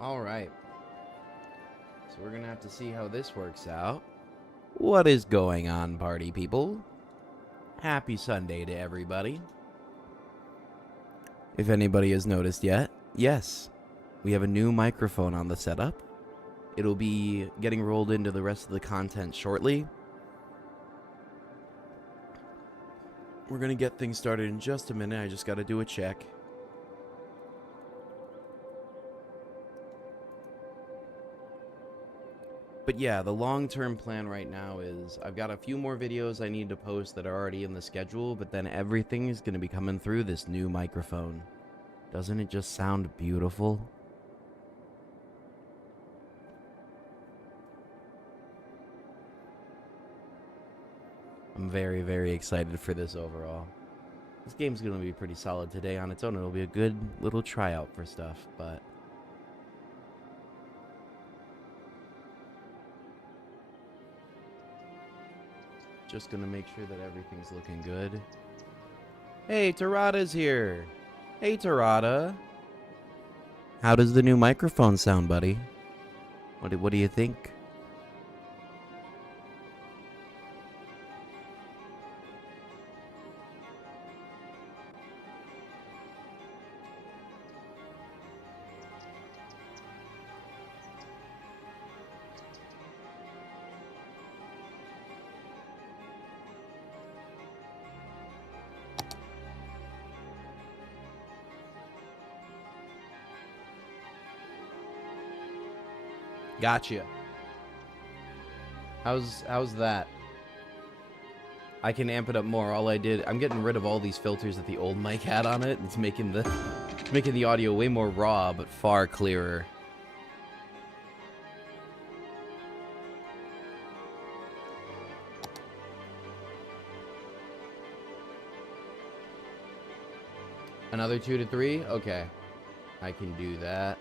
Alright. So we're gonna have to see how this works out. What is going on, party people? Happy Sunday to everybody. If anybody has noticed yet, yes, we have a new microphone on the setup. It'll be getting rolled into the rest of the content shortly. We're gonna get things started in just a minute. I just gotta do a check. But yeah, the long-term plan right now is I've got a few more videos I need to post that are already in the schedule, but then everything is going to be coming through this new microphone. Doesn't it just sound beautiful? I'm very, very excited for this overall. This game's going to be pretty solid today on its own. It'll be a good little tryout for stuff, but just gonna make sure that everything's looking good. Hey, Tarada's here. Hey, Tarada. How does the new microphone sound, buddy? What do you think? Gotcha. How's that? I can amp it up more. I'm getting rid of all these filters that the old mic had on it. It's making the audio way more raw, but far clearer. Another 2 to 3? Okay. I can do that.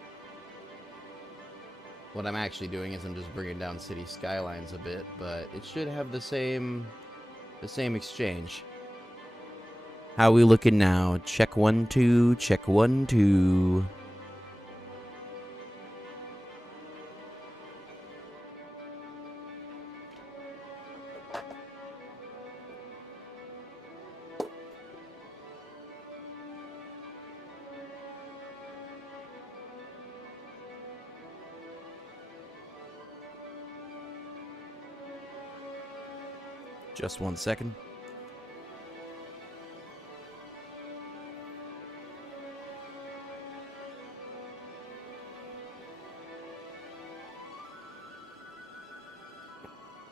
What I'm actually doing is I'm just bringing down Cities Skylines a bit, but it should have the same exchange. How we looking now? Check 1 2, check 1 2. Just 1 second.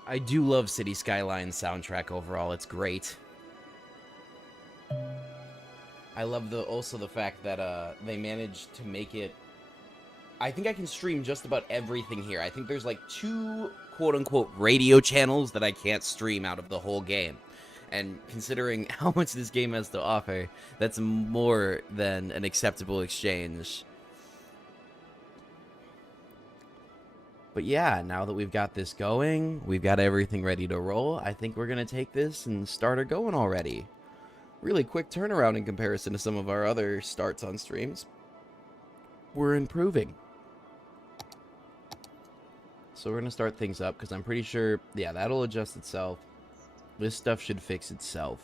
I do love City Skylines soundtrack overall. It's great. I love also the fact that they managed to make it. I think I can stream just about everything here. I think there's like 2 quote-unquote radio channels that I can't stream out of the whole game. And considering how much this game has to offer, that's more than an acceptable exchange. But yeah, now that we've got this going, we've got everything ready to roll, I think we're going to take this and start her going already. Really quick turnaround in comparison to some of our other starts on streams. We're improving. So we're going to start things up because I'm pretty sure, yeah, that'll adjust itself. This stuff should fix itself.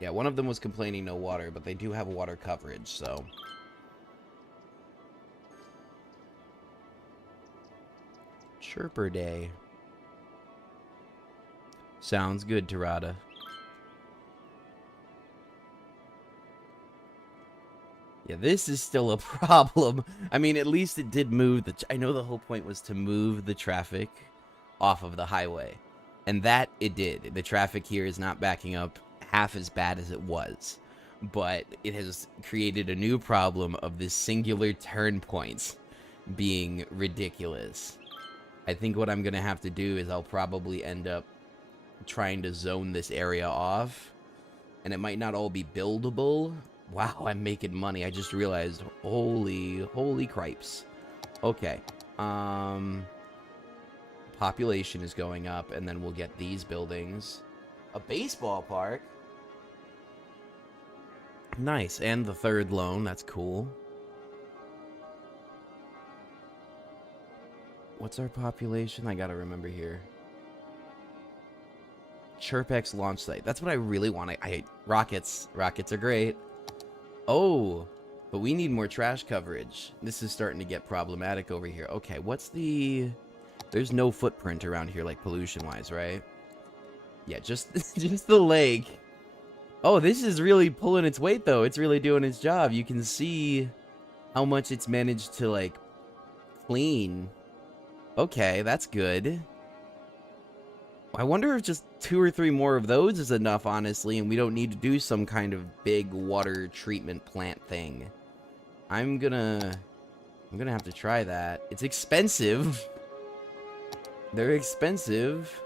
Yeah, one of them was complaining no water, but they do have water coverage, so. Chirper day. Sounds good, Tarada. Yeah, this is still a problem. I mean, at least it did move I know the whole point was to move the traffic off of the highway. And that it did. The traffic here is not backing up half as bad as it was. But it has created a new problem of this singular turn points being ridiculous. I think what I'm going to have to do is I'll probably end up trying to zone this area off. And it might not all be buildable. Wow, I'm making money. I just realized. Holy cripes. Okay. Population is going up, and then we'll get these buildings. A baseball park? Nice, and the third loan, that's cool. What's our population? I gotta remember here. Chirpex launch site. That's what I really want. I hate rockets. Rockets are great. Oh, but we need more trash coverage. This is starting to get problematic over here. Okay, what's the... There's no footprint around here, like, pollution-wise, right? Yeah, just, just the lake. Oh, this is really pulling its weight, though. It's really doing its job. You can see how much it's managed to, like, clean. Okay, that's good. I wonder if just 2 or 3 more of those is enough, honestly, and we don't need to do some kind of big water treatment plant thing. I'm gonna have to try that. It's expensive. They're expensive.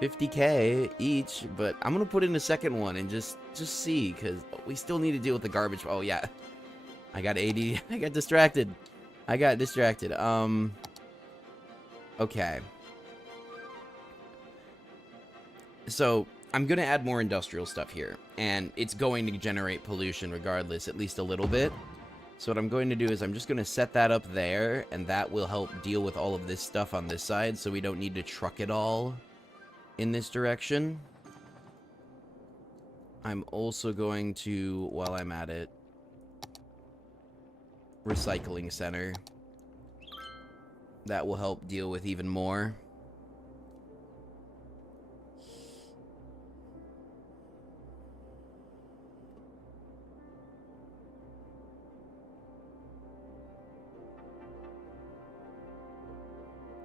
50K each, but I'm gonna put in a second one and just see, because we still need to deal with the garbage. Oh, yeah. I got 80. I got distracted. Okay. So, I'm going to add more industrial stuff here, and it's going to generate pollution regardless, at least a little bit. So what I'm going to do is I'm just going to set that up there, and that will help deal with all of this stuff on this side, so we don't need to truck it all in this direction. I'm also going to, while I'm at it, recycling center. That will help deal with even more.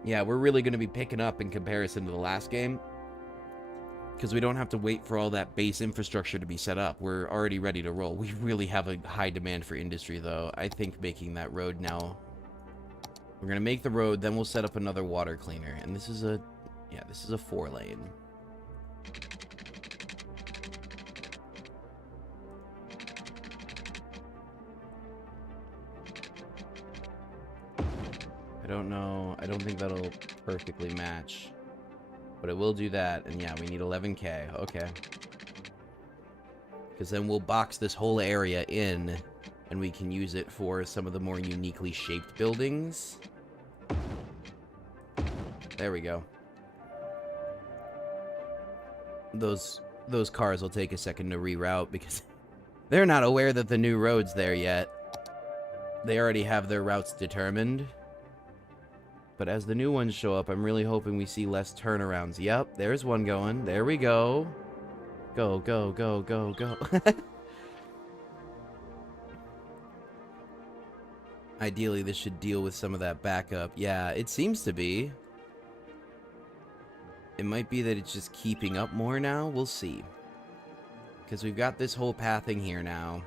Yeah, we're really going to be picking up in comparison to the last game, because we don't have to wait for all that base infrastructure to be set up. We're already ready to roll. We really have a high demand for industry, though. I think making that road now... We're going to make the road, then we'll set up another water cleaner. And this is a... Yeah, this is a 4-lane. I don't know. I don't think that'll perfectly match. But it will do that. And yeah, we need 11K. Okay. Because then we'll box this whole area in, and we can use it for some of the more uniquely shaped buildings. There we go. Those cars will take a second to reroute because they're not aware that the new road's there yet. They already have their routes determined. But as the new ones show up, I'm really hoping we see less turnarounds. Yep, there's one going. There we go. Go, go, go, go, go. Ideally, this should deal with some of that backup. Yeah, it seems to be. It might be that it's just keeping up more now. We'll see. Because we've got this whole pathing here now.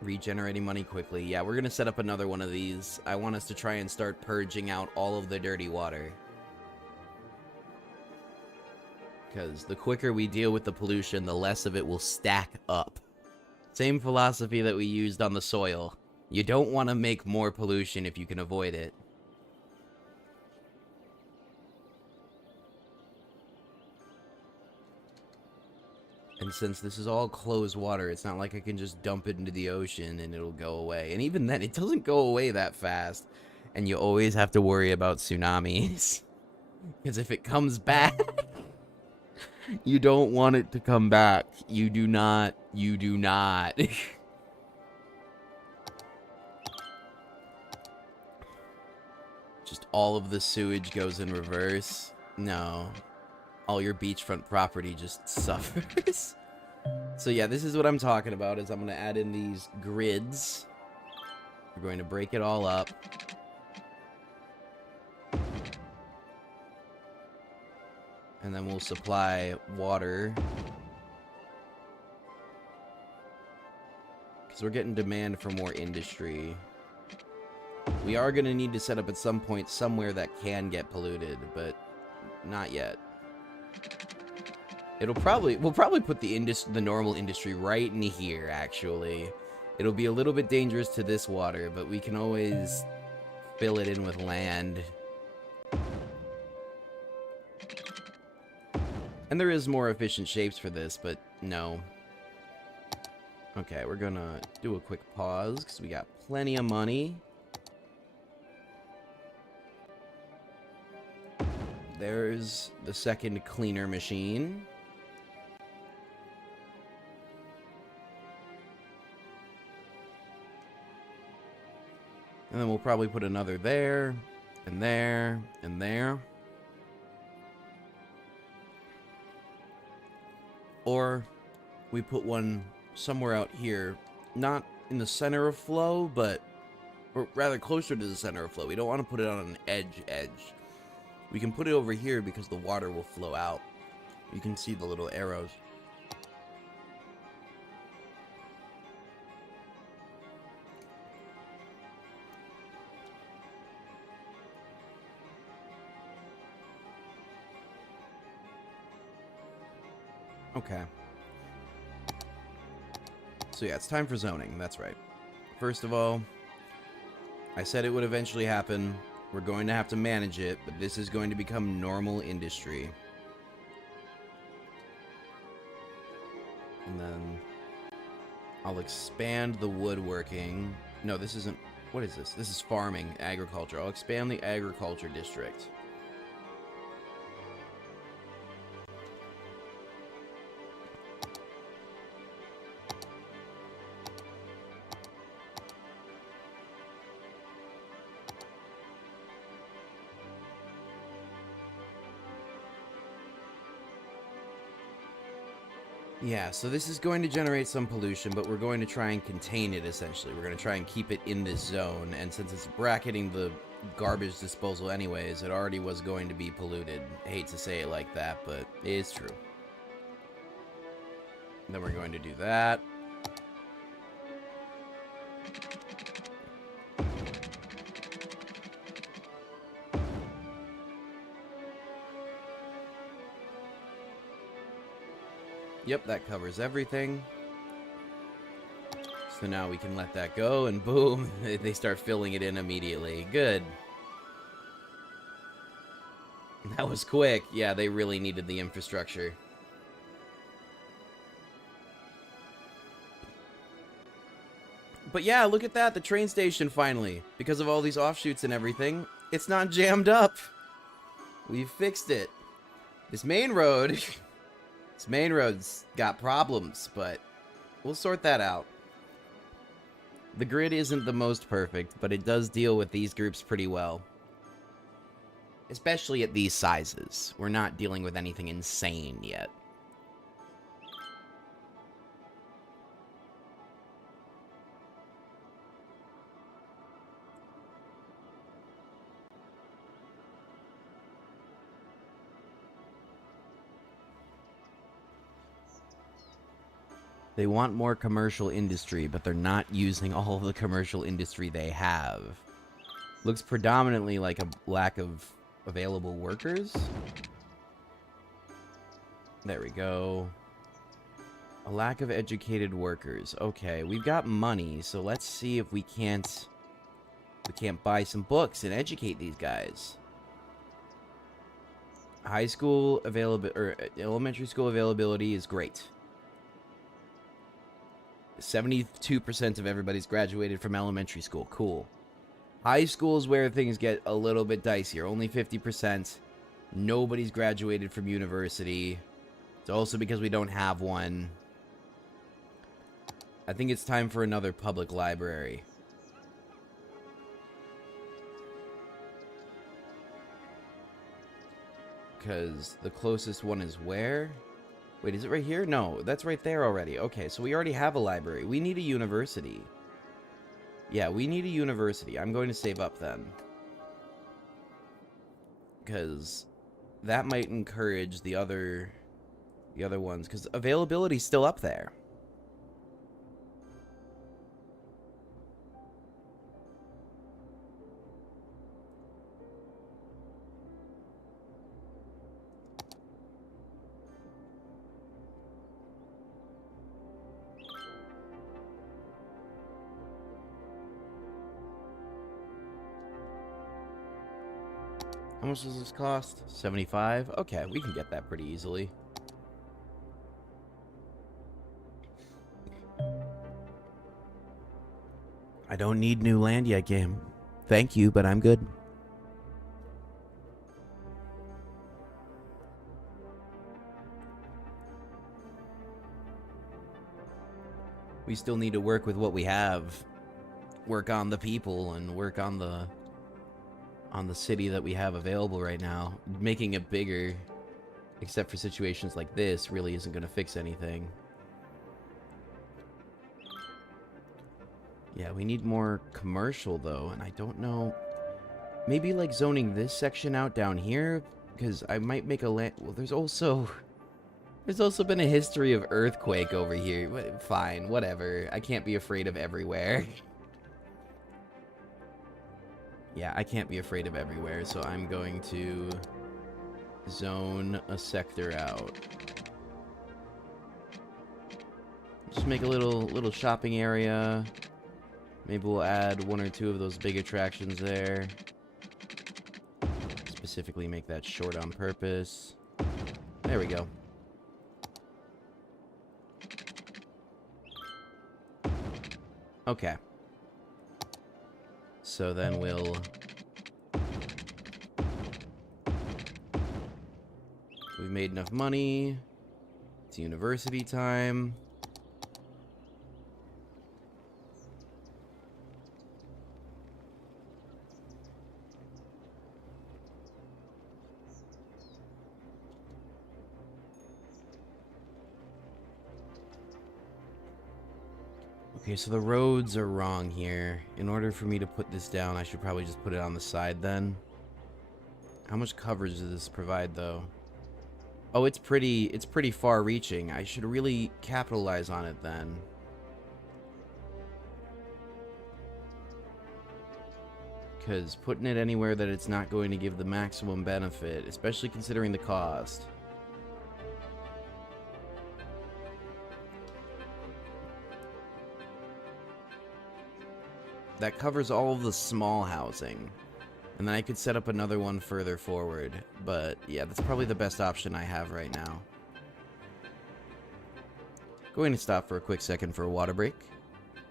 Regenerating money quickly. Yeah, we're going to set up another one of these. I want us to try and start purging out all of the dirty water. Because the quicker we deal with the pollution, the less of it will stack up. Same philosophy that we used on the soil. You don't want to make more pollution if you can avoid it. And since this is all closed water, it's not like I can just dump it into the ocean and it'll go away. And even then, it doesn't go away that fast. And you always have to worry about tsunamis. Because if it comes back, you don't want it to come back. You do not. You do not. Just all of the sewage goes in reverse. No. All your beachfront property just suffers. So yeah, this is what I'm talking about, is I'm going to add in these grids. We're going to break it all up. And then we'll supply water. Because we're getting demand for more industry. We are going to need to set up at some point somewhere that can get polluted, but not yet. We'll probably put the normal industry right in here, actually. It'll be a little bit dangerous to this water, but we can always fill it in with land. And there is more efficient shapes for this, but no. Okay, we're gonna do a quick pause, because we got plenty of money. There's the second cleaner machine. And then we'll probably put another there, and there, and there. Or we put one somewhere out here, not in the center of flow, but or rather closer to the center of flow. We don't want to put it on an edge. We can put it over here because the water will flow out. You can see the little arrows. Okay. So yeah, it's time for zoning. That's right. First of all, I said it would eventually happen. We're going to have to manage it, but this is going to become normal industry. And then I'll expand the woodworking. No, this isn't... What is this? This is farming, agriculture. I'll expand the agriculture district. Yeah, so this is going to generate some pollution, but we're going to try and contain it, essentially. We're going to try and keep it in this zone, and since it's bracketing the garbage disposal anyways, it already was going to be polluted. I hate to say it like that, but it is true. And then we're going to do that. Yep, that covers everything. So now we can let that go, and boom, they start filling it in immediately. Good. That was quick. Yeah, they really needed the infrastructure. But yeah, look at that, the train station finally. Because of all these offshoots and everything, it's not jammed up. We've fixed it. This main road... This main road's got problems, but we'll sort that out. The grid isn't the most perfect, but it does deal with these groups pretty well. Especially at these sizes. We're not dealing with anything insane yet. They want more commercial industry, but they're not using all of the commercial industry they have. Looks predominantly like a lack of available workers. There we go. A lack of educated workers. Okay, we've got money, so let's see if we can't buy some books and educate these guys. High school availability, or elementary school availability is great. 72% of everybody's graduated from elementary school. Cool. High school is where things get a little bit dicier. Only 50%. Nobody's graduated from university. It's also because we don't have one. I think it's time for another public library. Because the closest one is where? Wait, is it right here? No, that's right there already. Okay, so we already have a library. We need a university. Yeah, we need a university. I'm going to save up then. Because that might encourage the other ones. Because availability's still up there. How much does this cost? 75? Okay, we can get that pretty easily. I don't need new land yet, game. Thank you, but I'm good. We still need to work with what we have. Work on the people and work on the city that we have available right now. Making it bigger, except for situations like this, really isn't going to fix anything. Yeah, we need more commercial, though, and I don't know. Maybe, like, zoning this section out down here, because I might make a land... Well, there's also been a history of earthquake over here. Fine, whatever. I can't be afraid of everywhere. Yeah, I can't be afraid of everywhere, so I'm going to zone a sector out. Just make a little shopping area. Maybe we'll add 1 or 2 of those big attractions there. Specifically make that short on purpose. There we go. Okay. So then we've made enough money. It's university time. Okay, so the roads are wrong here. In order for me to put this down, I should probably just put it on the side then. How much coverage does this provide, though? Oh, it's pretty far-reaching. I should really capitalize on it then. Because putting it anywhere that it's not going to give the maximum benefit, especially considering the cost. That covers all of the small housing. And then I could set up another one further forward. But yeah, that's probably the best option I have right now. Going to stop for a quick second for a water break.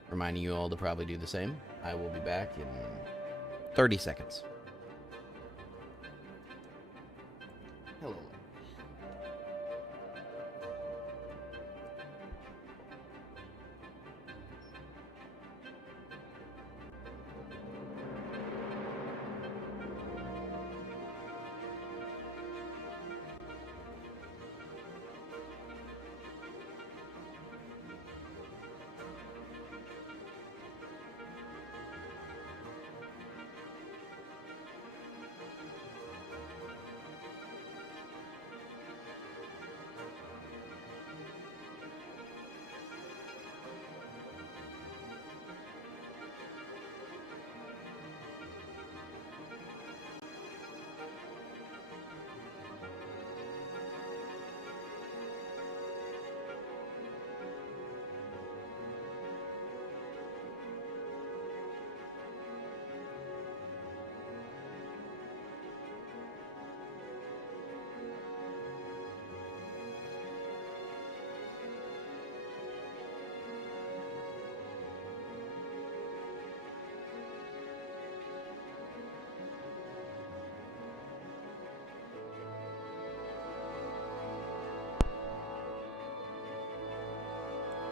Reminding you all to probably do the same. I will be back in 30 seconds. Hello.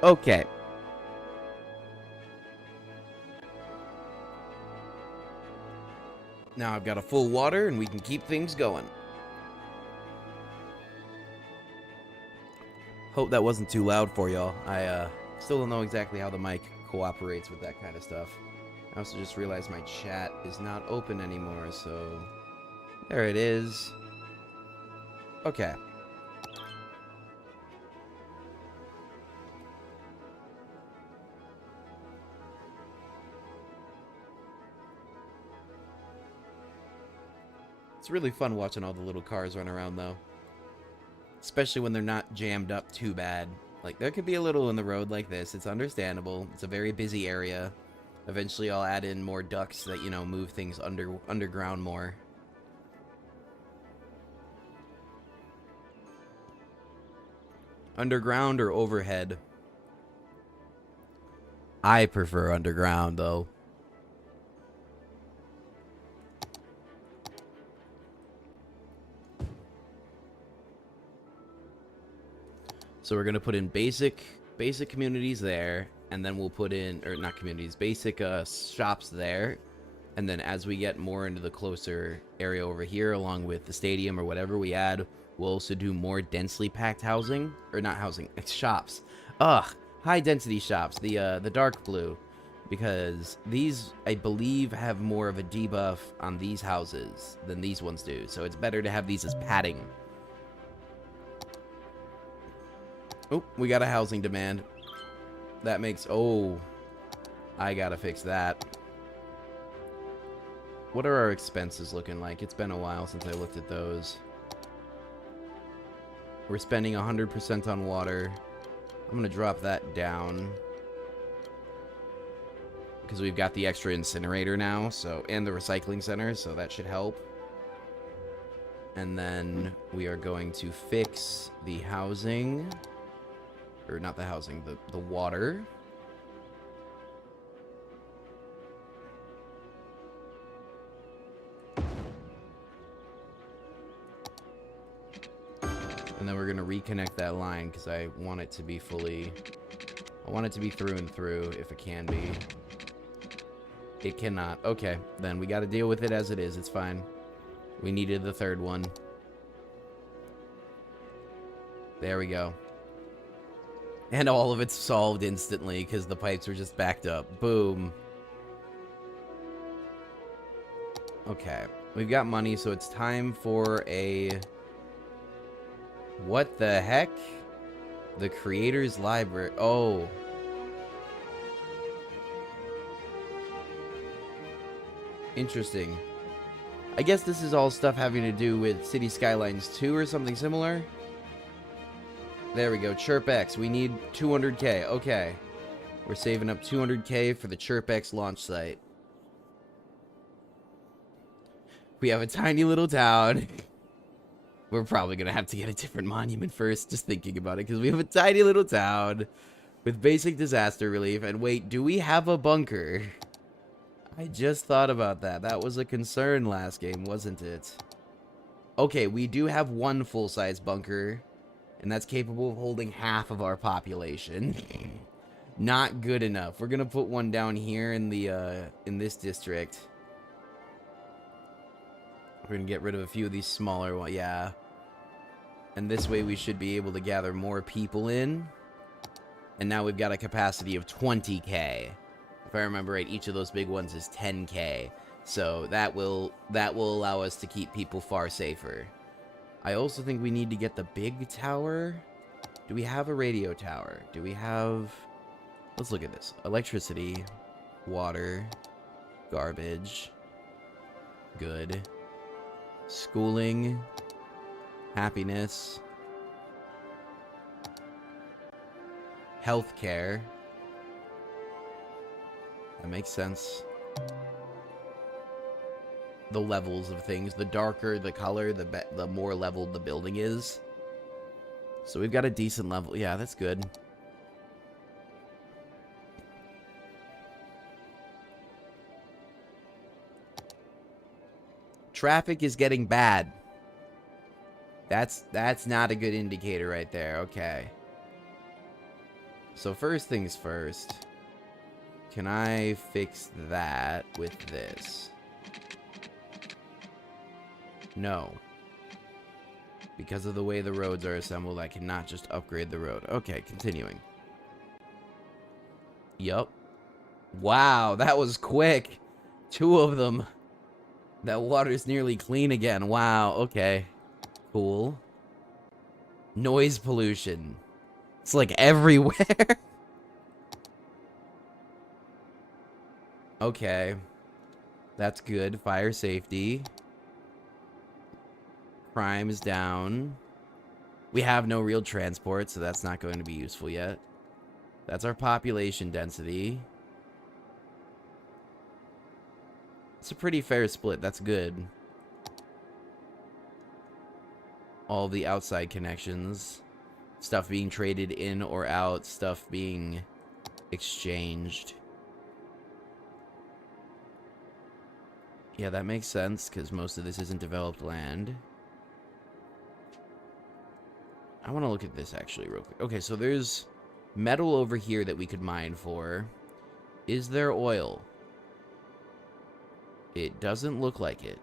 Okay. Now I've got a full water and we can keep things going. Hope that wasn't too loud for y'all. I still don't know exactly how the mic cooperates with that kind of stuff. I also just realized my chat is not open anymore, so there it is. Okay. It's really fun watching all the little cars run around, though. Especially when they're not jammed up too bad. Like, there could be a little in the road like this. It's understandable. It's a very busy area. Eventually, I'll add in more ducts that, you know, move things underground more. Underground or overhead? I prefer underground, though. So we're gonna put in basic communities there, and then we'll put in, or not communities, basic shops there. And then as we get more into the closer area over here, along with the stadium or whatever we add, we'll also do more densely packed housing, or not housing, shops. Ugh, high density shops, the dark blue, because these, I believe, have more of a debuff on these houses than these ones do. So it's better to have these as padding. Oh, we got a housing demand. That makes, oh, I gotta fix that. What are our expenses looking like? It's been a while since I looked at those. We're spending 100% on water. I'm gonna drop that down, because we've got the extra incinerator now, so, and the recycling center, so that should help. And then we are going to fix the housing, or not the housing, the water. And then we're going to reconnect that line, because I want it to be fully... I want it to be through and through, if it can be. It cannot. Okay, then we got to deal with it as it is. It's fine. We needed the third one. There we go. And all of it's solved instantly, because the pipes were just backed up. Boom. Okay. We've got money, so it's time for a... What the heck? The Creator's Library. Oh. Interesting. I guess this is all stuff having to do with Cities Skylines 2 or something similar. There we go. Chirp X. We need 200k. Okay. We're saving up 200k for the Chirp X launch site. We have a tiny little town. We're probably going to have to get a different monument first, just thinking about it, because we have a tiny little town with basic disaster relief. And wait, do we have a bunker? I just thought about that. That was a concern last game, wasn't it? Okay, we do have one full-size bunker, and that's capable of holding half of our population. Not good enough. We're going to put one down here in the in this district. We're going to get rid of a few of these smaller ones. Yeah. And this way we should be able to gather more people in. And now we've got a capacity of 20k. If I remember right, each of those big ones is 10k. So that will allow us to keep people far safer. I also think we need to get the big tower. Do we have a radio tower? Do we have... Let's look at this. Electricity, water, garbage. Good. Schooling, happiness, healthcare. That makes sense. The levels of things. The darker the color, the more leveled the building is. So we've got a decent level. Yeah, that's good. Traffic is getting bad. That's not a good indicator right there. Okay. So first things first. Can I fix that with this? No. Because of the way the roads are assembled, I cannot just upgrade the road. Okay, continuing. Yup. Wow, that was quick. 2 of them. That water's nearly clean again. Wow, okay. Cool. Noise pollution. It's like everywhere. Okay. That's good. Fire safety. Crime is down. We have no real transport, so that's not going to be useful yet. That's our population density. It's a pretty fair split. That's good. All the outside connections. Stuff being traded in or out. Stuff being exchanged. Yeah, that makes sense, because most of this isn't developed land. I want to look at this actually real quick. Okay, so there's metal over here that we could mine for. Is there oil? It doesn't look like it.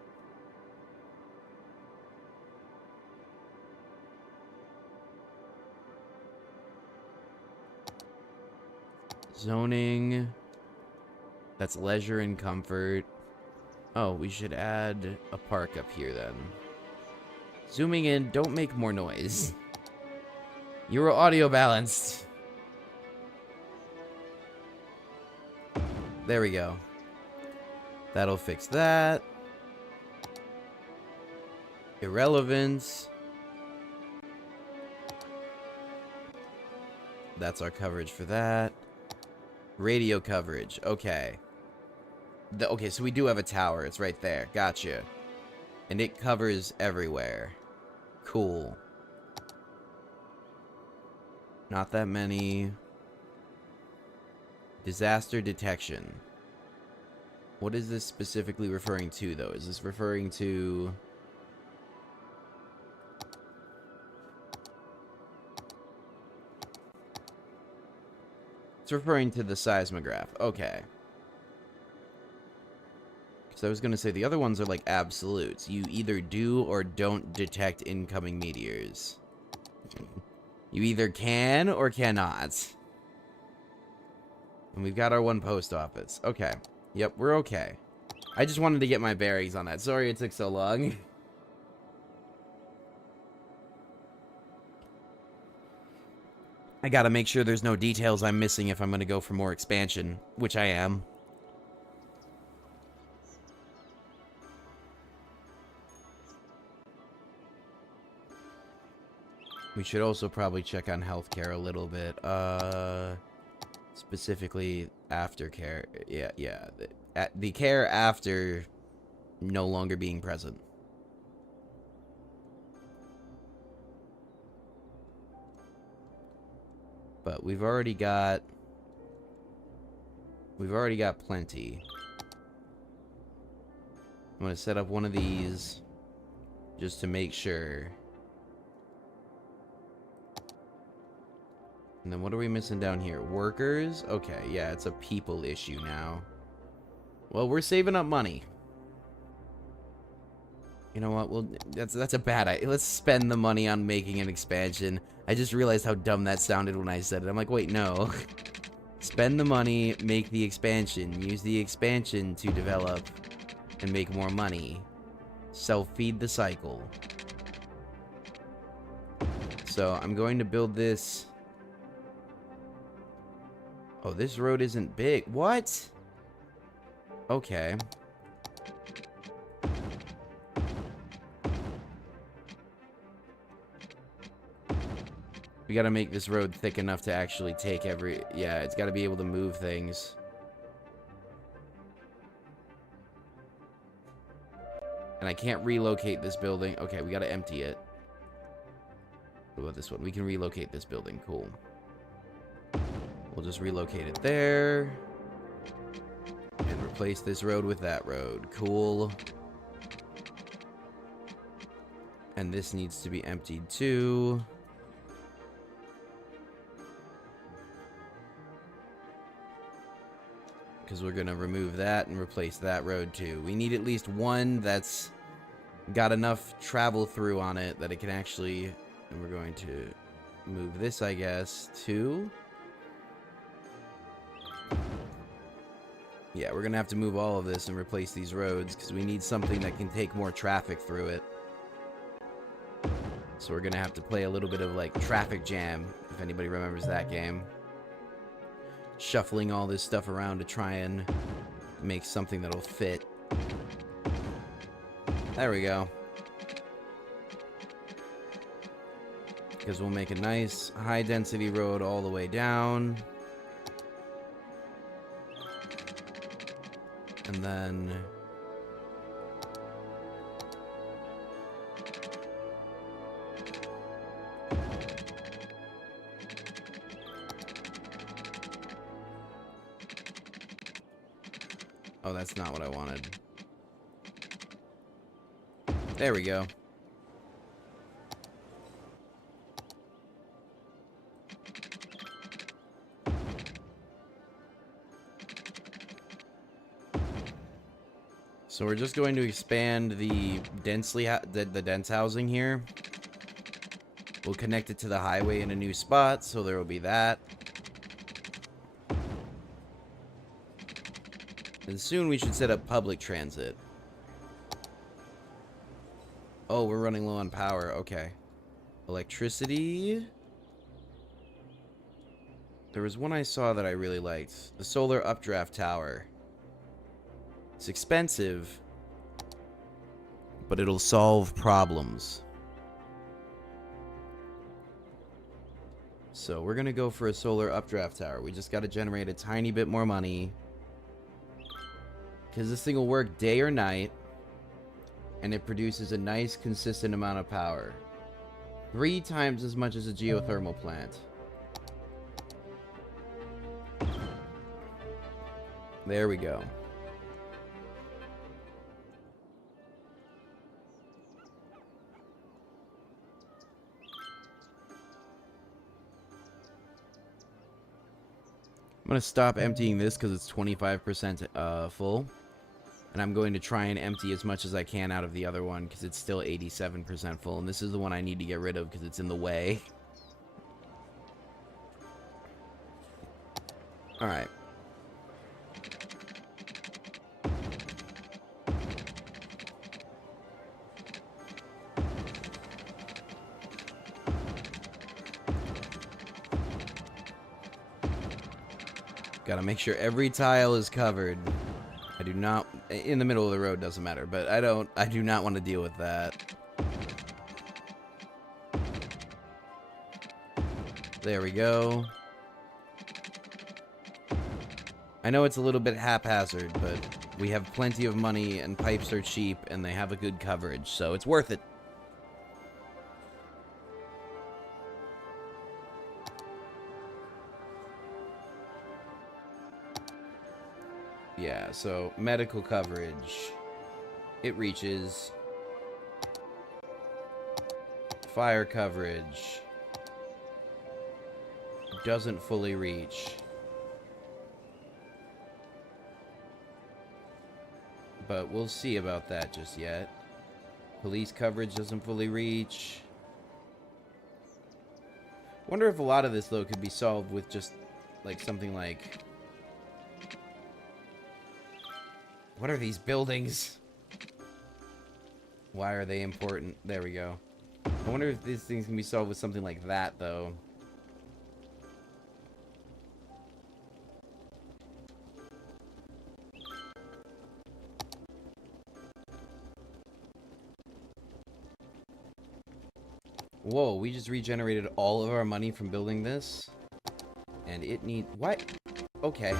Zoning. That's leisure and comfort. Oh, we should add a park up here then. Zooming in, don't make more noise. You were audio balanced. There we go. That'll fix that. Irrelevance. That's our coverage for that. Radio coverage. Okay. Okay, so we do have a tower. It's right there. Gotcha. And it covers everywhere. Cool. Not that many. Disaster detection. What is this specifically referring to, though? Is this referring to... It's referring to the seismograph. Okay. So I was going to say the other ones are like absolutes. You either do or don't detect incoming meteors. You either can or cannot. And we've got our one post office. Okay. Yep, we're okay. I just wanted to get my bearings on that. Sorry it took so long. I gotta make sure there's no details I'm missing if I'm gonna go for more expansion, which I am. We should also probably check on healthcare a little bit. Specifically aftercare. Yeah. The care after no longer being present. But we've already got plenty. I'm gonna set up one of these just to make sure. And then what are we missing down here? Workers? Okay, yeah, it's a people issue now. Well, we're saving up money. You know what? Well, that's a bad idea. Let's spend the money on making an expansion. I just realized how dumb that sounded when I said it. I'm like, wait, no. Spend the money, make the expansion. Use the expansion to develop and make more money. Self-feed the cycle. So, I'm going to build this... Oh, this road isn't big. What? Okay. We gotta make this road thick enough to actually take every... Yeah, it's gotta be able to move things. And I can't relocate this building. Okay, we gotta empty it. What about this one? We can relocate this building. Cool. We'll just relocate it there. And replace this road with that road. Cool. And this needs to be emptied too. Because we're going to remove that and replace that road too. We need at least one that's got enough travel through on it that it can actually... And we're going to move this, I guess, too. Yeah, we're going to have to move all of this and replace these roads because we need something that can take more traffic through it. So we're going to have to play a little bit of, like, Traffic Jam, if anybody remembers that game. Shuffling all this stuff around to try and make something that'll fit. There we go. Because we'll make a nice high-density road all the way down. And then... Oh, that's not what I wanted. There we go. So we're just going to expand the the dense housing here. We'll connect it to the highway in a new spot, so there will be that. And soon we should set up public transit. Oh, we're running low on power. Okay. Electricity. There was one I saw that I really liked. The solar updraft tower. It's expensive, but it'll solve problems. So we're going to go for a solar updraft tower. We just got to generate a tiny bit more money. Because this thing will work day or night. And it produces a nice, consistent amount of power. 3 times as much as a geothermal plant. There we go. I'm going to stop emptying this because it's 25% full. And I'm going to try and empty as much as I can out of the other one because it's still 87% full. And this is the one I need to get rid of because it's in the way. Alright. Gotta make sure every tile is covered. I do not... In the middle of the road doesn't matter, but I do not want to deal with that. There we go. I know it's a little bit haphazard, but we have plenty of money and pipes are cheap and they have a good coverage, so it's worth it. Yeah, so medical coverage. It reaches. Fire coverage. Doesn't fully reach. But we'll see about that just yet. Police coverage doesn't fully reach. Wonder if a lot of this, though, could be solved with just, like, something like... What are these buildings? Why are they important? There we go. I wonder if these things can be solved with something like that, though. Whoa, we just regenerated all of our money from building this? And it needs... What? Okay.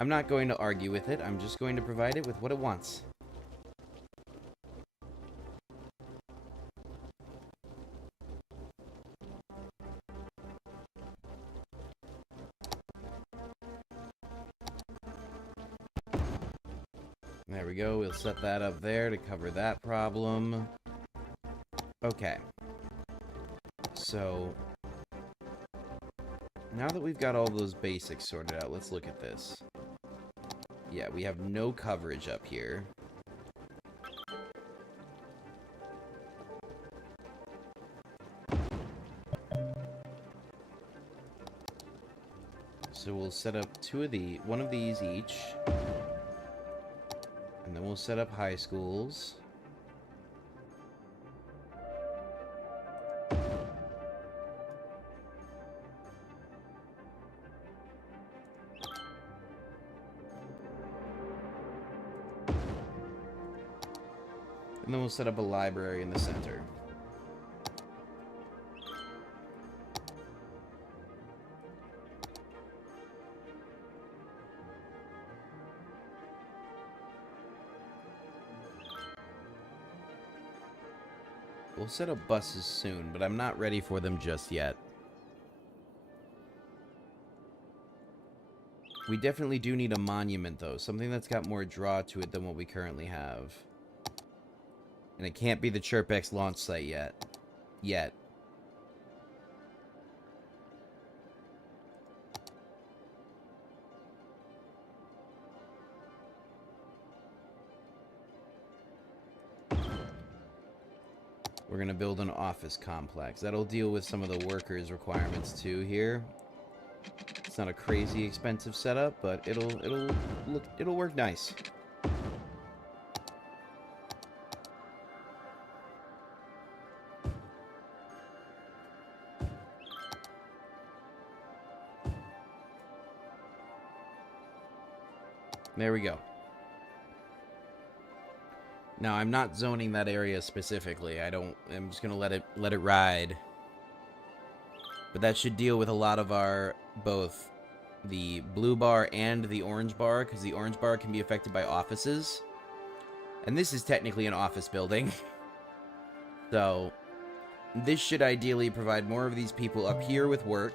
I'm not going to argue with it. I'm just going to provide it with what it wants. There we go. We'll set that up there to cover that problem. Okay. So, now that we've got all those basics sorted out, let's look at this. Yeah, we have no coverage up here. So we'll set up one of these each. And then we'll set up high schools. And then we'll set up a library in the center. We'll set up buses soon, but I'm not ready for them just yet. We definitely do need a monument, though. Something that's got more draw to it than what we currently have. And it can't be the Chirpex launch site yet. we're going to build an office complex. That'll deal with some of the workers' requirements too here. It's not a crazy expensive setup, but it'll work nice. There we go. Now, I'm not zoning that area specifically. I'm just gonna let it ride. But that should deal with a lot of our both the blue bar and the orange bar, because the orange bar can be affected by offices. And this is technically an office building. So this should ideally provide more of these people up here with work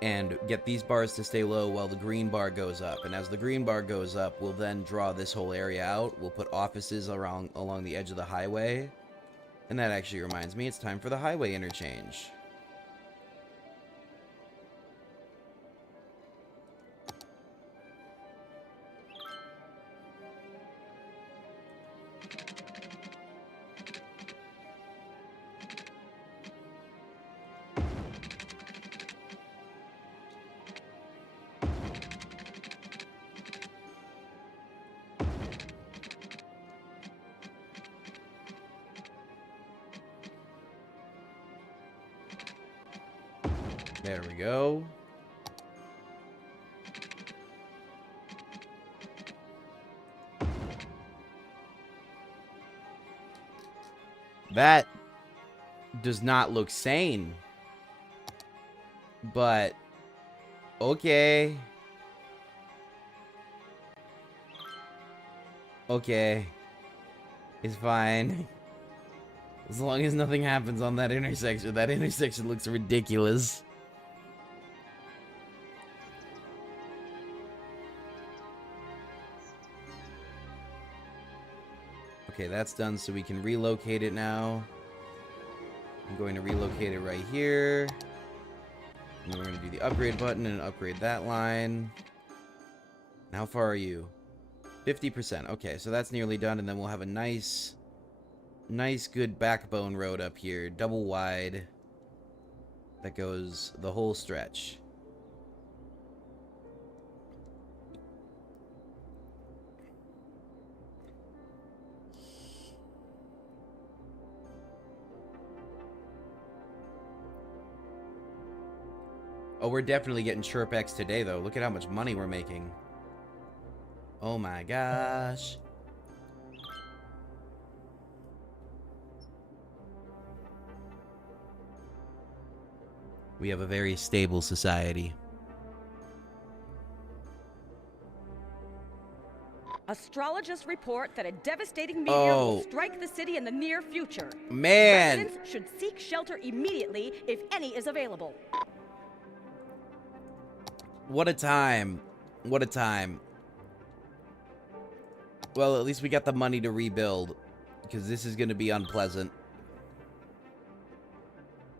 and get these bars to stay low while the green bar goes up. And as the green bar goes up, we'll then draw this whole area out. We'll put offices along the edge of the highway. And that actually reminds me, it's time for the highway interchange. There we go. That does not look sane. But okay. Okay. It's fine. As long as nothing happens on that intersection. That intersection looks ridiculous. Okay, that's done, so we can relocate it now. I'm going to relocate it right here. And then we're going to do the upgrade button and upgrade that line. And how far are you? 50%. Okay, so that's nearly done, and then we'll have a nice good backbone road up here, double wide, that goes the whole stretch. Oh, we're definitely getting Chirp X today, though. Look at how much money we're making. Oh my gosh. We have a very stable society. Astrologists report that a devastating meteor will strike the city in the near future. Man! Residents should seek shelter immediately if any is available. What a time. What a time. Well, at least we got the money to rebuild, because this is going to be unpleasant.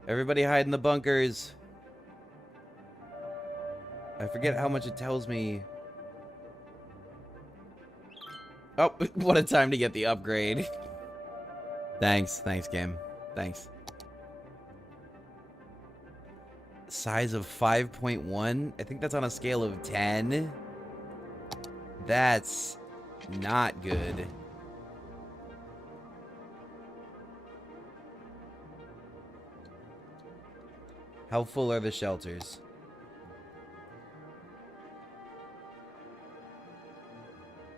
Everybody hide in the bunkers. I forget how much it tells me. Oh, what a time to get the upgrade. Thanks, game. Thanks. Size of 5.1. I think that's on a scale of 10. That's not good. How full are the shelters?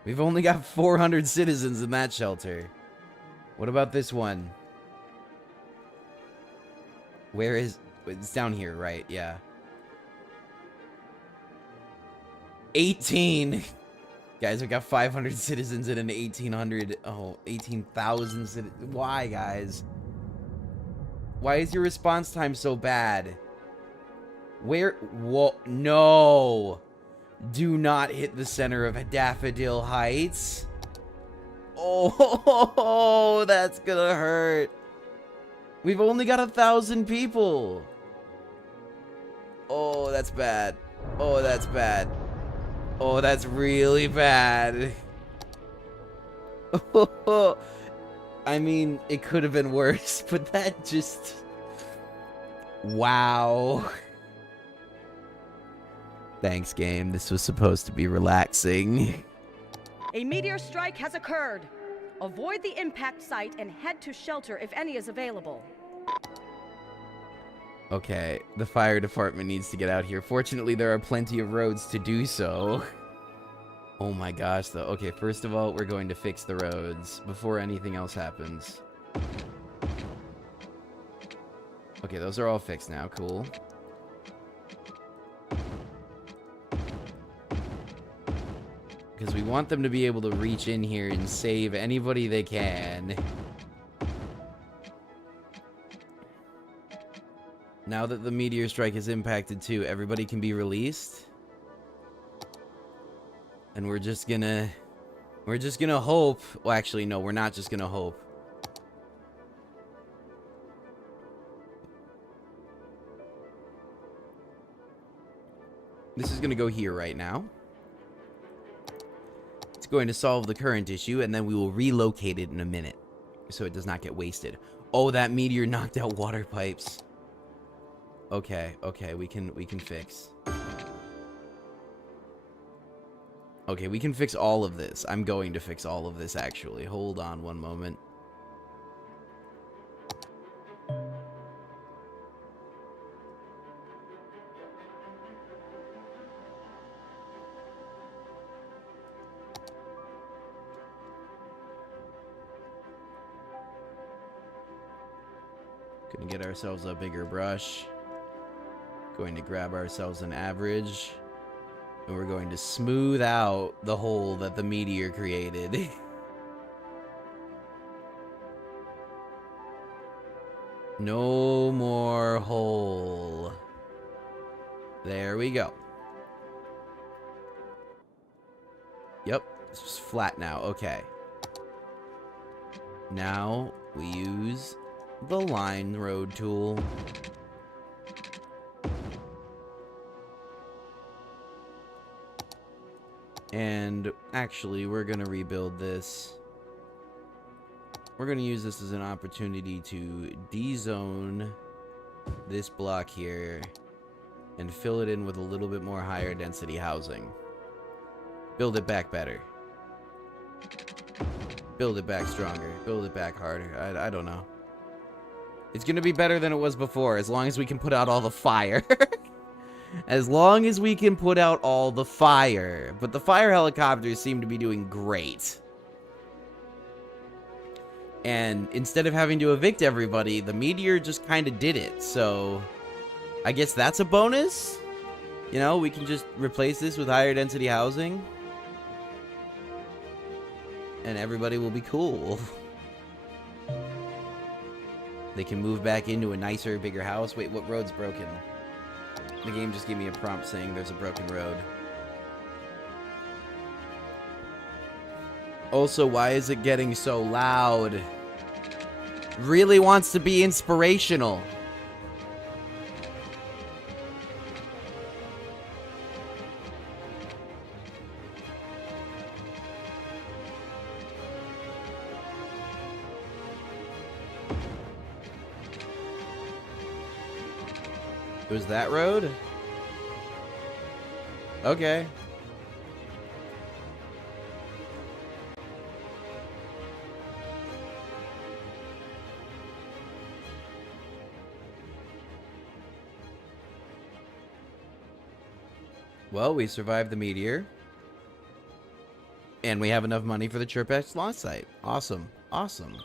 We've only got 400 citizens in that shelter. What about this one? Where is... It's down here, right? Yeah. 18! Guys, we got 500 citizens in an 1800... Oh, 18,000 citizens. Why, guys? Why is your response time so bad? Where... Whoa, no! Do not hit the center of Daffodil Heights. Oh, that's gonna hurt. We've only got 1,000 people. Oh, that's bad. Oh, that's bad. Oh, that's really bad. I mean, it could have been worse, but that just... Wow. Thanks, game. This was supposed to be relaxing. A meteor strike has occurred. Avoid the impact site and head to shelter if any is available. Okay, the fire department needs to get out here. Fortunately, there are plenty of roads to do so. Oh my gosh, though. Okay, first of all, we're going to fix the roads before anything else happens. Okay, those are all fixed now. Cool. Because we want them to be able to reach in here and save anybody they can. Now that the meteor strike has impacted too, everybody can be released. And we're just gonna hope. Well, actually, no, we're not just gonna hope. This is gonna go here right now. It's going to solve the current issue, and then we will relocate it in a minute, so it does not get wasted. Oh, that meteor knocked out water pipes. Okay, okay, we can fix. Okay, we can fix all of this. I'm going to fix all of this, actually. Hold on one moment. Gonna get ourselves a bigger brush. Going to grab ourselves an average. And we're going to smooth out the hole that the meteor created. No more hole. There we go. Yep, it's just flat now. Okay. Now we use the line road tool. And actually, we're going to rebuild this. We're going to use this as an opportunity to de-zone this block here and fill it in with a little bit more higher density housing. Build it back better. Build it back stronger. Build it back harder. I don't know. It's going to be better than it was before, as long as we can put out all the fire. As long as we can put out all the fire. But the fire helicopters seem to be doing great. And instead of having to evict everybody, the meteor just kind of did it. So, I guess that's a bonus? You know, we can just replace this with higher density housing. And everybody will be cool. They can move back into a nicer, bigger house. Wait, what road's broken? The game just gave me a prompt saying there's a broken road. Also, why is it getting so loud? Really wants to be inspirational. It was that road? Okay. Well, we survived the meteor. And we have enough money for the Chirpex launch site. Awesome. Awesome.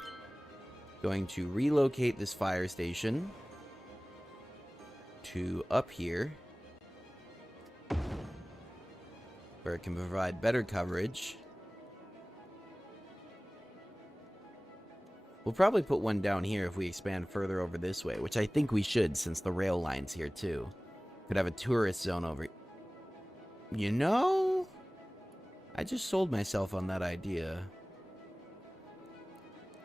Going to relocate this fire station to up here, where it can provide better coverage. We'll probably put one down here if we expand further over this way, which I think we should, since the rail line's here too. Could have a tourist zone over. You know, I just sold myself on that idea.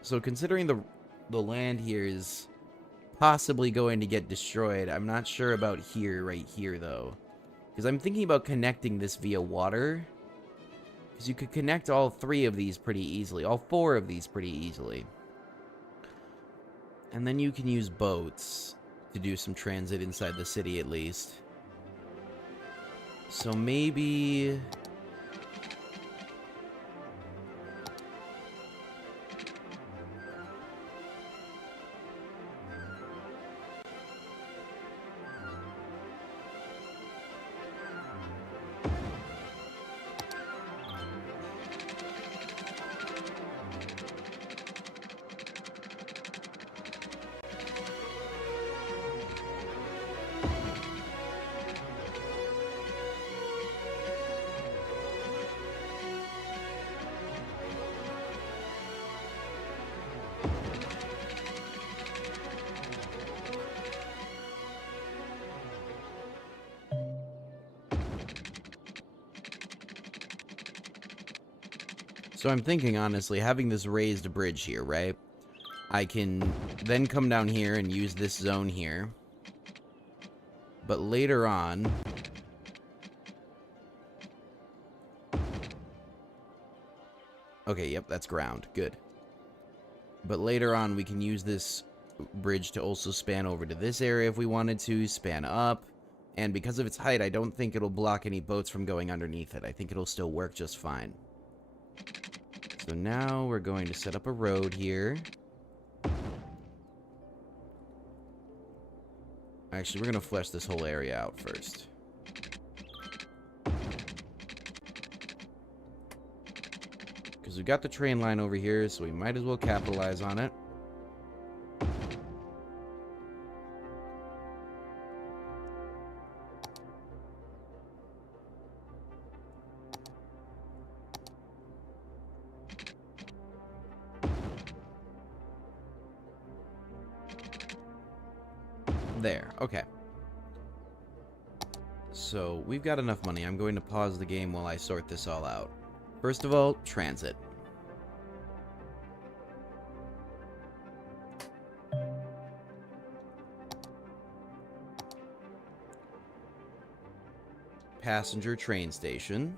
So considering the land here is possibly going to get destroyed, I'm not sure about here, right here, though. Because I'm thinking about connecting this via water. Because you could connect all three of these pretty easily. All four of these pretty easily. And then you can use boats to do some transit inside the city at least. So maybe... So I'm thinking, honestly, having this raised bridge here, right? I can then come down here and use this zone here. But later on... Okay, yep, that's ground. Good. But later on, we can use this bridge to also span over to this area if we wanted to, span up. And because of its height, I don't think it'll block any boats from going underneath it. I think it'll still work just fine. So now we're going to set up a road here. Actually, we're going to flesh this whole area out first. Because we've got the train line over here, so we might as well capitalize on it. There, okay. So, we've got enough money. I'm going to pause the game while I sort this all out. First of all, transit. Passenger train station.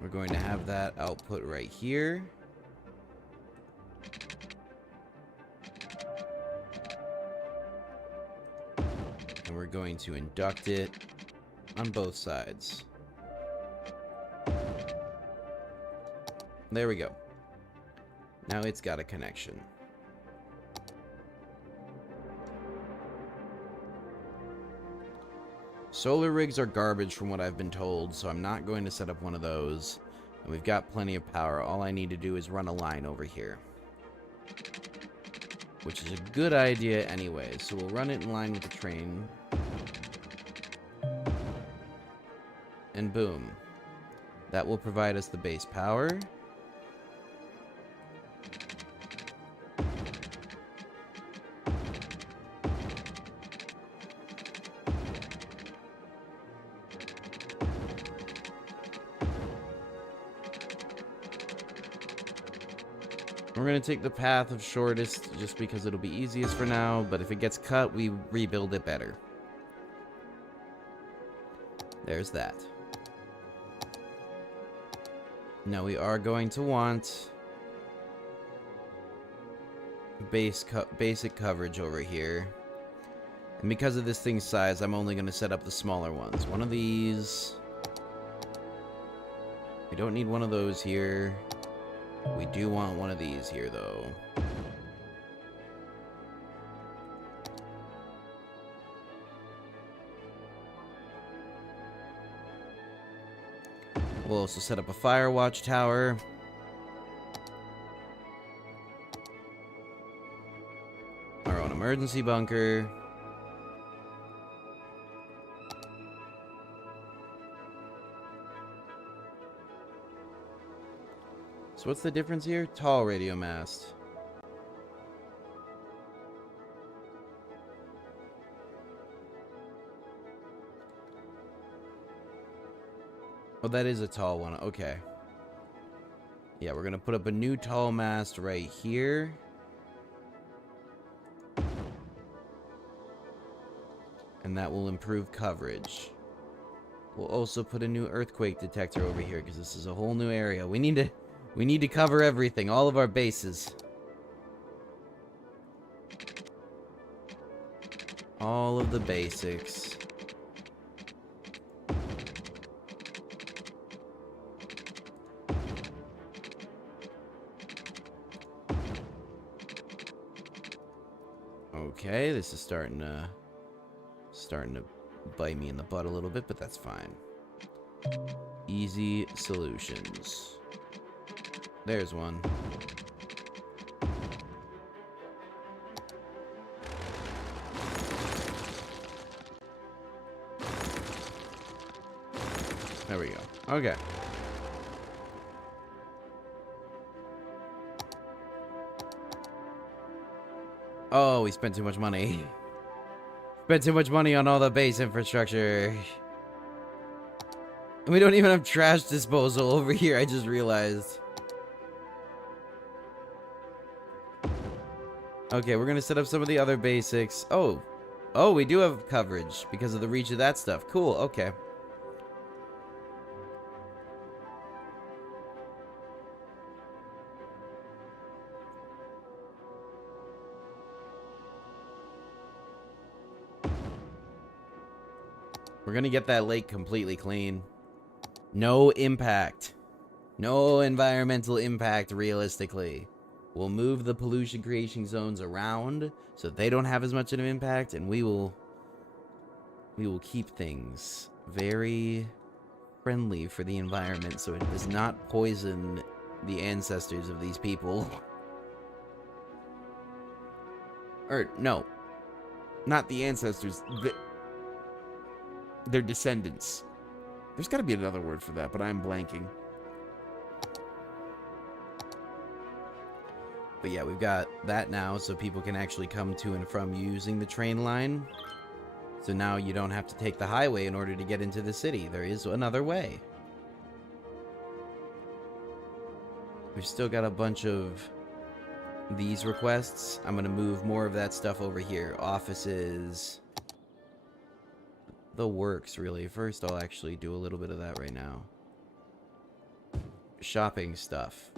We're going to have that output right here. And we're going to induct it on both sides. There we go. Now it's got a connection. Solar rigs are garbage from what I've been told, so I'm not going to set up one of those. And we've got plenty of power. All I need to do is run a line over here. Which is a good idea anyway, so we'll run it in line with the train. And boom. That will provide us the base power. We're going to take the path of shortest just because it'll be easiest for now, but if it gets cut, we rebuild it better. There's that. Now we are going to want basic coverage over here. And because of this thing's size, I'm only going to set up the smaller ones. One of these. We don't need one of those here. We do want one of these here, though. We'll also set up a fire watch tower. Our own emergency bunker. So what's the difference here? Tall radio mast. Oh, that is a tall one. Okay. Yeah, we're gonna put up a new tall mast right here. And that will improve coverage. We'll also put a new earthquake detector over here because this is a whole new area. We need to cover everything, all of our bases. All of the basics. Okay, this is starting to bite me in the butt a little bit, but that's fine. Easy solutions. There's one. There we go. Okay. Oh, we spent too much money. Spent too much money on all the base infrastructure. And we don't even have trash disposal over here, I just realized. Okay, we're gonna set up some of the other basics. Oh, we do have coverage because of the reach of that stuff. Cool, okay. We're gonna get that lake completely clean. No impact. No environmental impact, realistically. We'll move the pollution creation zones around so they don't have as much of an impact, and we will keep things very friendly for the environment so it does not poison the ancestors of these people. Or, no. Not the ancestors. Their descendants. There's got to be another word for that, but I'm blanking. But yeah, we've got that now, so people can actually come to and from using the train line. So now you don't have to take the highway in order to get into the city. There is another way. We've still got a bunch of these requests. I'm going to move more of that stuff over here. Offices. The works, really. First, I'll actually do a little bit of that right now. Shopping stuff.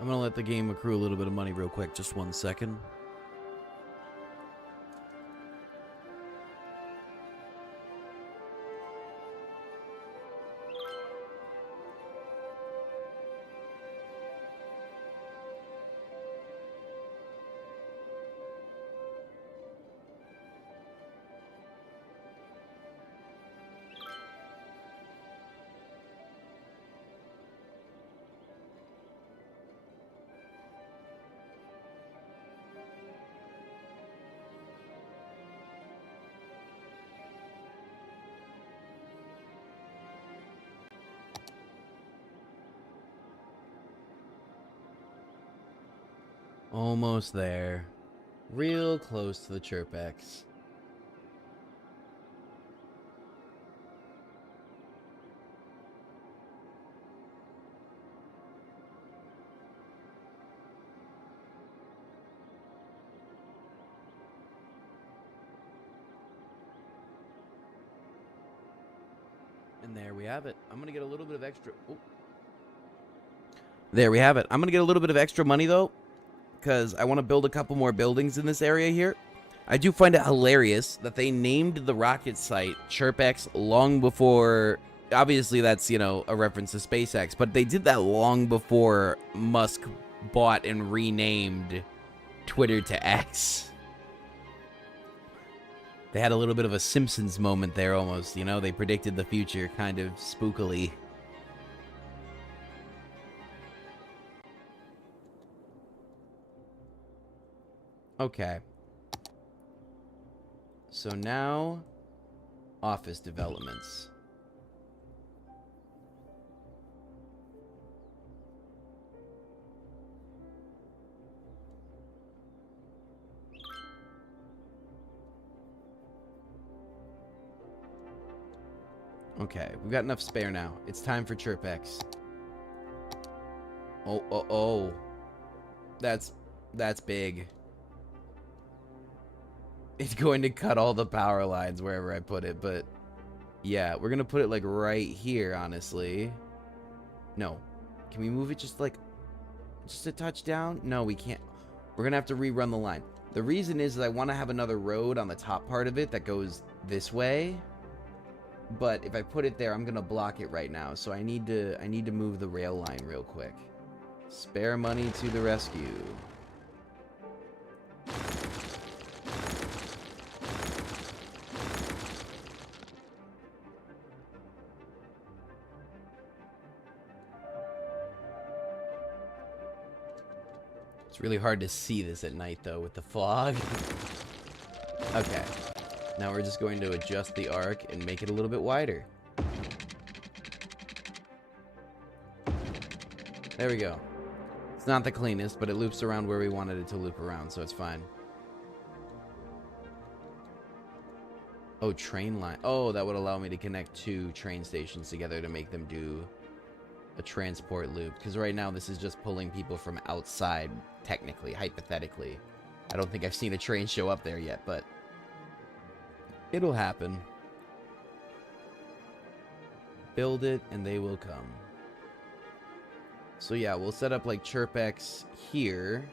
I'm gonna let the game accrue a little bit of money real quick. Just 1 second. Almost there. Real close to the Chirpex. And there we have it. I'm gonna get a little bit of extra... Oh. There we have it. I'm gonna get a little bit of extra money, though, because I want to build a couple more buildings in this area here. I do find it hilarious that they named the rocket site Chirpex long before... Obviously, that's, you know, a reference to SpaceX, but they did that long before Musk bought and renamed Twitter to X. They had a little bit of a Simpsons moment there almost, you know? They predicted the future kind of spookily. Okay. So now, office developments. Okay, we've got enough spare now. It's time for Chirpex. Oh. That's big. It's going to cut all the power lines wherever I put it, but yeah, we're gonna put it like right here, honestly. No. Can we move it just a touch down? No, we can't. We're gonna have to rerun the line. The reason is that I want to have another road on the top part of it that goes this way. But if I put it there, I'm gonna block it right now. So I need to move the rail line real quick. Spare money to the rescue. It's really hard to see this at night though with the fog. Okay. Now we're just going to adjust the arc and make it a little bit wider. There we go. It's not the cleanest, but it loops around where we wanted it to loop around, so it's fine. Oh, train line. Oh, that would allow me to connect two train stations together to make them do a transport loop. Because right now this is just pulling people from outside, technically, hypothetically. I don't think I've seen a train show up there yet, but it'll happen. Build it, and they will come. So yeah, we'll set up like Chirpex here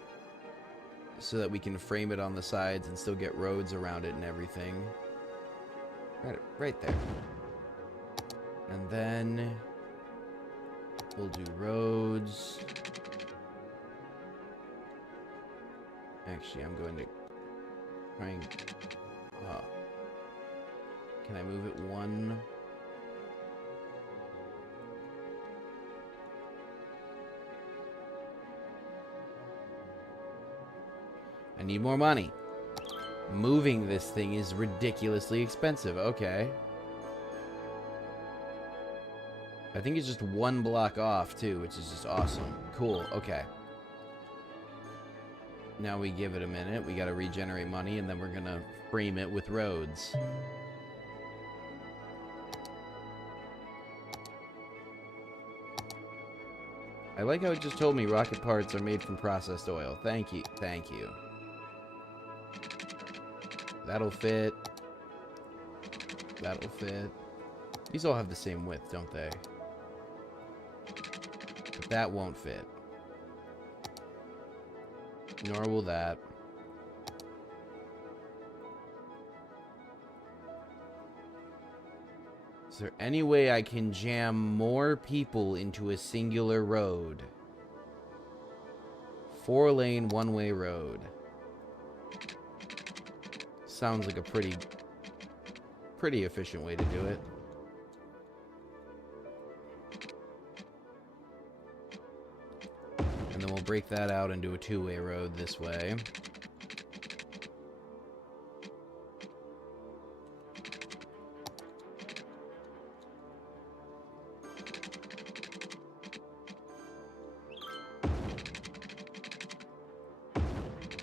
so that we can frame it on the sides and still get roads around it and everything. Right there. And then we'll do roads. Actually, I'm going to try and... can I move it one? I need more money. Moving this thing is ridiculously expensive. Okay. I think it's just one block off, too, which is just awesome. Cool. Okay. Now we give it a minute. We gotta regenerate money, and then we're gonna frame it with roads. I like how it just told me rocket parts are made from processed oil. Thank you. Thank you. That'll fit. That'll fit. These all have the same width, don't they? But that won't fit. Nor will that. Is there any way I can jam more people into a singular road? 4-lane, one-way road. Sounds like a pretty efficient way to do it. And then we'll break that out and do a 2-way road this way.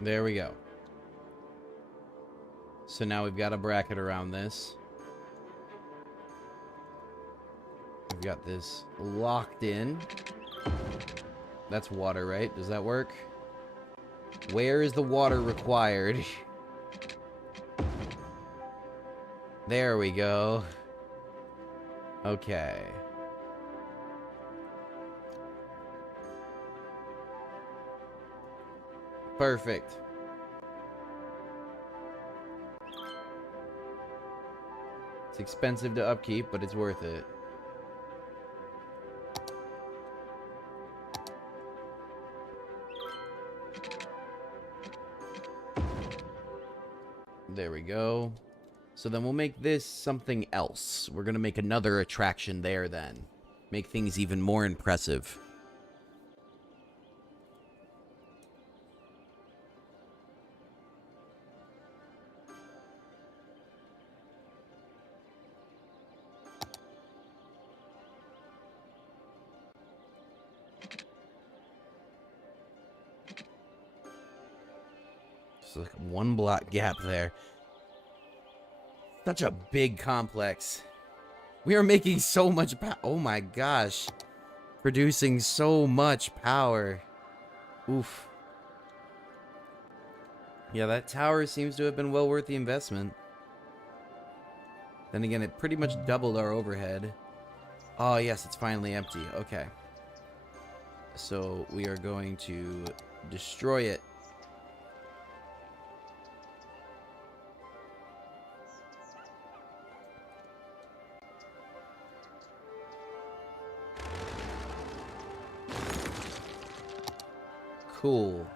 There we go. So now we've got a bracket around this. We've got this locked in. That's water, right? Does that work? Where is the water required? There we go. Okay. Perfect. It's expensive to upkeep, but it's worth it. There we go. So then we'll make this something else. We're going to make another attraction there then. Make things even more impressive. It's like 1 block gap there. Such a big complex. We are making so much power. Oh my gosh. Producing so much power. Oof. Yeah, that tower seems to have been well worth the investment. Then again, it pretty much doubled our overhead. Oh yes, it's finally empty. Okay. So we are going to destroy it. Cool.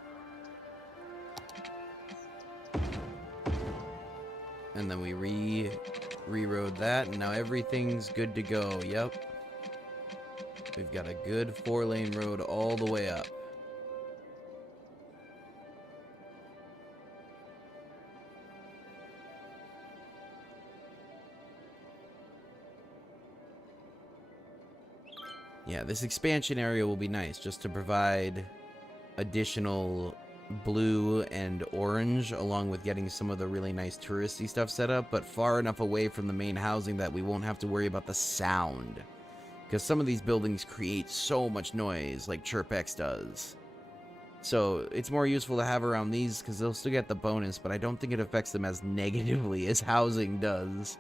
And then we rerode that, and now everything's good to go. Yep. We've got a good 4-lane road all the way up. Yeah, this expansion area will be nice just to provide additional blue and orange along with getting some of the really nice touristy stuff set up, but far enough away from the main housing that we won't have to worry about the sound. Because some of these buildings create so much noise, like ChirpX does. So it's more useful to have around these because they'll still get the bonus, but I don't think it affects them as negatively as housing does.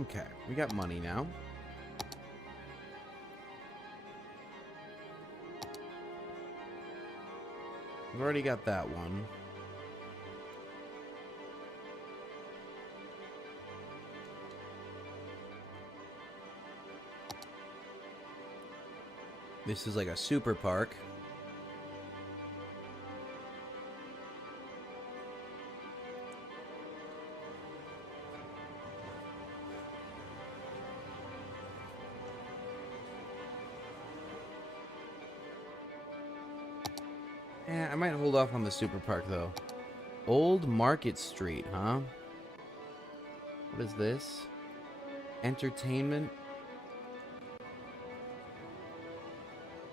Okay, we got money now. We've already got that one. This is like a super park. I might hold off on the super park though. Old Market Street, huh? What is this? Entertainment?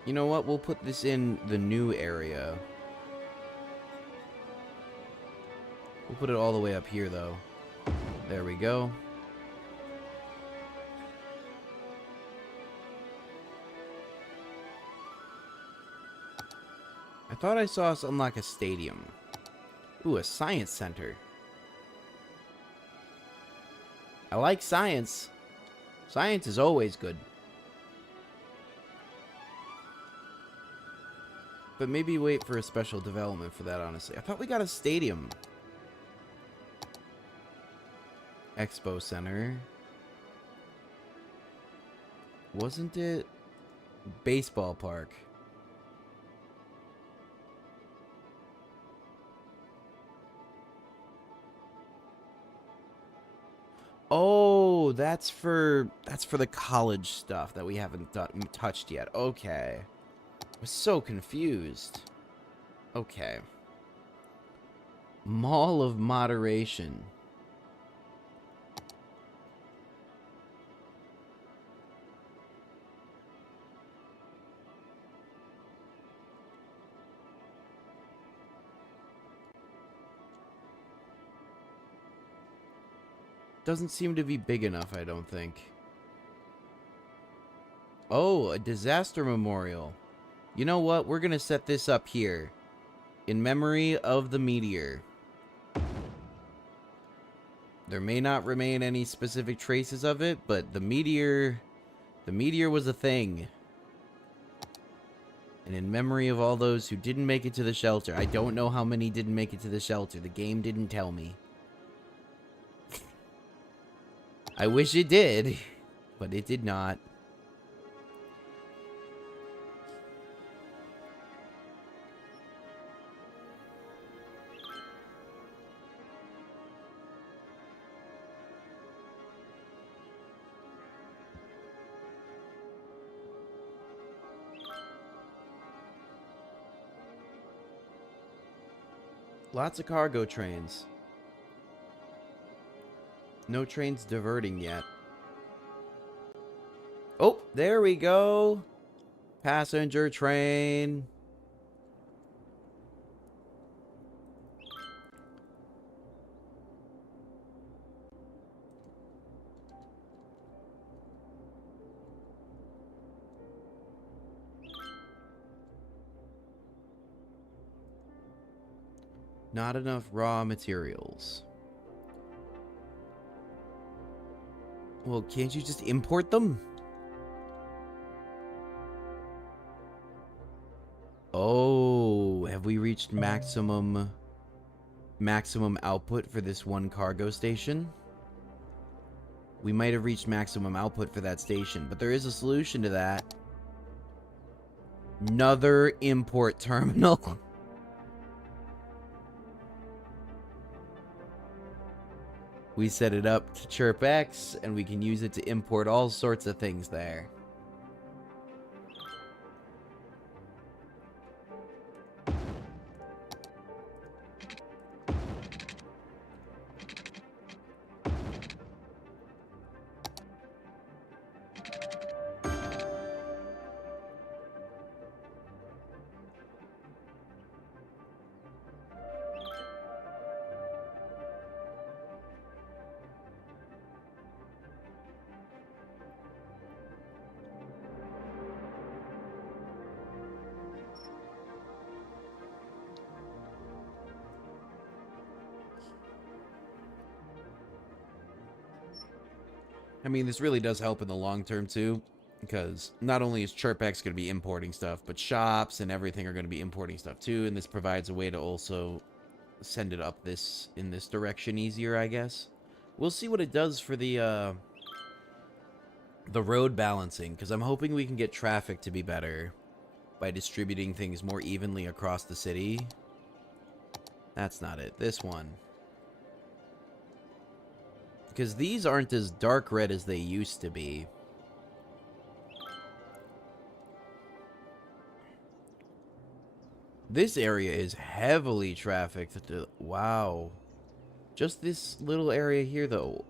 You know what? We'll put this in the new area. We'll put it all the way up here though. There we go. I thought I saw us unlock a stadium. Ooh, a science center. I like science. Science is always good. But maybe wait for a special development for that, honestly. I thought we got a stadium. Expo Center. Wasn't it? Baseball park. Oh, that's for the college stuff that we haven't touched yet. Okay. I was so confused. Okay. Mall of Moderation. Doesn't seem to be big enough, I don't think. Oh, a disaster memorial. You know what? We're going to set this up here. In memory of the meteor. There may not remain any specific traces of it, but the meteor was a thing. And in memory of all those who didn't make it to the shelter. I don't know how many didn't make it to the shelter. The game didn't tell me. I wish it did, but it did not. Lots of cargo trains. No trains diverting yet. Oh, there we go. Passenger train. Not enough raw materials. Well, can't you just import them? Oh, have we reached maximum output for this one cargo station? We might have reached maximum output for that station, but there is a solution to that. Another import terminal. We set it up to Chirp X, and we can use it to import all sorts of things there. I mean, this really does help in the long term, too, because not only is ChirpX going to be importing stuff, but shops and everything are going to be importing stuff, too, and this provides a way to also send it up in this direction easier, I guess. We'll see what it does for the road balancing, because I'm hoping we can get traffic to be better by distributing things more evenly across the city. That's not it. This one. Because these aren't as dark red as they used to be. This area is heavily trafficked. Wow. Just this little area here, though.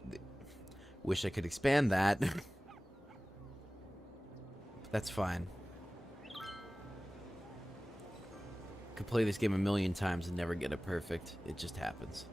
Wish I could expand that. That's fine. Could play this game a million times and never get it perfect. It just happens.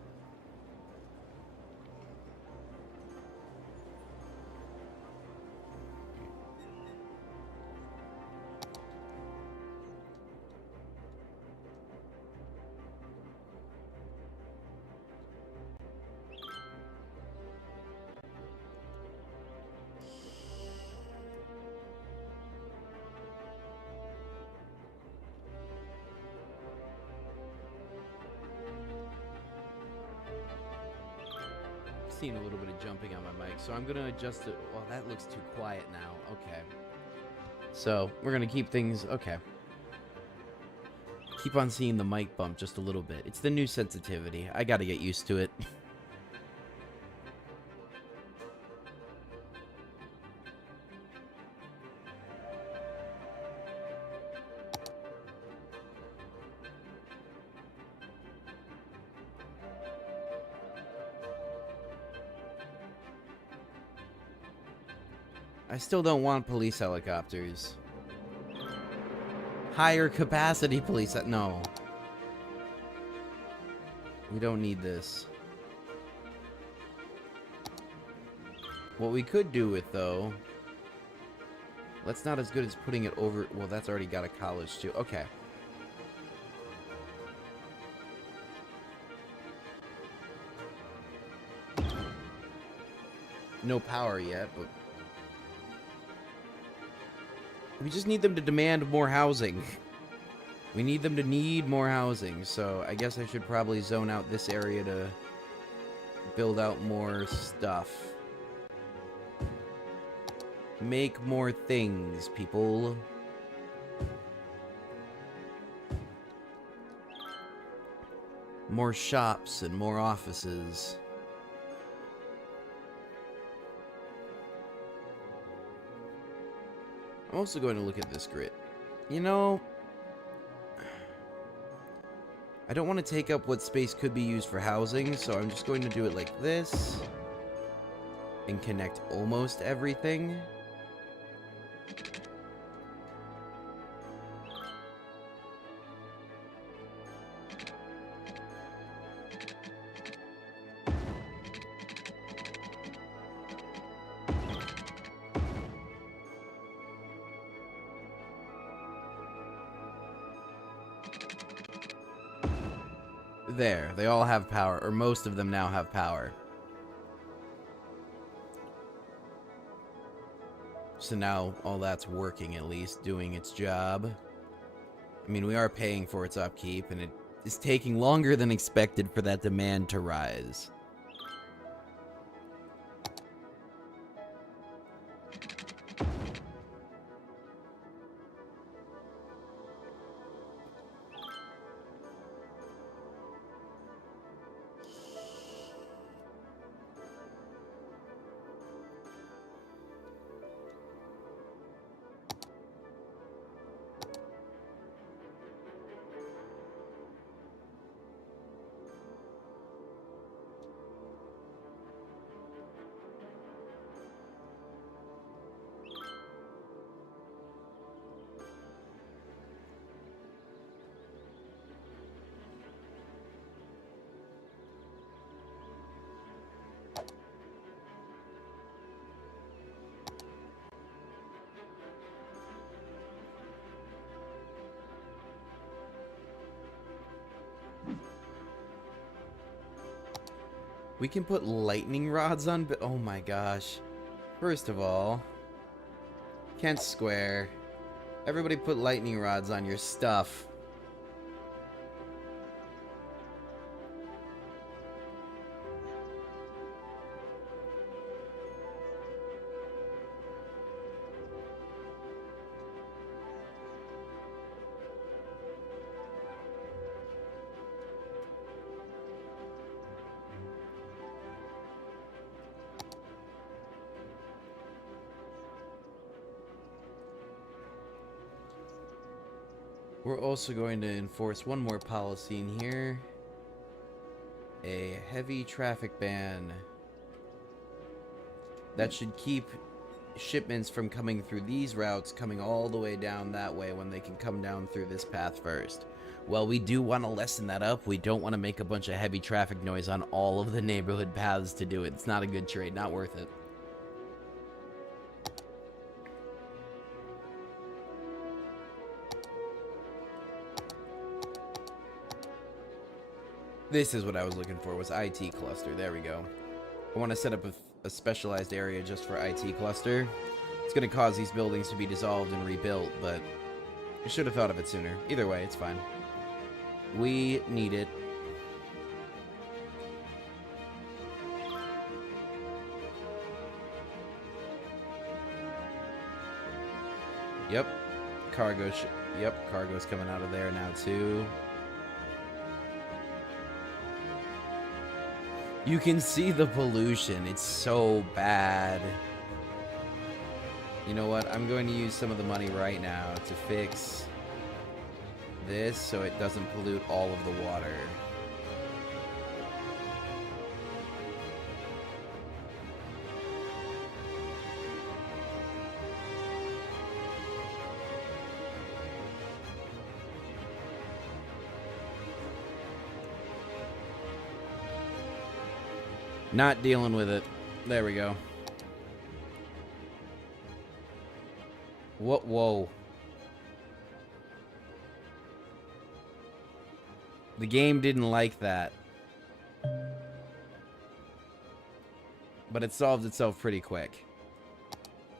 Seeing a little bit of jumping on my mic, so I'm gonna adjust it. Well, that looks too quiet now. Okay. So, we're gonna keep things... Okay. Keep on seeing the mic bump just a little bit. It's the new sensitivity. I gotta get used to it. I still don't want police helicopters. Higher capacity police... No. We don't need this. What we could do with, though... That's not as good as putting it over... Well, that's already got a college, too. Okay. No power yet, but... We just need them to demand more housing. We need them to need more housing, so I guess I should probably zone out this area to build out more stuff. Make more things, people. More shops and more offices. I'm also going to look at this grid. You know, I don't want to take up what space could be used for housing, so I'm just going to do it like this and connect almost everything. There, they all have power, or most of them now have power. So now all that's working, at least, doing its job. I mean, we are paying for its upkeep, and it is taking longer than expected for that demand to rise. We can put lightning rods on, but oh my gosh. First of all, Kent Square. Everybody put lightning rods on your stuff. We're also going to enforce one more policy in here. A heavy traffic ban. That should keep shipments from coming through these routes coming all the way down that way when they can come down through this path first. Well, we do want to lessen that up. We don't want to make a bunch of heavy traffic noise on all of the neighborhood paths to do it. It's not a good trade, not worth it. This is what I was looking for, was IT cluster. There we go. I want to set up a specialized area just for IT cluster. It's going to cause these buildings to be dissolved and rebuilt, but I should have thought of it sooner. Either way, it's fine. We need it. Yep. Yep, cargo's coming out of there now, too. You can see the pollution. It's so bad. You know what? I'm going to use some of the money right now to fix this so it doesn't pollute all of the water. Not dealing with it. There we go. What? Whoa. The game didn't like that. But it solved itself pretty quick.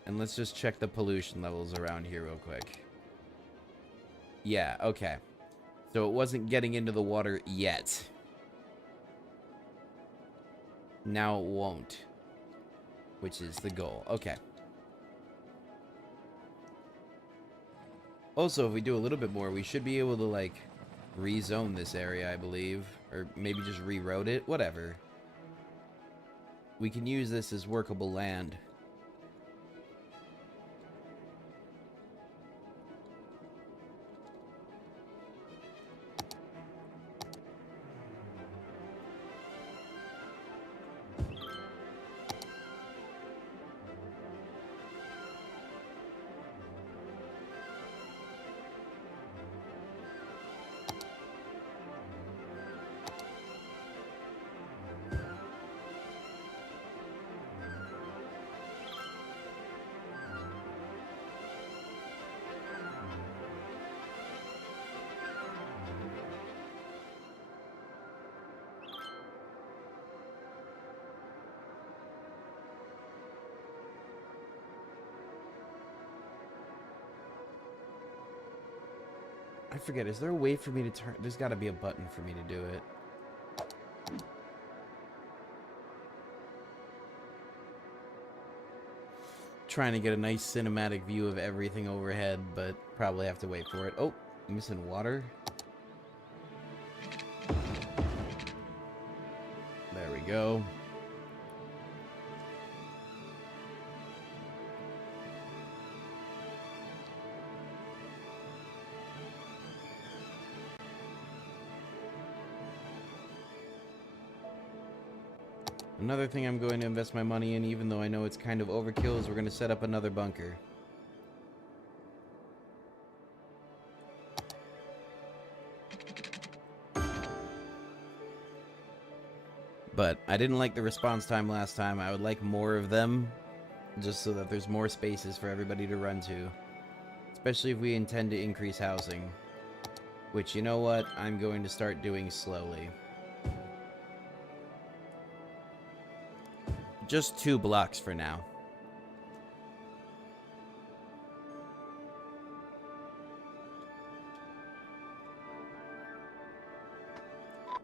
And let's just check the pollution levels around here real quick. Yeah, okay. So it wasn't getting into the water yet. Now it won't. Which is the goal. Okay. Also, if we do a little bit more, we should be able to, like, rezone this area, I believe. Or maybe just reroute it. Whatever. We can use this as workable land. I forget, is there a way for me to turn? There's got to be a button for me to do it. Trying to get a nice cinematic view of everything overhead, but probably have to wait for it. Oh, missing water. There we go. Another thing I'm going to invest my money in, even though I know it's kind of overkill, is we're going to set up another bunker. But I didn't like the response time last time. I would like more of them, just so that there's more spaces for everybody to run to. Especially if we intend to increase housing. Which, you know what? I'm going to start doing slowly. Just 2 blocks for now.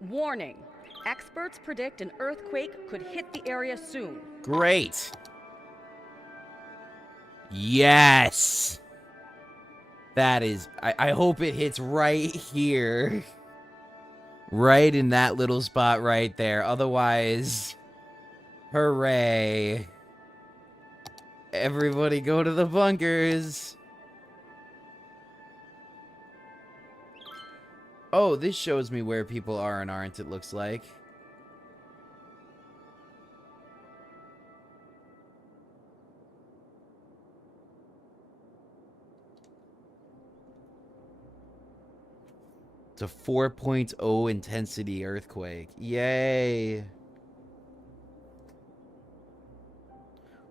Warning. Experts predict an earthquake could hit the area soon. Great. Yes. That is... I hope it hits right here. Right in that little spot right there. Otherwise... Hooray. Everybody go to the bunkers. Oh, this shows me where people are and aren't, it looks like. It's a 4.0 intensity earthquake. Yay.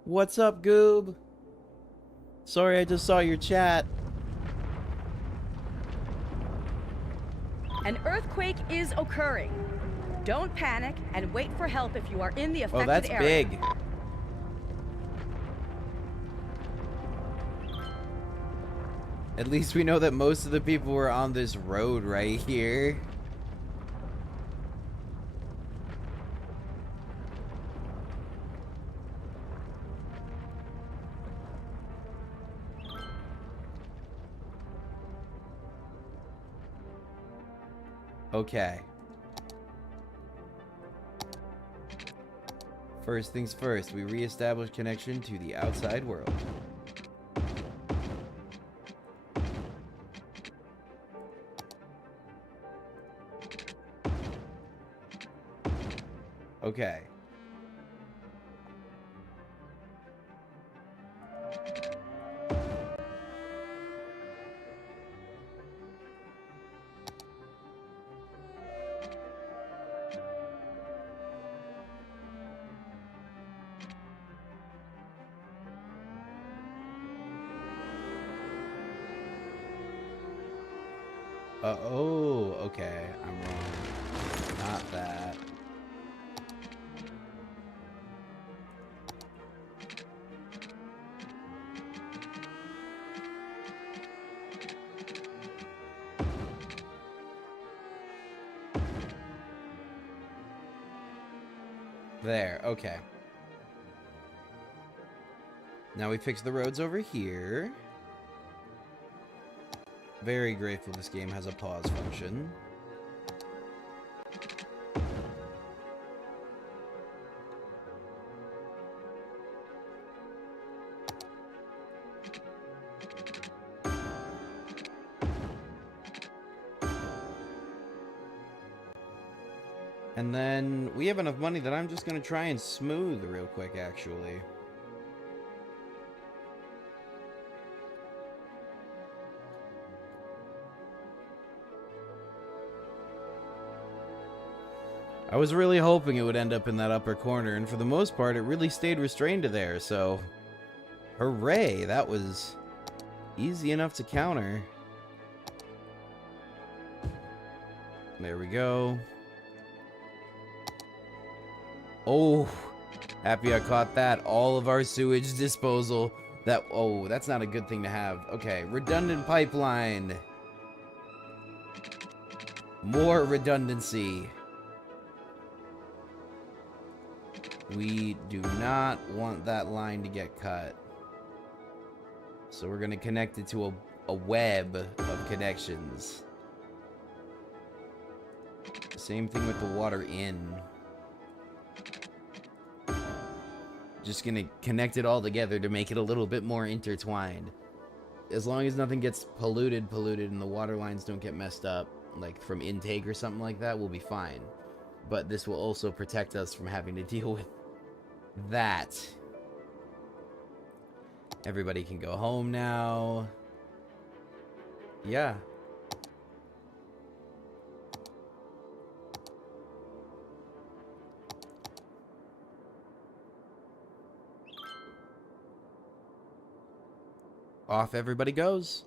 What's up, Goob? Sorry, I just saw your chat. An earthquake is occurring. Don't panic and wait for help if you are in the affected Oh, that's area. big. At least we know that most of the people were on this road right here. Okay. First things first, we reestablish connection to the outside world. Okay. Oh, okay. I'm wrong. Not that. There, okay. Now we fix the roads over here. Very grateful this game has a pause function. And then we have enough money that I'm just going to try and smooth real quick, actually. I was really hoping it would end up in that upper corner, and for the most part, it really stayed restrained to there, so... Hooray! That was easy enough to counter. There we go. Oh, happy I caught that. All of our sewage disposal. Oh, that's not a good thing to have. Okay, redundant pipeline. More redundancy. We do not want that line to get cut. So we're going to connect it to a web of connections. Same thing with the water in. Just going to connect it all together to make it a little bit more intertwined. As long as nothing gets polluted and the water lines don't get messed up, like from intake or something like that, we'll be fine. But this will also protect us from having to deal with that. Everybody can go home now. Yeah. Off everybody goes.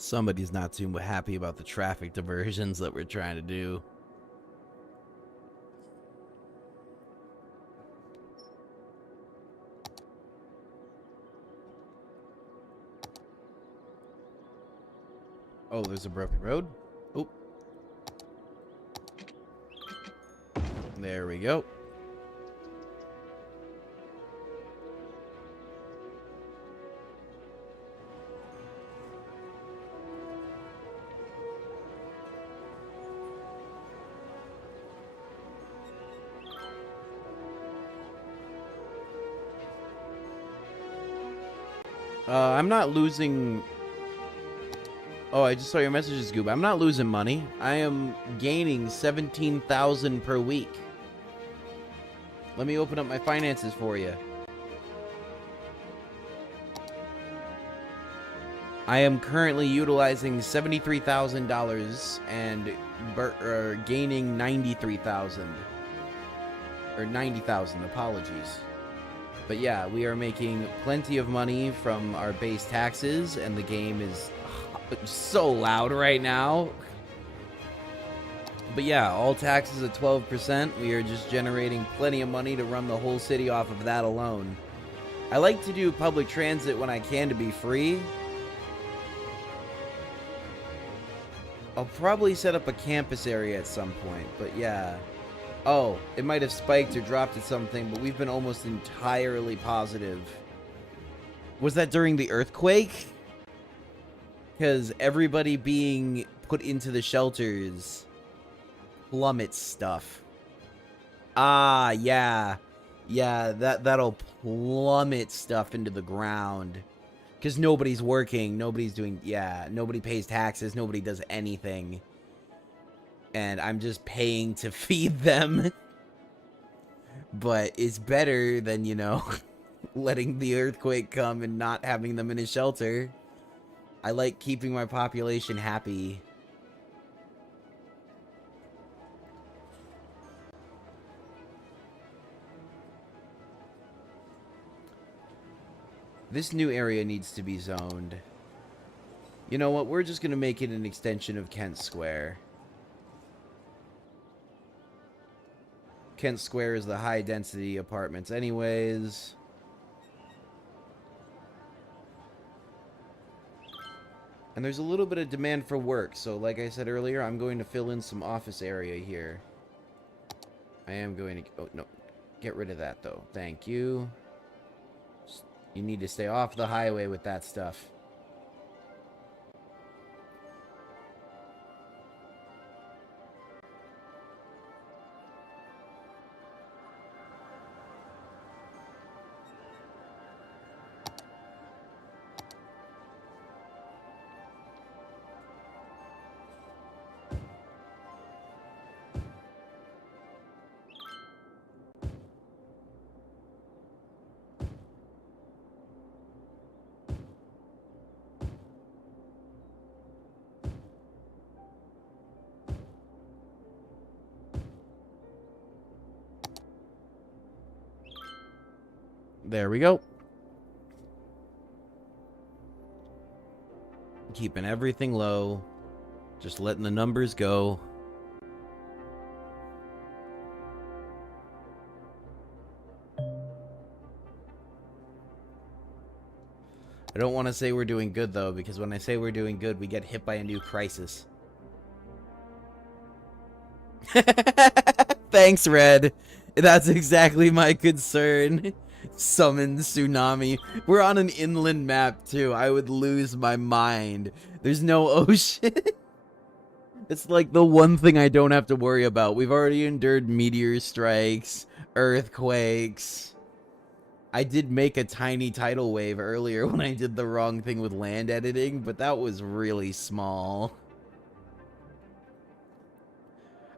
Somebody's not too happy about the traffic diversions that we're trying to do. Oh, there's a broken road. Oh. There we go. I'm not losing... Oh, I just saw your messages, Goob. I'm not losing money. I am gaining 17,000 per week. Let me open up my finances for you. I am currently utilizing $73,000 and gaining 93,000. Or 90,000, apologies. But yeah, we are making plenty of money from our base taxes, and the game is so loud right now. But yeah, all taxes at 12%. We are just generating plenty of money to run the whole city off of that alone. I like to do public transit when I can to be free. I'll probably set up a campus area at some point, but yeah. Oh, it might have spiked or dropped at something, but we've been almost entirely positive. Was that during the earthquake? Because everybody being put into the shelters plummets stuff. Ah, yeah. Yeah, that'll plummet stuff into the ground. Because nobody's working, nobody's doing... Yeah, nobody pays taxes, nobody does anything. And I'm just paying to feed them. But it's better than, you know, letting the earthquake come and not having them in a shelter. I like keeping my population happy. This new area needs to be zoned. You know what? We're just going to make it an extension of Kent Square. Kent Square is the high-density apartments anyways. And there's a little bit of demand for work, so like I said earlier, I'm going to fill in some office area here. I am going to... Oh, no. Get rid of that, though. Thank you. You need to stay off the highway with that stuff. There we go. Keeping everything low. Just letting the numbers go. I don't want to say we're doing good, though, because when I say we're doing good, we get hit by a new crisis. Thanks, Red. That's exactly my concern. Summon tsunami. We're on an inland map, too. I would lose my mind. There's no ocean. It's like the one thing I don't have to worry about. We've already endured meteor strikes, earthquakes. I did make a tiny tidal wave earlier when I did the wrong thing with land editing, but that was really small.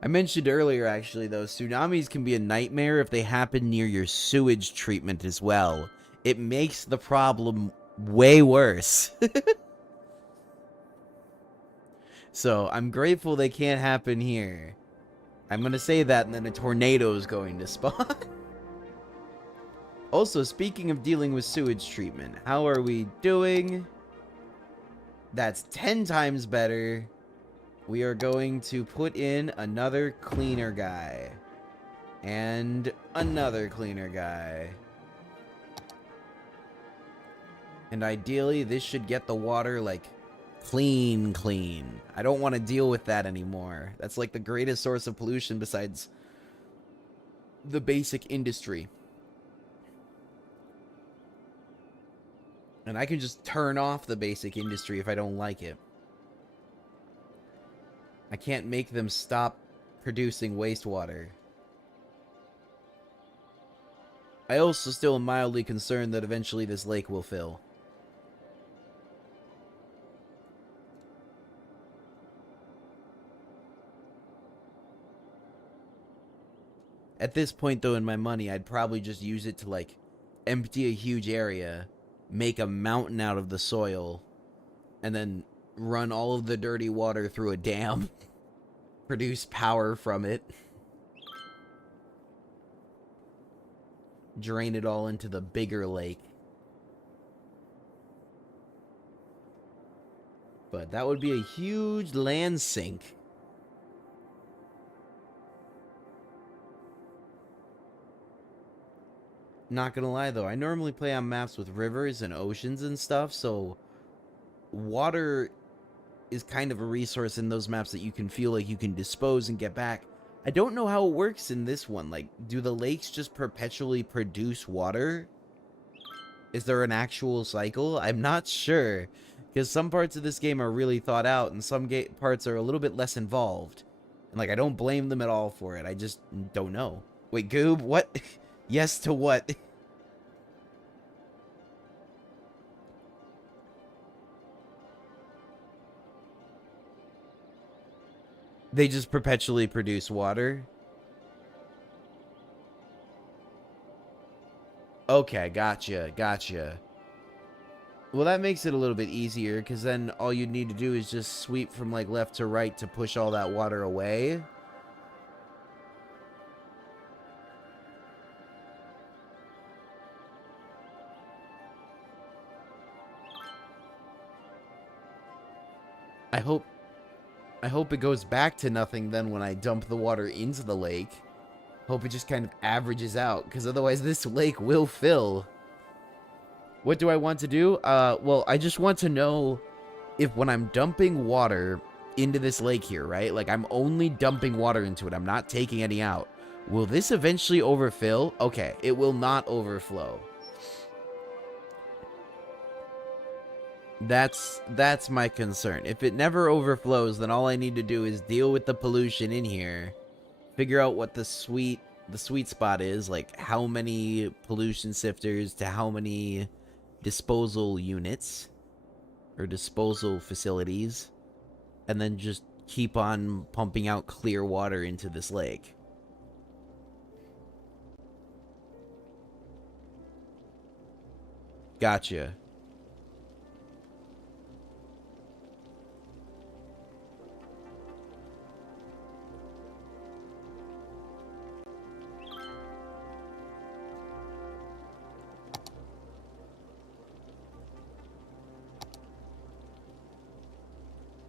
I mentioned earlier, actually, though, tsunamis can be a nightmare if they happen near your sewage treatment as well. It makes the problem way worse. So, I'm grateful they can't happen here. I'm gonna say that, and then a tornado is going to spawn. Also, speaking of dealing with sewage treatment, how are we doing? That's 10 times better. We are going to put in another cleaner guy. And another cleaner guy. And ideally, this should get the water, like, clean. I don't want to deal with that anymore. That's, like, the greatest source of pollution besides the basic industry. And I can just turn off the basic industry if I don't like it. I can't make them stop producing wastewater. I also still am mildly concerned that eventually this lake will fill. At this point, though, in my money, I'd probably just use it to, like, empty a huge area, make a mountain out of the soil, and then run all of the dirty water through a dam. Produce power from it. Drain it all into the bigger lake. But that would be a huge land sink. Not gonna lie, though, I normally play on maps with rivers and oceans and stuff, so water is kind of a resource in those maps that you can feel like you can dispose and get back. I don't know how it works in this one. Like, do the lakes just perpetually produce water? Is there an actual cycle? I'm not sure, because some parts of this game are really thought out, and some parts are a little bit less involved. And, like, I don't blame them at all for it. I just don't know. Wait, Goob, what? Yes to what? They just perpetually produce water? Okay, gotcha. Well, that makes it a little bit easier, because then all you need to do is just sweep from, like, left to right to push all that water away. I hope it goes back to nothing then when I dump the water into the lake. Hope it just kind of averages out, because otherwise this lake will fill. What do I want to do? Well, I just want to know if when I'm dumping water into this lake here, right? Like, I'm only dumping water into it. I'm not taking any out. Will this eventually overfill? Okay, it will not overflow. That's my concern. If it never overflows, then all I need to do is deal with the pollution in here, figure out what the sweet spot is, like how many pollution sifters to how many disposal units or disposal facilities, and then just keep on pumping out clear water into this lake. Gotcha.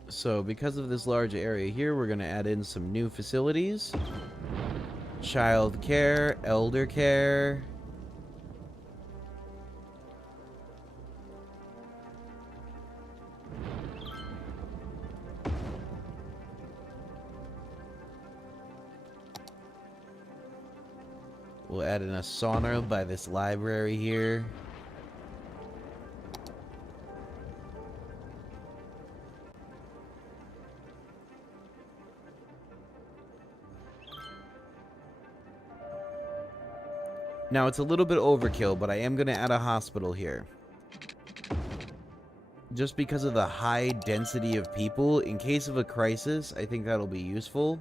So because of this large area here, we're going to add in some new facilities. Child care, elder care. We'll add in a sauna by this library here. Now, it's a little bit overkill, but I am going to add a hospital here. Just because of the high density of people, in case of a crisis, I think that'll be useful.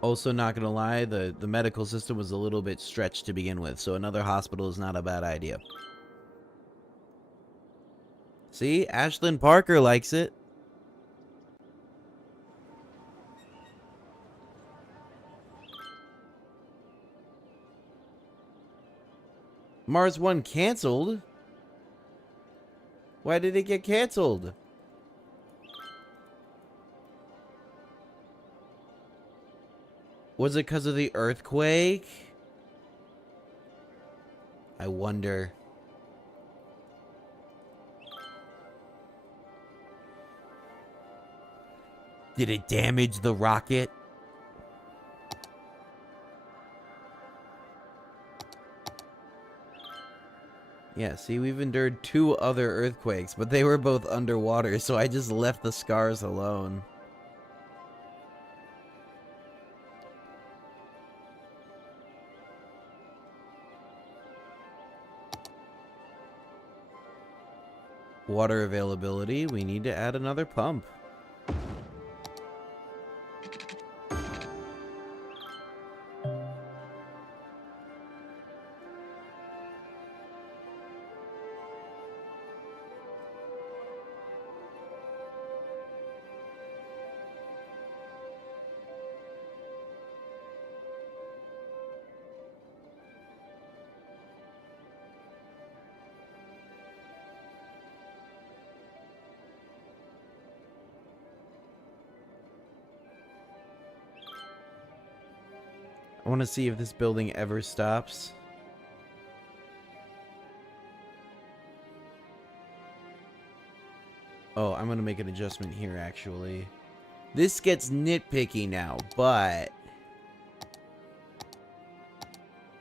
Also, not going to lie, the medical system was a little bit stretched to begin with, so another hospital is not a bad idea. See? Ashlyn Parker likes it. Mars 1 canceled? Why did it get canceled? Was it because of the earthquake? I wonder. Did it damage the rocket? Yeah, see, we've endured 2 other earthquakes, but they were both underwater, so I just left the scars alone. Water availability, we need to add another pump. I want to see if this building ever stops. Oh, I'm going to make an adjustment here, actually. This gets nitpicky now, but...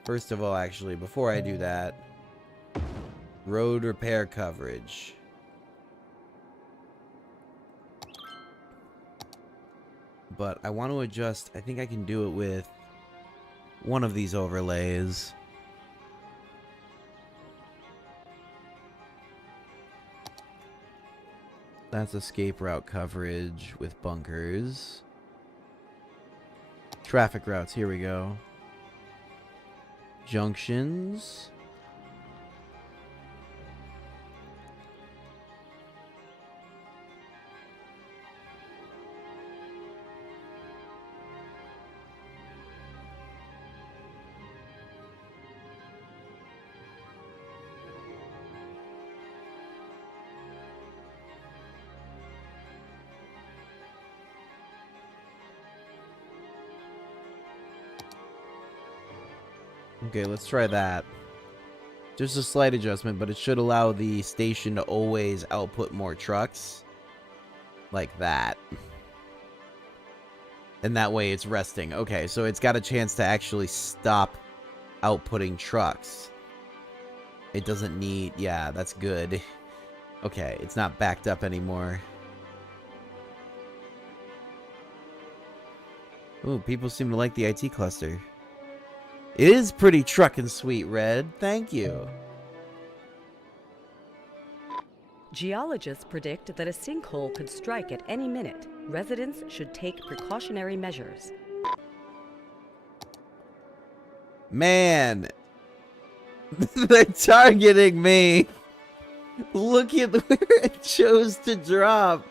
First of all, actually, before I do that... Road repair coverage. But I want to adjust... I think I can do it with... one of these overlays. That's escape route coverage with bunkers. Traffic routes, here we go. Junctions. Okay, let's try that. Just a slight adjustment, but it should allow the station to always output more trucks. Like that. And that way it's resting. Okay, so it's got a chance to actually stop outputting trucks. It doesn't need... yeah, that's good. Okay, it's not backed up anymore. Ooh, people seem to like the IT cluster. It is pretty truckin' sweet, Red. Thank you. Geologists predict that a sinkhole could strike at any minute. Residents should take precautionary measures. Man. They're targeting me. Look at where it chose to drop.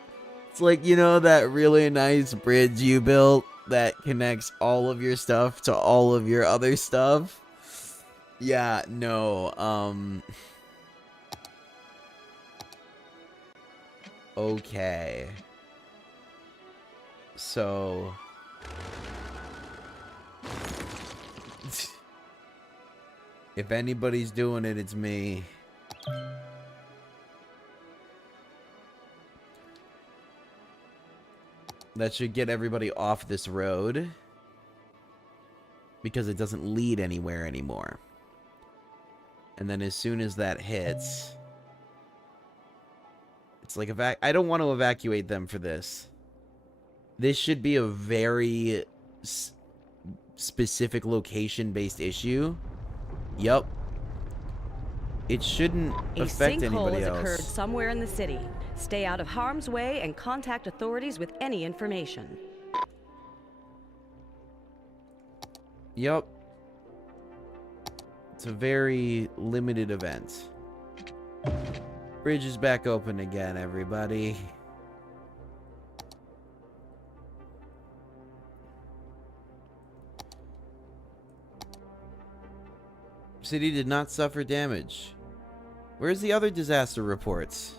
It's like, you know, that really nice bridge you built that connects all of your stuff to all of your other stuff? Yeah, no, okay. So... if anybody's doing it, it's me. That should get everybody off this road. Because it doesn't lead anywhere anymore. And then as soon as that hits... it's like I don't want to evacuate them for this. This should be a very specific location-based issue. Yup. It shouldn't affect anybody else. A sinkhole has occurred somewhere in the city. Stay out of harm's way and contact authorities with any information. Yup. It's a very limited event. Bridge is back open again, everybody. City did not suffer damage. Where's the other disaster reports?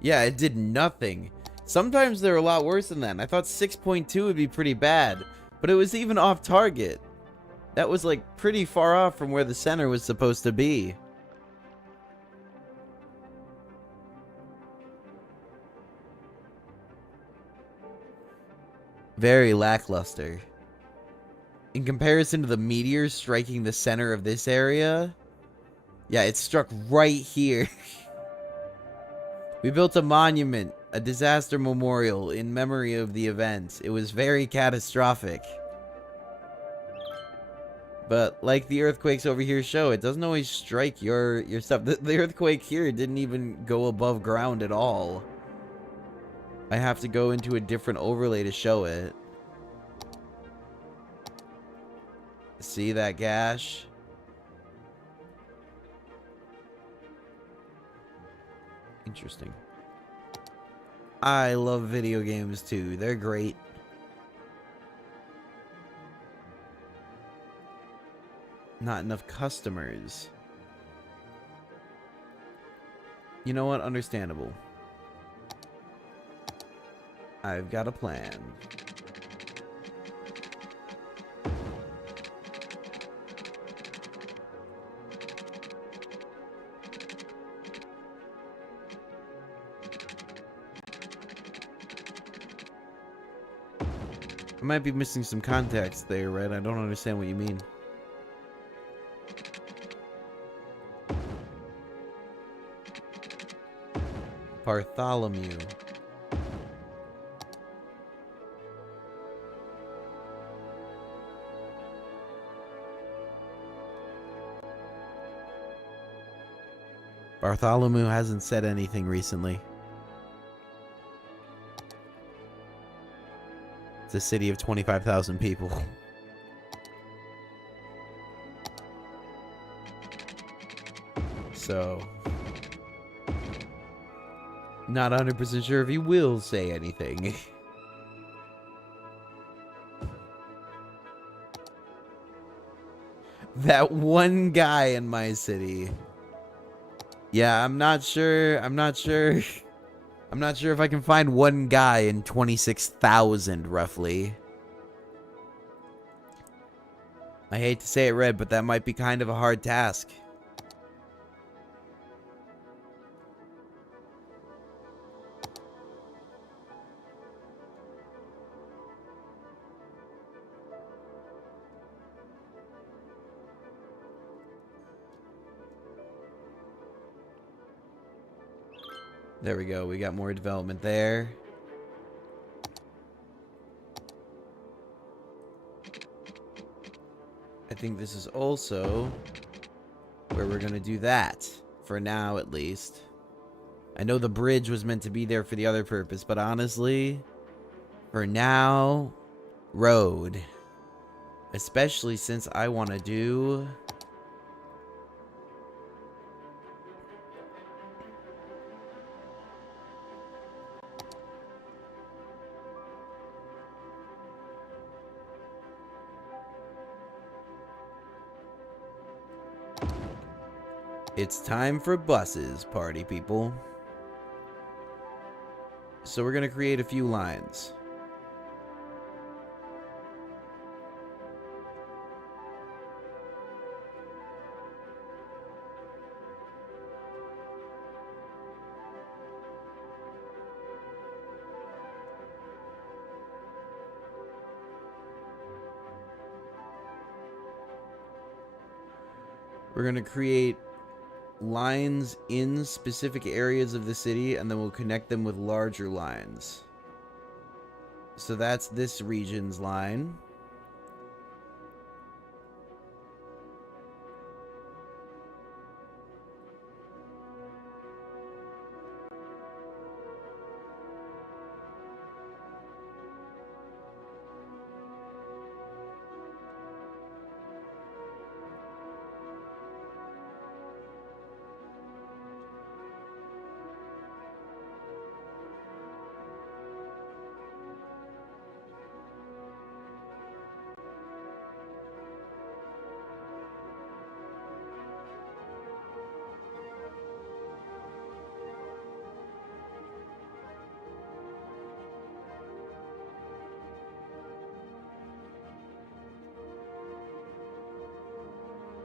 Yeah, it did nothing. Sometimes they're a lot worse than that. I thought 6.2 would be pretty bad, but it was even off target. That was like pretty far off from where the center was supposed to be. Very lackluster. In comparison to the meteor striking the center of this area, yeah, it struck right here. We built a monument, a disaster memorial in memory of the event. It was very catastrophic. But like the earthquakes over here show, it doesn't always strike your stuff. The earthquake here didn't even go above ground at all. I have to go into a different overlay to show it. See that gash? Interesting. I love video games too. They're great. Not enough customers. You know what? Understandable. I've got a plan. I might be missing some context there, Red. I don't understand what you mean. Bartholomew. Bartholomew hasn't said anything recently. It's a city of 25,000 people. So, not 100% sure if he will say anything. That one guy in my city. Yeah, I'm not sure. I'm not sure if I can find one guy in 26,000, roughly. I hate to say it, Red, but that might be kind of a hard task. There we go. We got more development there. I think this is also where we're going to do that. For now, at least. I know the bridge was meant to be there for the other purpose, but honestly, for now, road. Especially since I want to do... It's time for buses, party people. So we're going to create a few lines. We're going to create lines in specific areas of the city, and then we'll connect them with larger lines. So that's this region's line.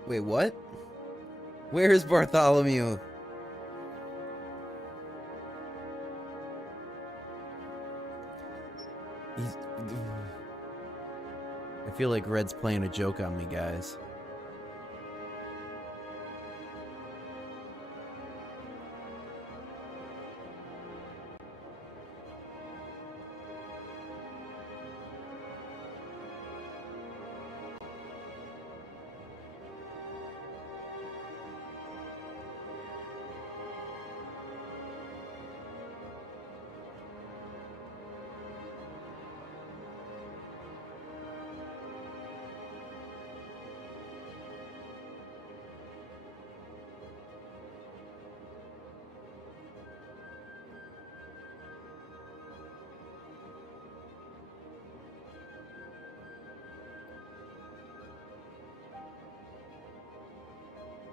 Wait, what? Where is Bartholomew? He's... I feel like Red's playing a joke on me, guys.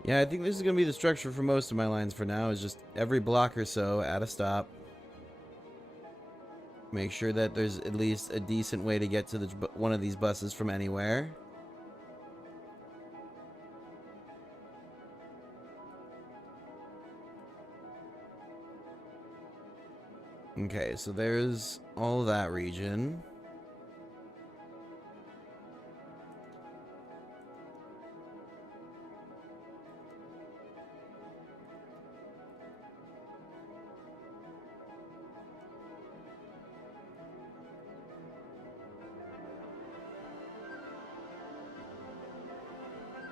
Yeah, I think this is going to be the structure for most of my lines for now, is just every block or so at a stop. Make sure that there's at least a decent way to get to one of these buses from anywhere. Okay, so there's all that region.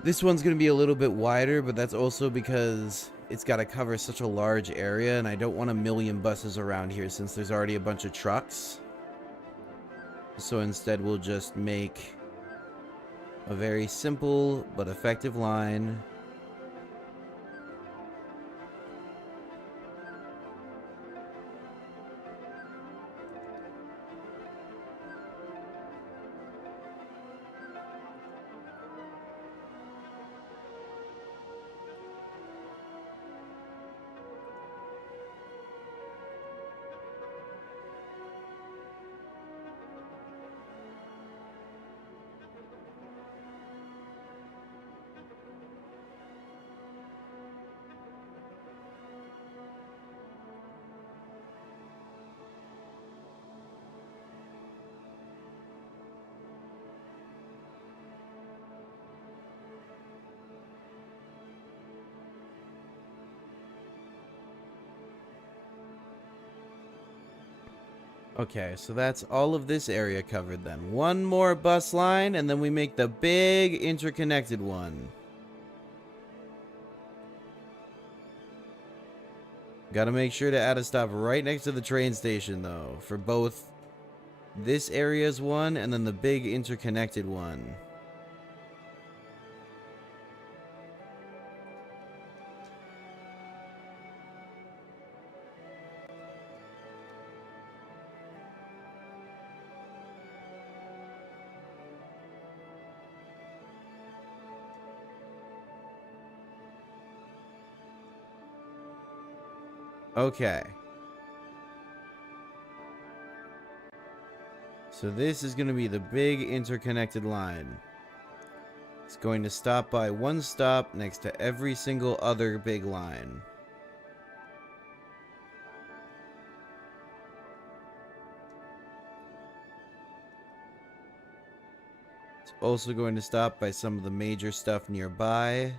This one's going to be a little bit wider, but that's also because it's got to cover such a large area, and I don't want a million buses around here since there's already a bunch of trucks. So instead we'll just make a very simple but effective line. Okay, so that's all of this area covered then. One more bus line, and then we make the big interconnected one. Gotta make sure to add a stop right next to the train station, though, for both this area's one and then the big interconnected one. Okay. So this is going to be the big interconnected line. It's going to stop by one stop next to every single other big line. It's also going to stop by some of the major stuff nearby.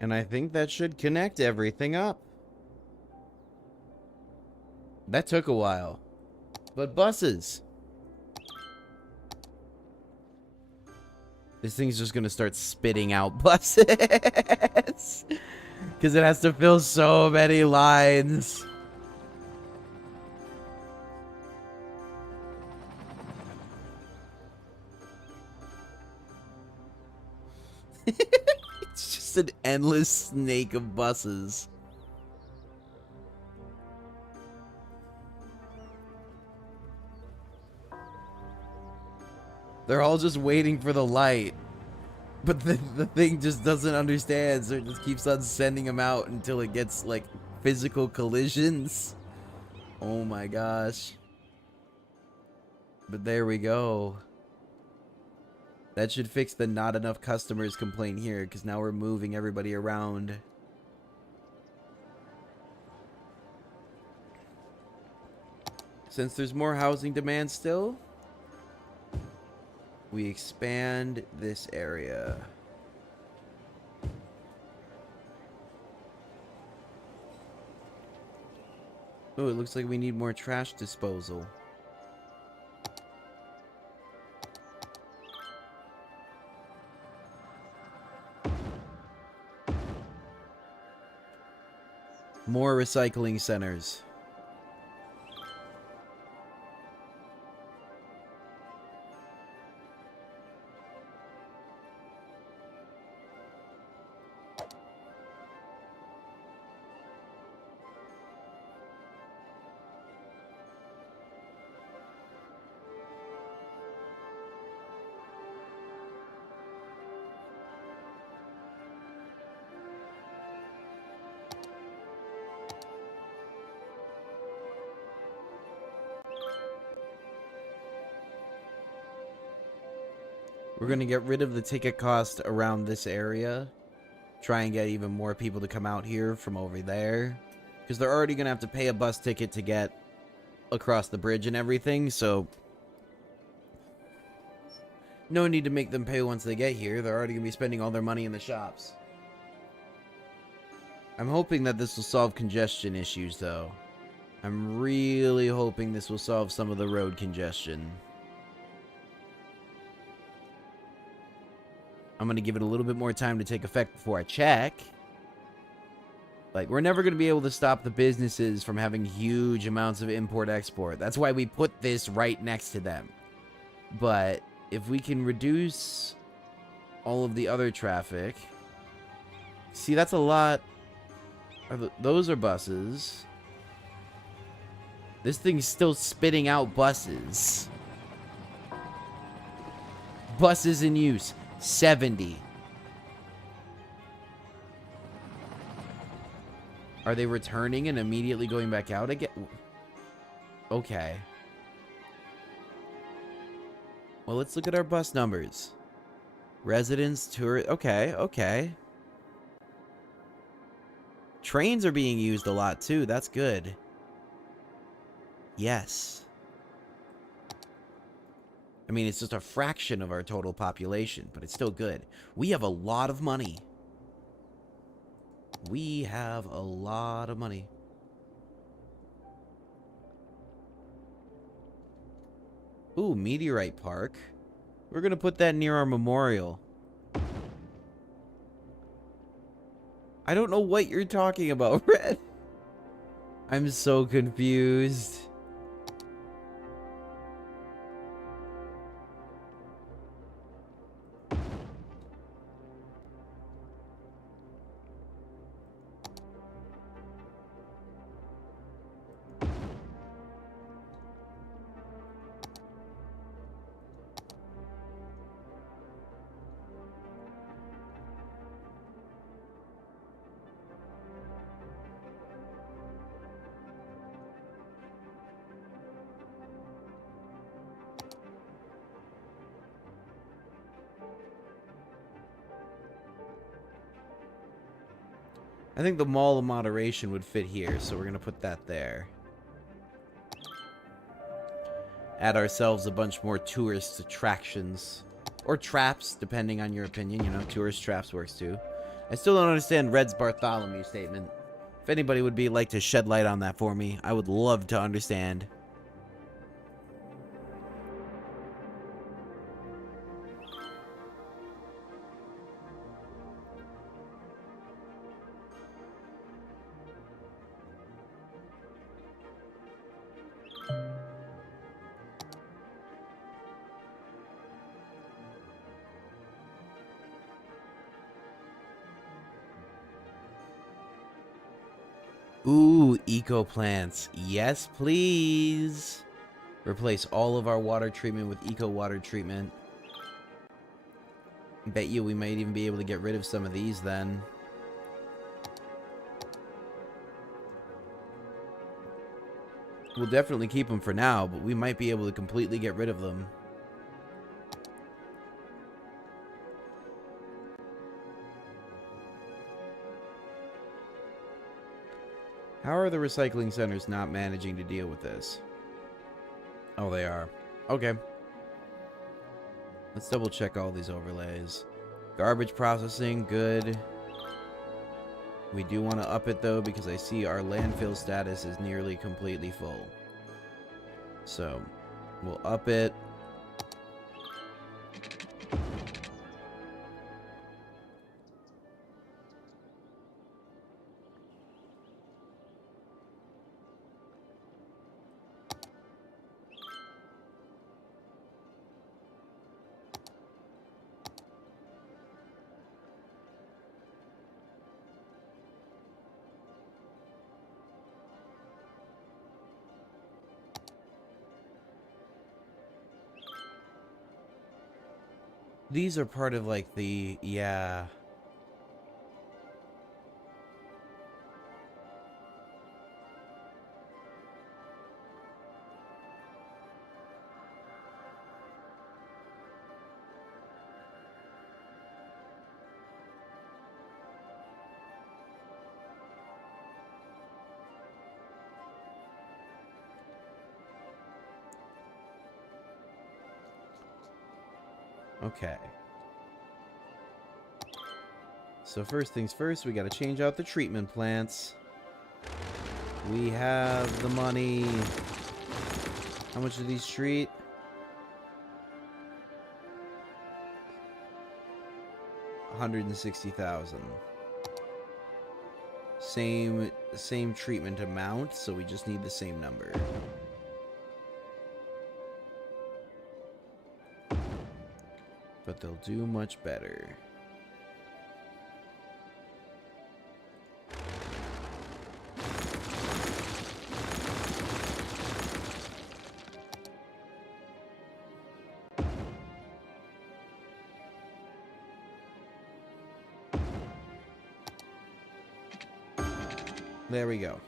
And I think that should connect everything up. That took a while. But buses. This thing's just gonna start spitting out buses. Because it has to fill so many lines. It's just an endless snake of buses. They're all just waiting for the light. But the thing just doesn't understand, so it just keeps on sending them out until it gets, like, physical collisions. Oh my gosh. But there we go. That should fix the not enough customers complaint here, because now we're moving everybody around. Since there's more housing demand still, we expand this area. Oh, it looks like we need more trash disposal. More recycling centers. We're going to get rid of the ticket cost around this area. Try and get even more people to come out here from over there. Because they're already going to have to pay a bus ticket to get across the bridge and everything, so no need to make them pay once they get here. They're already going to be spending all their money in the shops. I'm hoping that this will solve congestion issues, though. I'm really hoping this will solve some of the road congestion. I'm going to give it a little bit more time to take effect before I check. Like, we're never going to be able to stop the businesses from having huge amounts of import-export. That's why we put this right next to them. But if we can reduce all of the other traffic... See, that's a lot. Those are buses. This thing's still spitting out buses. Buses in use. 70. Are they returning and immediately going back out again? Okay. Well, let's look at our bus numbers. Residents, tourists. Okay, okay. Trains are being used a lot, too. That's good. Yes. I mean, it's just a fraction of our total population, but it's still good. We have a lot of money. We have a lot of money. Ooh, Meteorite Park. We're going to put that near our memorial. I don't know what you're talking about, Red. I'm so confused. I think the Mall of Moderation would fit here, so we're going to put that there. Add ourselves a bunch more tourist attractions. Or traps, depending on your opinion. You know, tourist traps works too. I still don't understand Red's Bartholomew statement. If anybody would like to shed light on that for me, I would love to understand. Ooh, eco plants. Yes, please. Replace all of our water treatment with eco water treatment. Bet you we might even be able to get rid of some of these then. We'll definitely keep them for now, but we might be able to completely get rid of them. How are the recycling centers not managing to deal with this? Oh, they are. Okay. Let's double check all these overlays. Garbage processing, good. We do want to up it though because I see our landfill status is nearly completely full. So, we'll up it. These are part of like the, yeah. Okay. So first things first, we gotta change out the treatment plants. We have the money. How much do these treat? $160,000. Same treatment amount, so we just need the same number. But they'll do much better. There we go.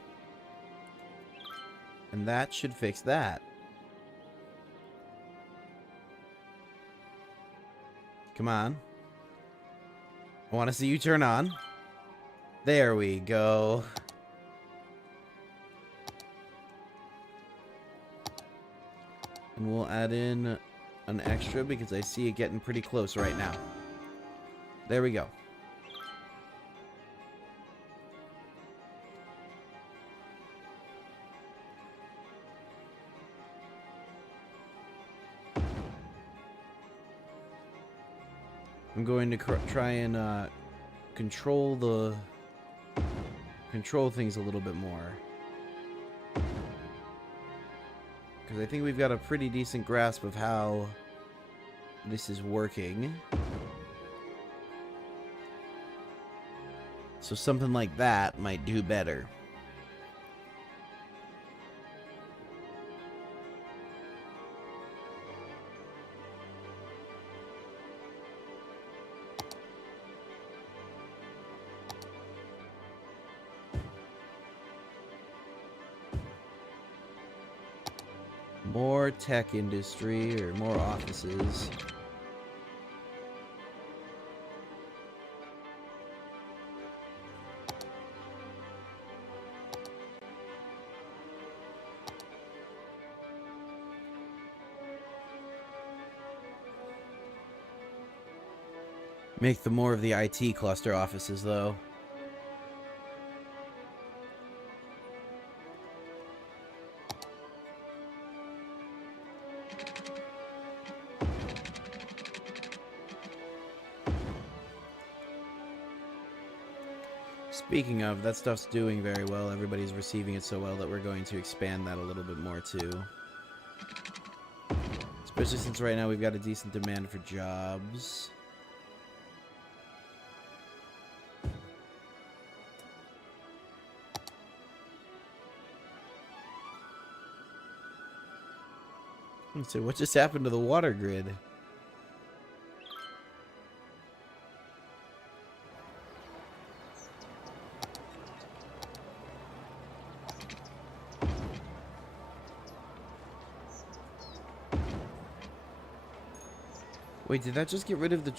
And that should fix that. Come on. I want to see you turn on. There we go. And we'll add in an extra because I see it getting pretty close right now. There we go. I'm going to try and control things a little bit more, because I think we've got a pretty decent grasp of how this is working. So something like that might do better. More tech industry, or more offices. Make the more of the IT cluster offices, though. Speaking of, that stuff's doing very well. Everybody's receiving it so well that we're going to expand that a little bit more, too. Especially since right now we've got a decent demand for jobs. So what just happened to the water grid? Wait, did that just get rid of the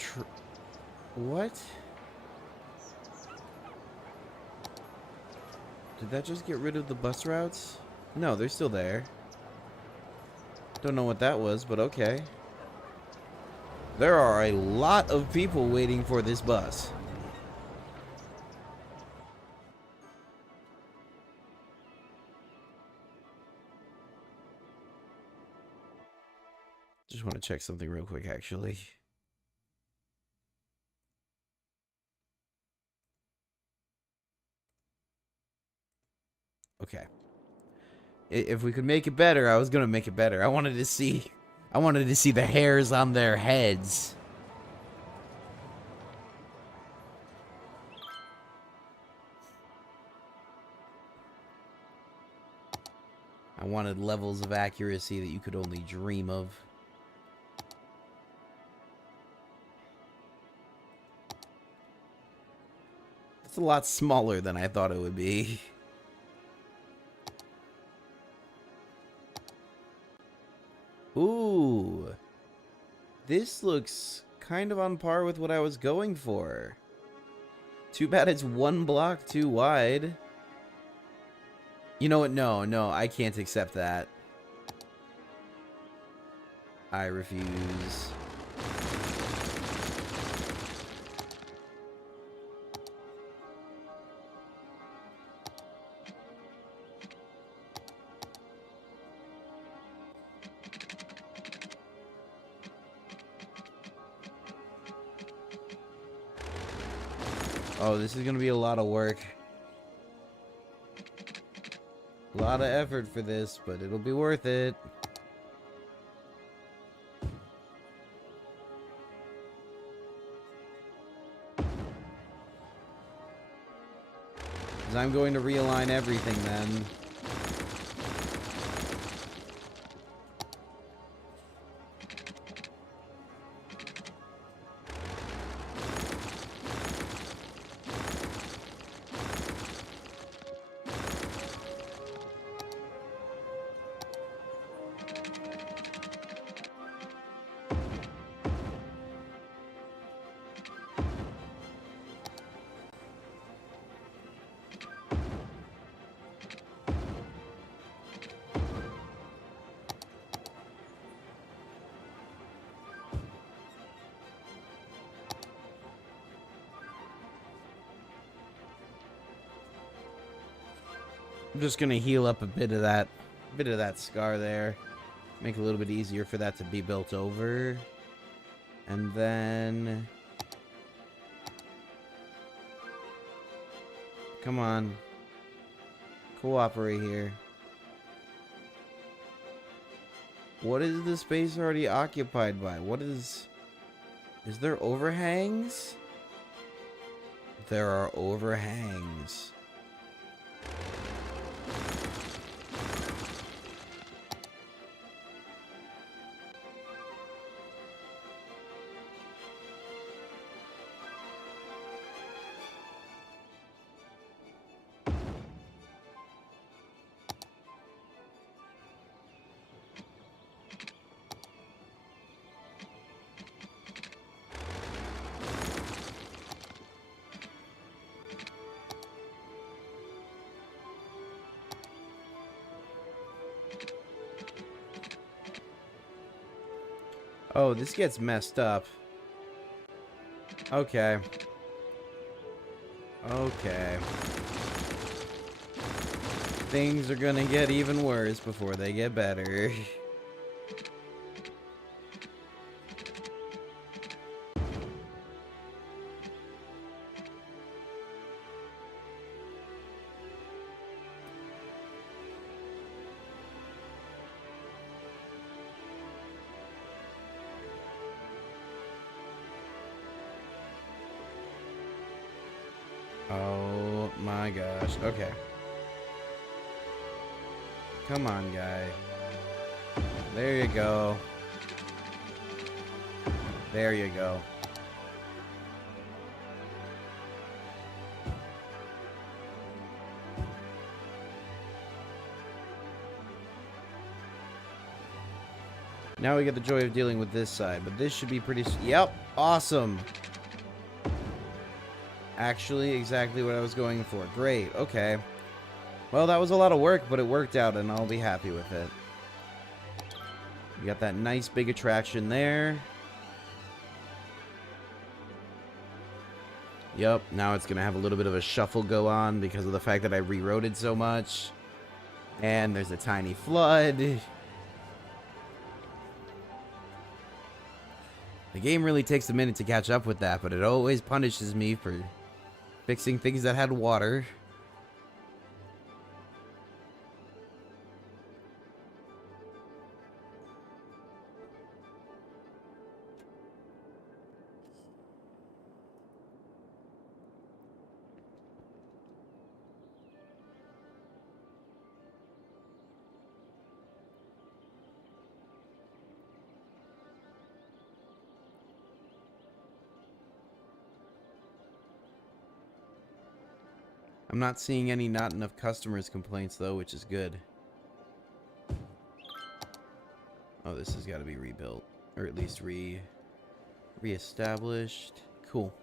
what? Did that just get rid of the bus routes? No, they're still there. Don't know what that was, but okay. There are a lot of people waiting for this bus. Just want to check something real quick, actually. Okay. If we could make it better, I was gonna make it better. I wanted to see the hairs on their heads. I wanted levels of accuracy that you could only dream of. It's a lot smaller than I thought it would be. Ooh. This looks kind of on par with what I was going for. Too bad it's one block too wide. You know what? No, I can't accept that. I refuse. Oh, this is gonna be a lot of work. A lot of effort for this, but it'll be worth it. 'Cause I'm going to realign everything then. I'm just gonna heal up a bit of that scar there. Make it a little bit easier for that to be built over. And then... Come on. Cooperate here. What is the space already occupied by? What is... Is there overhangs? There are overhangs. Oh, this gets messed up. Okay. Okay. Things are gonna get even worse before they get better. Oh my gosh. Okay. Come on, guy. There you go. There you go. Now we get the joy of dealing with this side, but this should be pretty... Yep, awesome. Actually, exactly what I was going for. Great, okay. Well, that was a lot of work, but it worked out, and I'll be happy with it. We got that nice big attraction there. Yep, now it's going to have a little bit of a shuffle go on because of the fact that I rewrote it so much. And there's a tiny flood. The game really takes a minute to catch up with that, but it always punishes me for fixing things that had water. I'm not seeing any not enough customers complaints though, which is good. Oh, this has got to be rebuilt, or at least reestablished. Cool.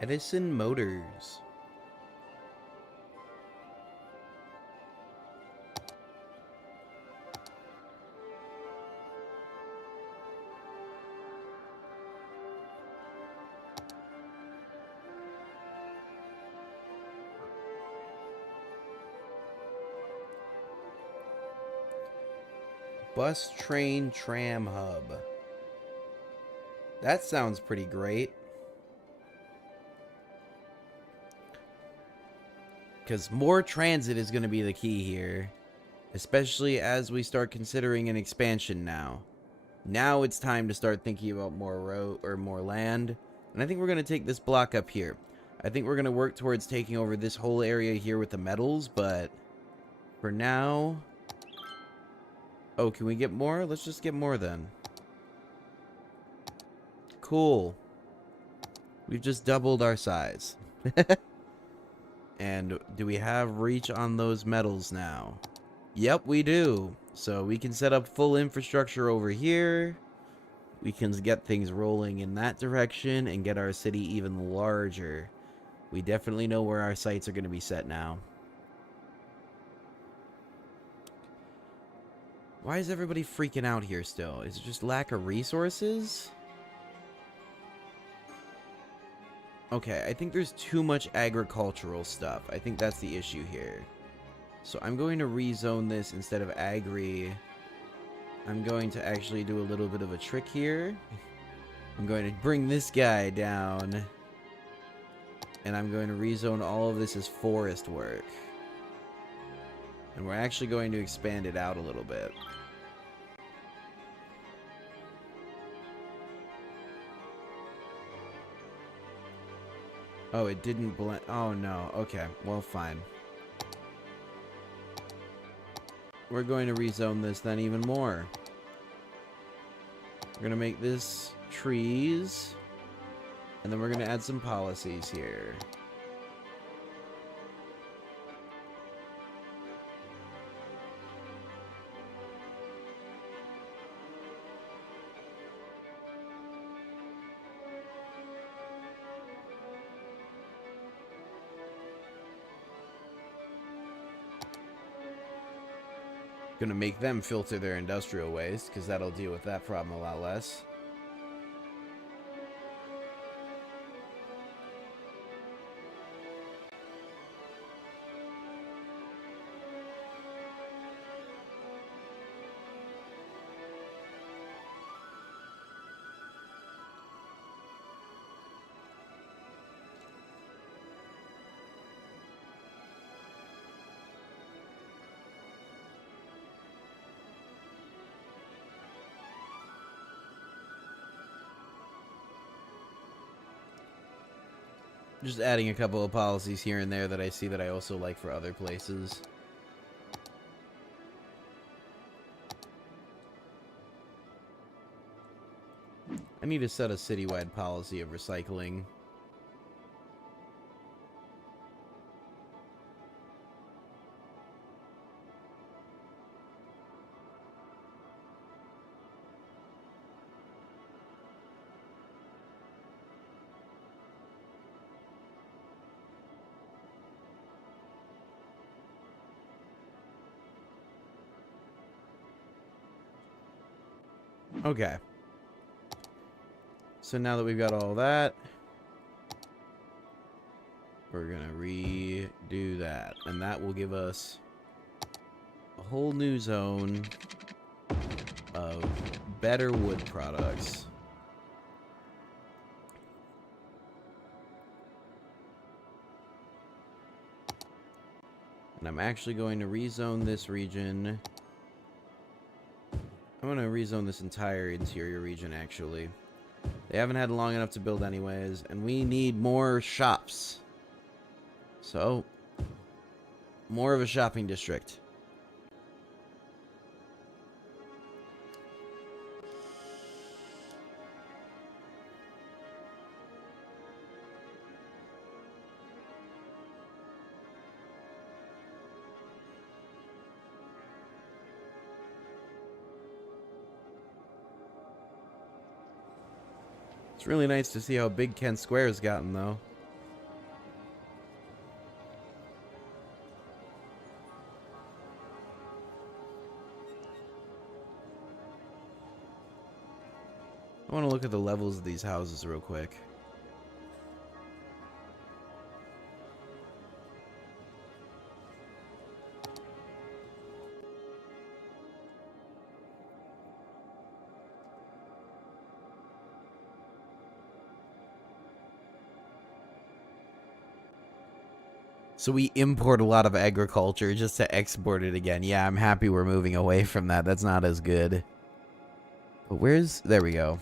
Edison Motors. Bus, train, tram hub. That sounds pretty great. Because more transit is going to be the key here. Especially as we start considering an expansion now. Now it's time to start thinking about more road or more land. And I think we're going to take this block up here. I think we're going to work towards taking over this whole area here with the metals, but for now... Oh, can we get more? Let's just get more then. Cool. We've just doubled our size. And do we have reach on those metals now? Yep, we do. So we can set up full infrastructure over here. We can get things rolling in that direction and get our city even larger. We definitely know where our sites are going to be set now. Why is everybody freaking out here still? Is it just lack of resources? Okay, I think there's too much agricultural stuff. I think that's the issue here. So I'm going to rezone this instead of agri. I'm going to actually do a little bit of a trick here. I'm going to bring this guy down. And I'm going to rezone all of this as forest work. And we're actually going to expand it out a little bit. Oh, it didn't blend. Oh, no. Okay. Well, fine. We're going to rezone this then even more. We're going to make this trees. And then we're going to add some policies here. Gonna make them filter their industrial waste, because that'll deal with that problem a lot less. Just adding a couple of policies here and there that I see that I also like for other places. I need to set a citywide policy of recycling. Okay. So now that we've got all that, we're gonna redo that. And that will give us a whole new zone of better wood products. And I'm actually going to rezone this region. I'm going to rezone this entire interior region, actually. They haven't had long enough to build anyways, and we need more shops. So, more of a shopping district. It's really nice to see how big Kent Square has gotten, though. I want to look at the levels of these houses real quick. So we import a lot of agriculture just to export it again. Yeah, I'm happy we're moving away from that. That's not as good. But where's... There we go.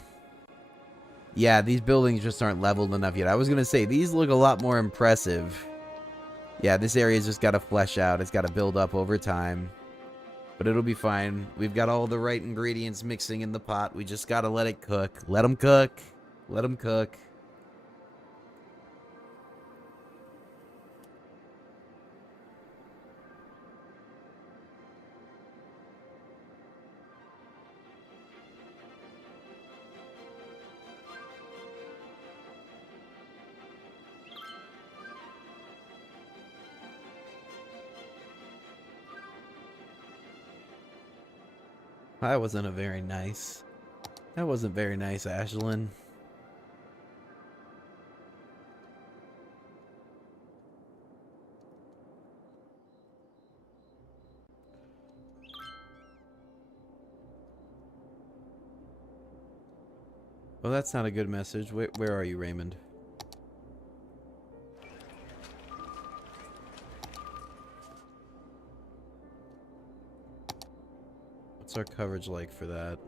Yeah, these buildings just aren't leveled enough yet. I was going to say, these look a lot more impressive. Yeah, this area's just got to flesh out. It's got to build up over time. But it'll be fine. We've got all the right ingredients mixing in the pot. We just got to let it cook. Let them cook. Let them cook. That wasn't a very nice. That wasn't very nice, Ashlyn. Well, that's not a good message. Where are you, Raymond? What's our coverage like for that?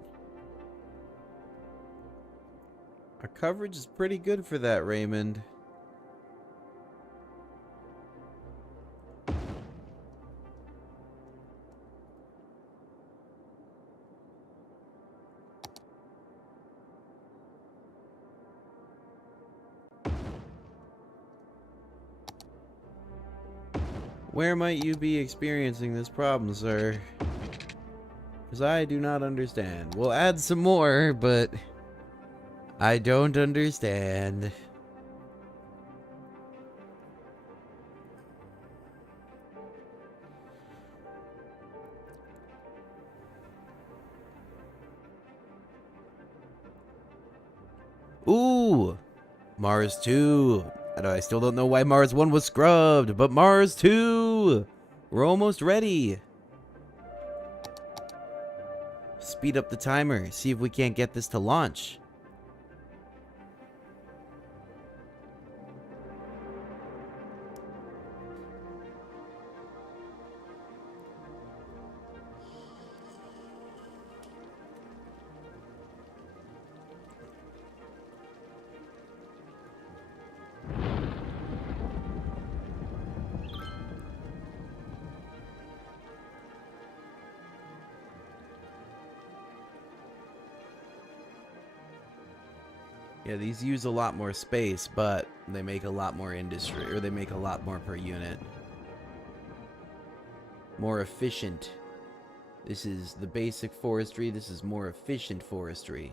Our coverage is pretty good for that, Raymond. Where might you be experiencing this problem, sir? Because I do not understand. We'll add some more, but I don't understand. Ooh! Mars 2. I still don't know why Mars 1 was scrubbed, but Mars 2! We're almost ready. Speed up the timer. See if we can't get this to launch. Yeah, these use a lot more space, but they make a lot more industry, or they make a lot more per unit. More efficient. This is the basic forestry. This is more efficient forestry.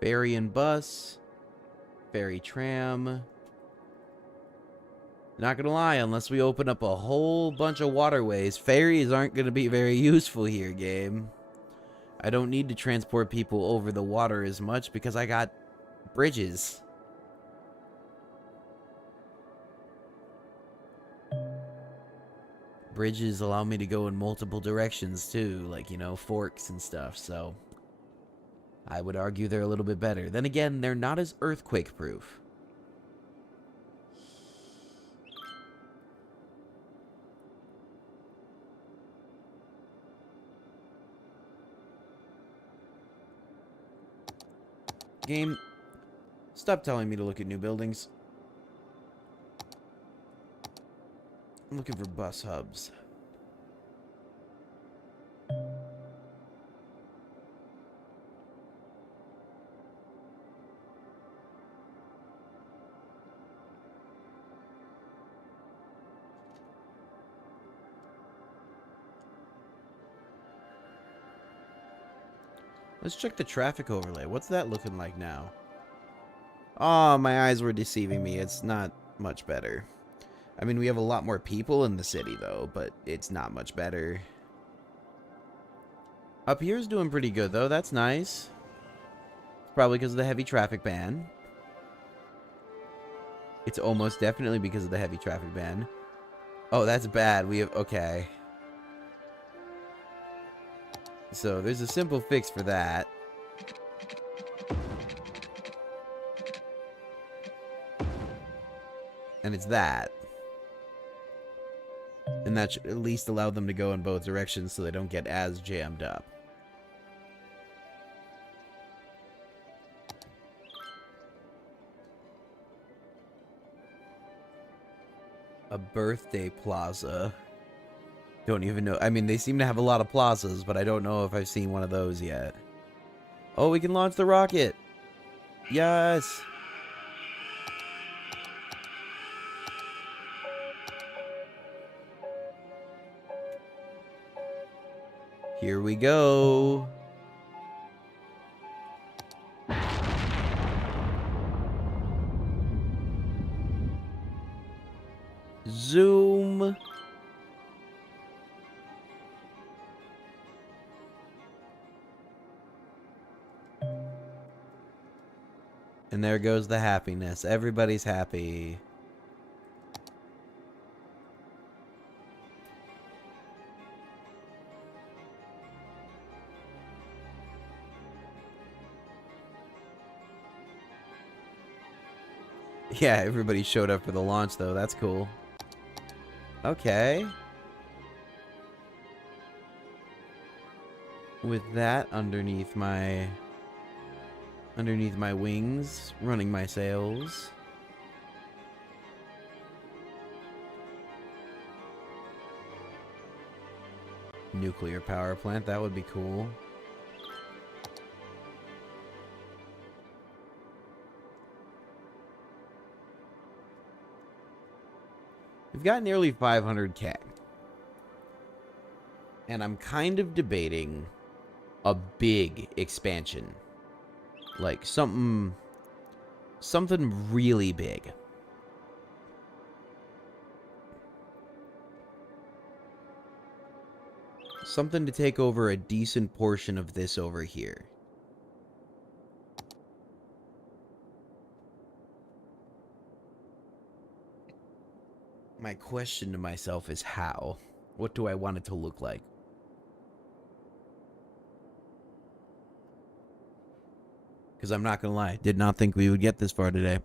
Ferry and bus. Ferry tram. Not gonna lie, unless we open up a whole bunch of waterways, ferries aren't gonna be very useful here, game. I don't need to transport people over the water as much because I got bridges. Bridges allow me to go in multiple directions too, like, you know, forks and stuff, so I would argue they're a little bit better. Then again, they're not as earthquake-proof. Game, stop telling me to look at new buildings. I'm looking for bus hubs. Let's check the traffic overlay. What's that looking like now? Oh, my eyes were deceiving me. It's not much better. I mean, we have a lot more people in the city, though, but it's not much better. Up here's doing pretty good, though. That's nice. Probably because of the heavy traffic ban. It's almost definitely because of the heavy traffic ban. Oh, that's bad. We have... Okay. So, there's a simple fix for that. And it's that. And that should at least allow them to go in both directions so they don't get as jammed up. A birthday plaza. Don't even know. I mean, they seem to have a lot of plazas, but I don't know if I've seen one of those yet. Oh, we can launch the rocket. Yes. Here we go. Zoom. And there goes the happiness. Everybody's happy. Yeah, everybody showed up for the launch, though. That's cool. Okay. With that underneath my wings, running my sails. Nuclear power plant, that would be cool. We've got nearly 500K. And I'm kind of debating a big expansion. Like something really big. Something to take over a decent portion of this over here. My question to myself is how? What do I want it to look like? Because I'm not going to lie, did not think we would get this far today.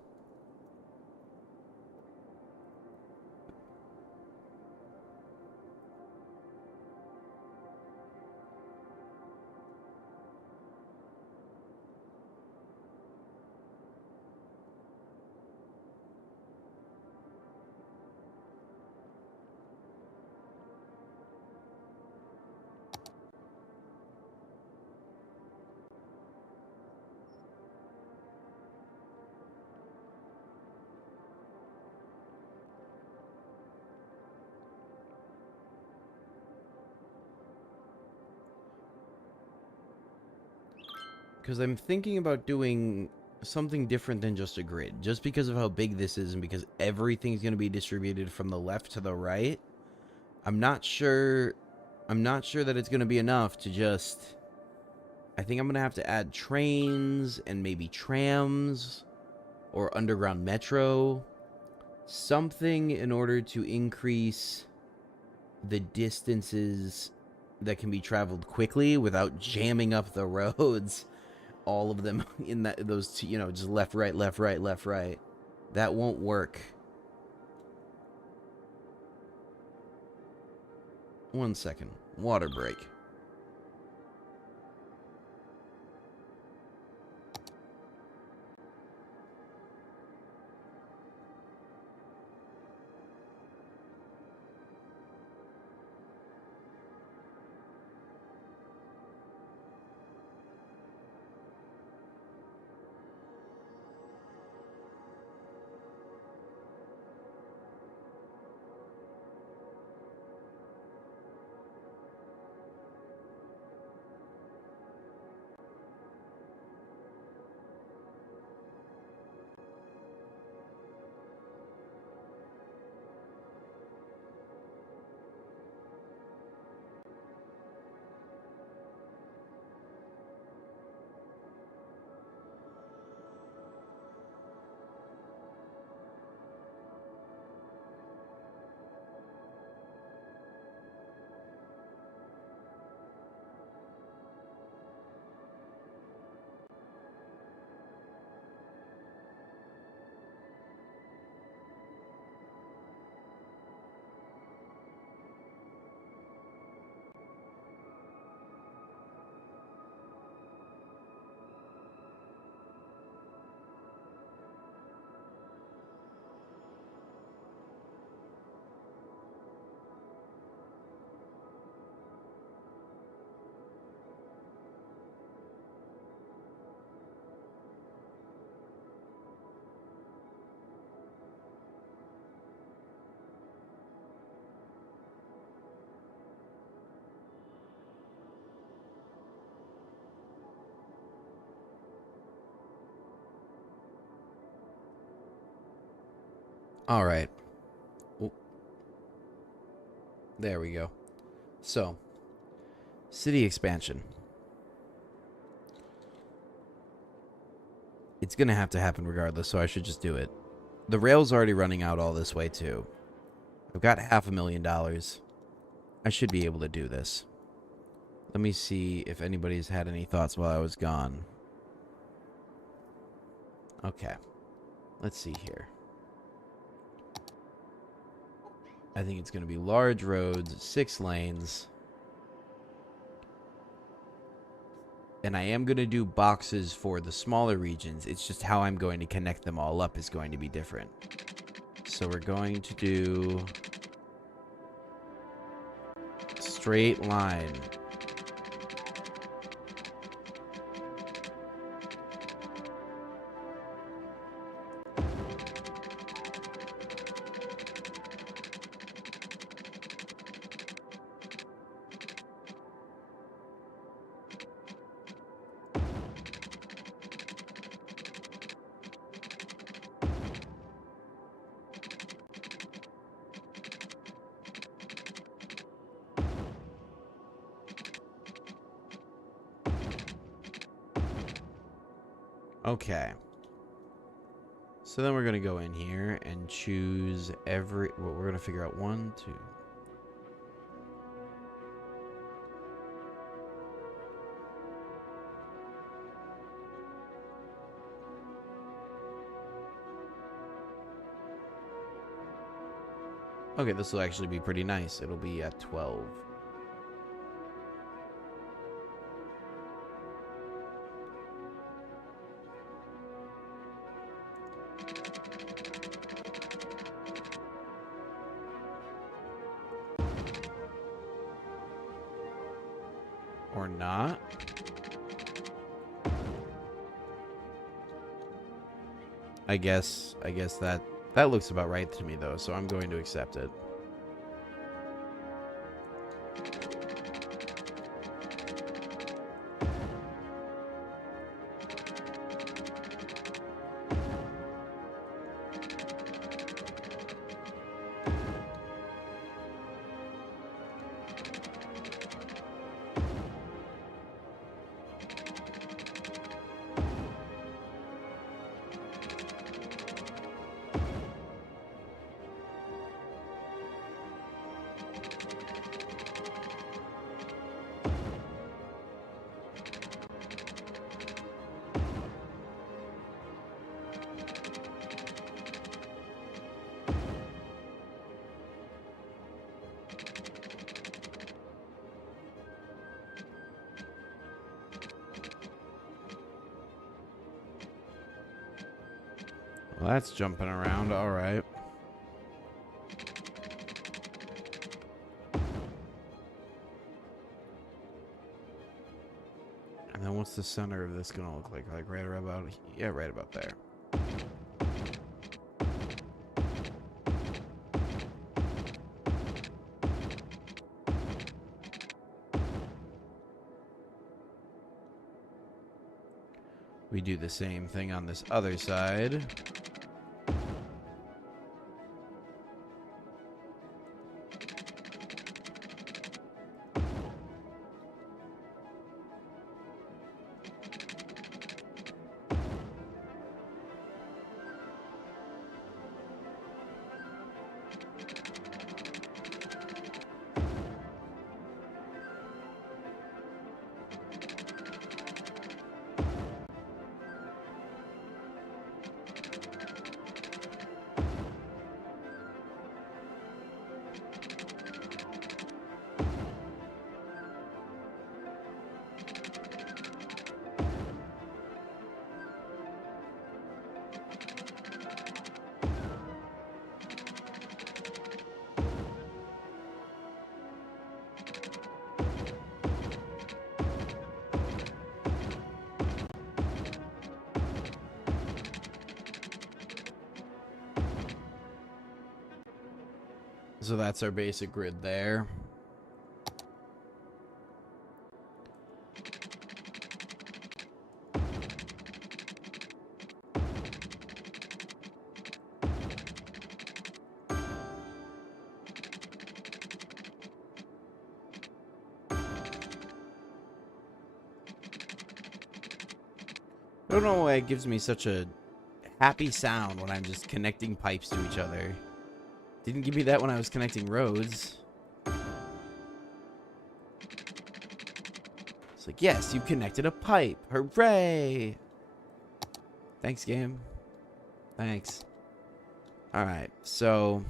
Because I'm thinking about doing something different than just a grid. Just because of how big this is and because everything's going to be distributed from the left to the right. I'm not sure that it's going to be enough to just... I think I'm going to have to add trains and maybe trams or underground metro. Something in order to increase the distances that can be traveled quickly without jamming up the roads. All of them in those two, you know, just left, right, left, right, left, right. That won't work. One second. Water break. All right. Oh, there we go. So, city expansion. It's going to have to happen regardless, so I should just do it. The rail's already running out all this way, too. I've got $500,000. I should be able to do this. Let me see if anybody's had any thoughts while I was gone. Okay. Let's see here. I think it's going to be large roads, 6 lanes. And I am going to do boxes for the smaller regions. It's just how I'm going to connect them all up is going to be different. So we're going to do straight line. Okay. So then we're going to go in here and choose every... Well, we're going to figure out 1, 2... Okay, this will actually be pretty nice. It'll be at 12. Or not. I guess that looks about right to me though, so I'm going to accept it. Well, that's jumping around. All right. And then what's the center of this going to look like? Like right about... Yeah, right about there. We do the same thing on this other side. So that's our basic grid there. I don't know why it gives me such a happy sound when I'm just connecting pipes to each other. Didn't give me that when I was connecting roads. It's like, yes, you connected a pipe. Hooray! Thanks, game. Thanks. Alright, so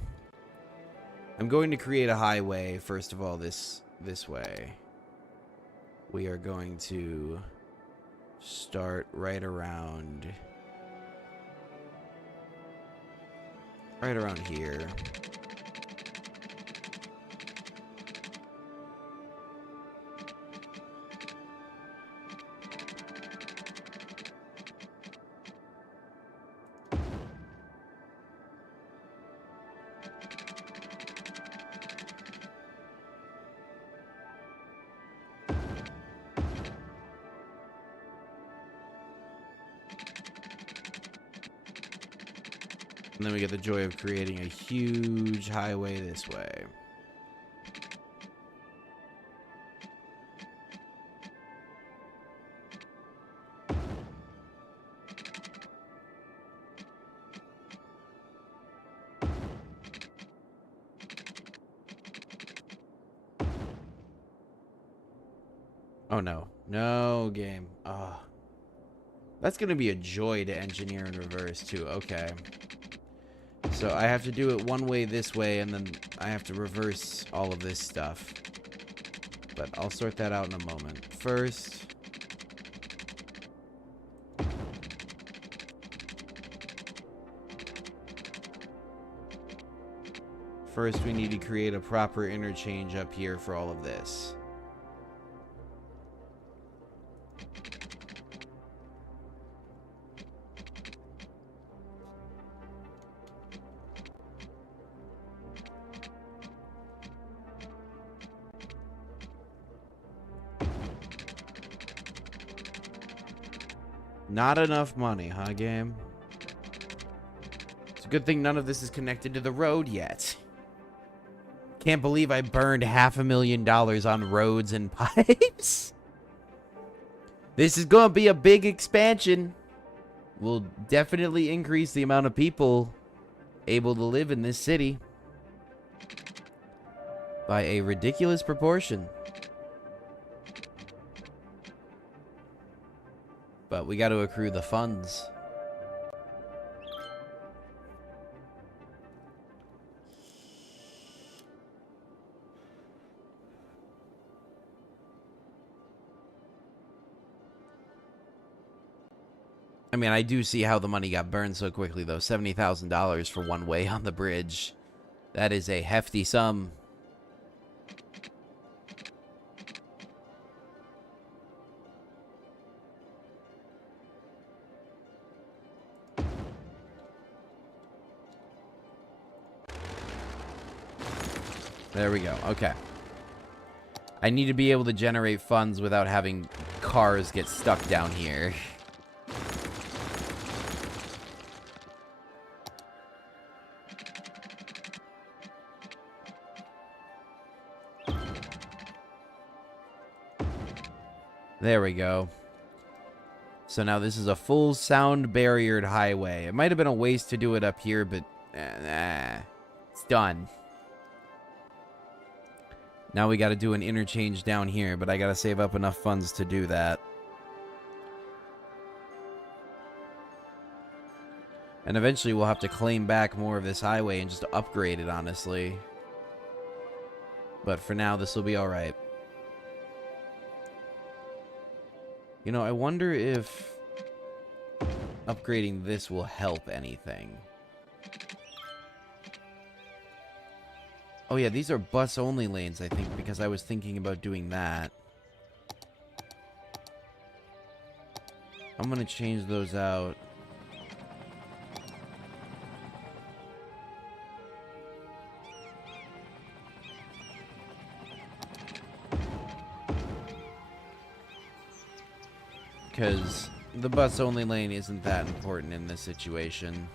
I'm going to create a highway, first of all, this way. We are going to start right around here. And then we get the joy of creating a huge highway this way. Oh no. No, game. Oh. That's going to be a joy to engineer in reverse too. Okay. So I have to do it one way this way, and then I have to reverse all of this stuff. But I'll sort that out in a moment. First, we need to create a proper interchange up here for all of this. Not enough money, huh, game? It's a good thing none of this is connected to the road yet. Can't believe I burned $500,000 on roads and pipes. This is going to be a big expansion. Will definitely increase the amount of people able to live in this city by a ridiculous proportion. But we got to accrue the funds. I mean, I do see how the money got burned so quickly, though. $70,000 for one way on the bridge. That is a hefty sum. There we go. Okay. I need to be able to generate funds without having cars get stuck down here. There we go. So now this is a full sound barriered highway. It might have been a waste to do it up here, but it's done. Now we got to do an interchange down here, but I got to save up enough funds to do that. And eventually we'll have to claim back more of this highway and just upgrade it, honestly. But for now, this will be alright. You know, I wonder if upgrading this will help anything. Oh yeah, these are bus-only lanes, I think, because I was thinking about doing that. I'm gonna change those out. Because the bus-only lane isn't that important in this situation.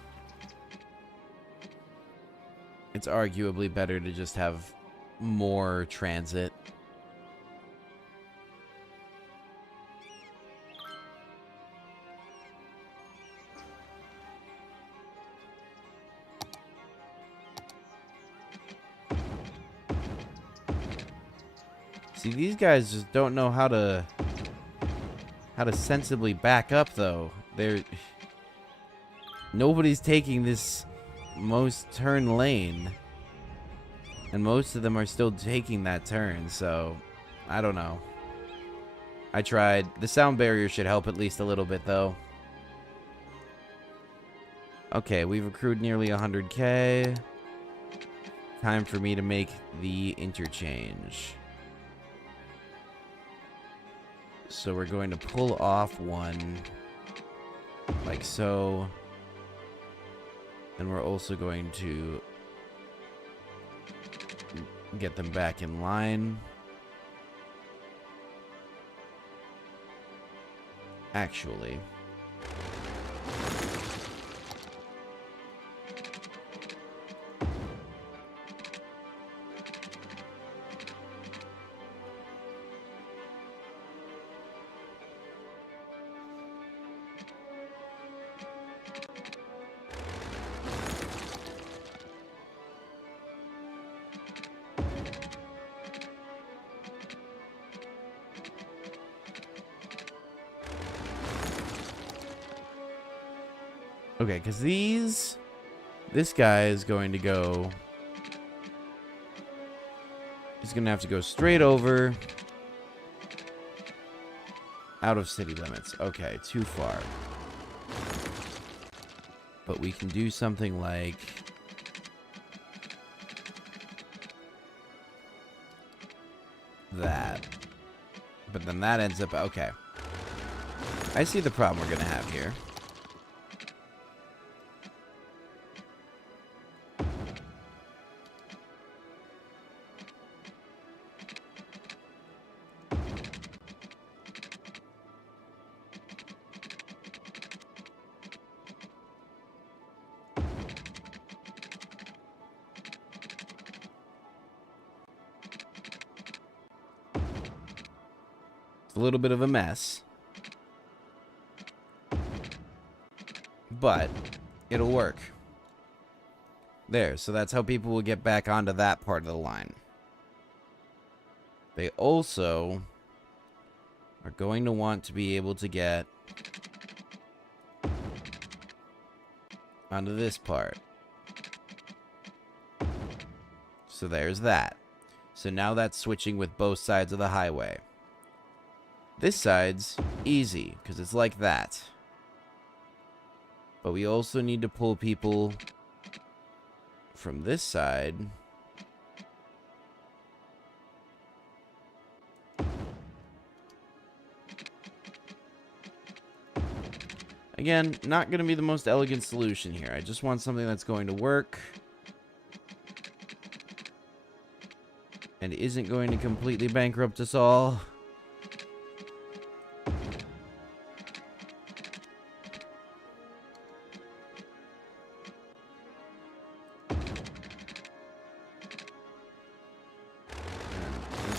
It's arguably better to just have more transit. See, these guys just don't know how to sensibly back up, though. Nobody's taking this most turn lane. And most of them are still taking that turn, so I don't know. I tried. The sound barrier should help at least a little bit, though. Okay, we've accrued nearly 100K. Time for me to make the interchange. So we're going to pull off one, like so. And we're also going to get them back in line. Actually. Okay, because this guy is going to go, he's going to have to go straight over, out of city limits. Okay, too far. But we can do something like that. But then that ends up, okay. I see the problem we're going to have here. A little bit of a mess, but it'll work. There, so that's how people will get back onto that part of the line. They also are going to want to be able to get onto this part. So there's that. So now that's switching with both sides of the highway. This side's easy, because it's like that. But we also need to pull people from this side. Again, not going to be the most elegant solution here. I just want something that's going to work. And isn't going to completely bankrupt us all.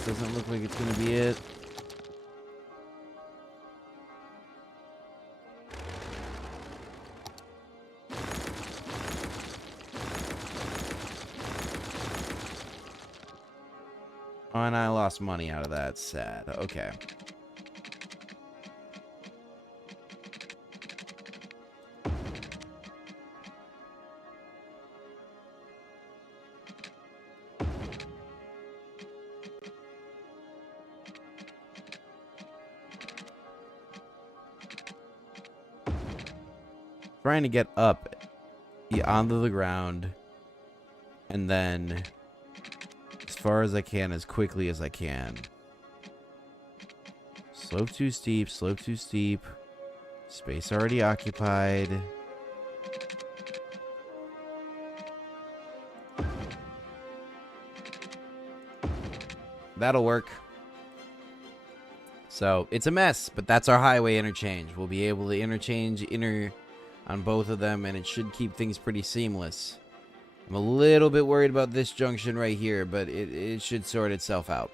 Doesn't look like it's going to be it. Oh, and I lost money out of that. Sad. Okay. Trying to get up onto the ground and then as far as I can, as quickly as I can. Slope too steep, slope too steep. Space already occupied. That'll work. So, it's a mess, but that's our highway interchange. We'll be able to interchange on both of them, and it should keep things pretty seamless. I'm a little bit worried about this junction right here, but it should sort itself out.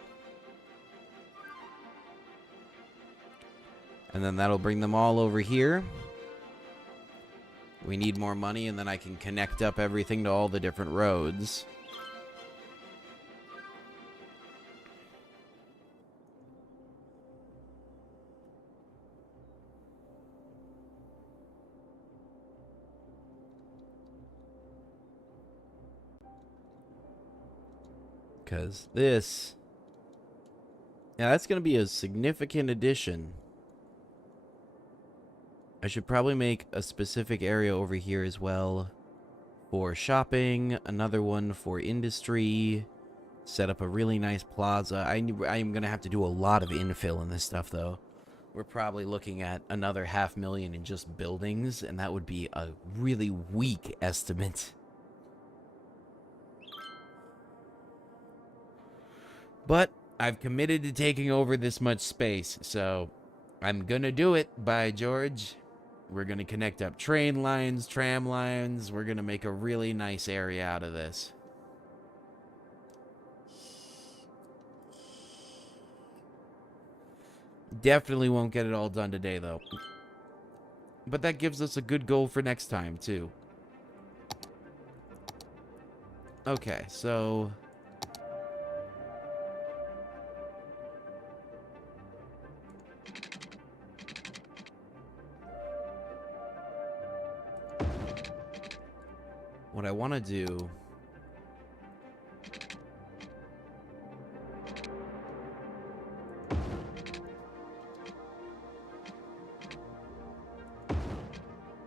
And then that'll bring them all over here. We need more money, and then I can connect up everything to all the different roads. Because this... Yeah, that's going to be a significant addition. I should probably make a specific area over here as well for shopping, another one for industry, set up a really nice plaza. I'm going to have to do a lot of infill in this stuff, though. We're probably looking at another 500,000 in just buildings, and that would be a really weak estimate. But I've committed to taking over this much space, so I'm gonna do it, by George. We're gonna connect up train lines, tram lines. We're gonna make a really nice area out of this. Definitely won't get it all done today, though. But that gives us a good goal for next time, too. Okay, so... what I want to do...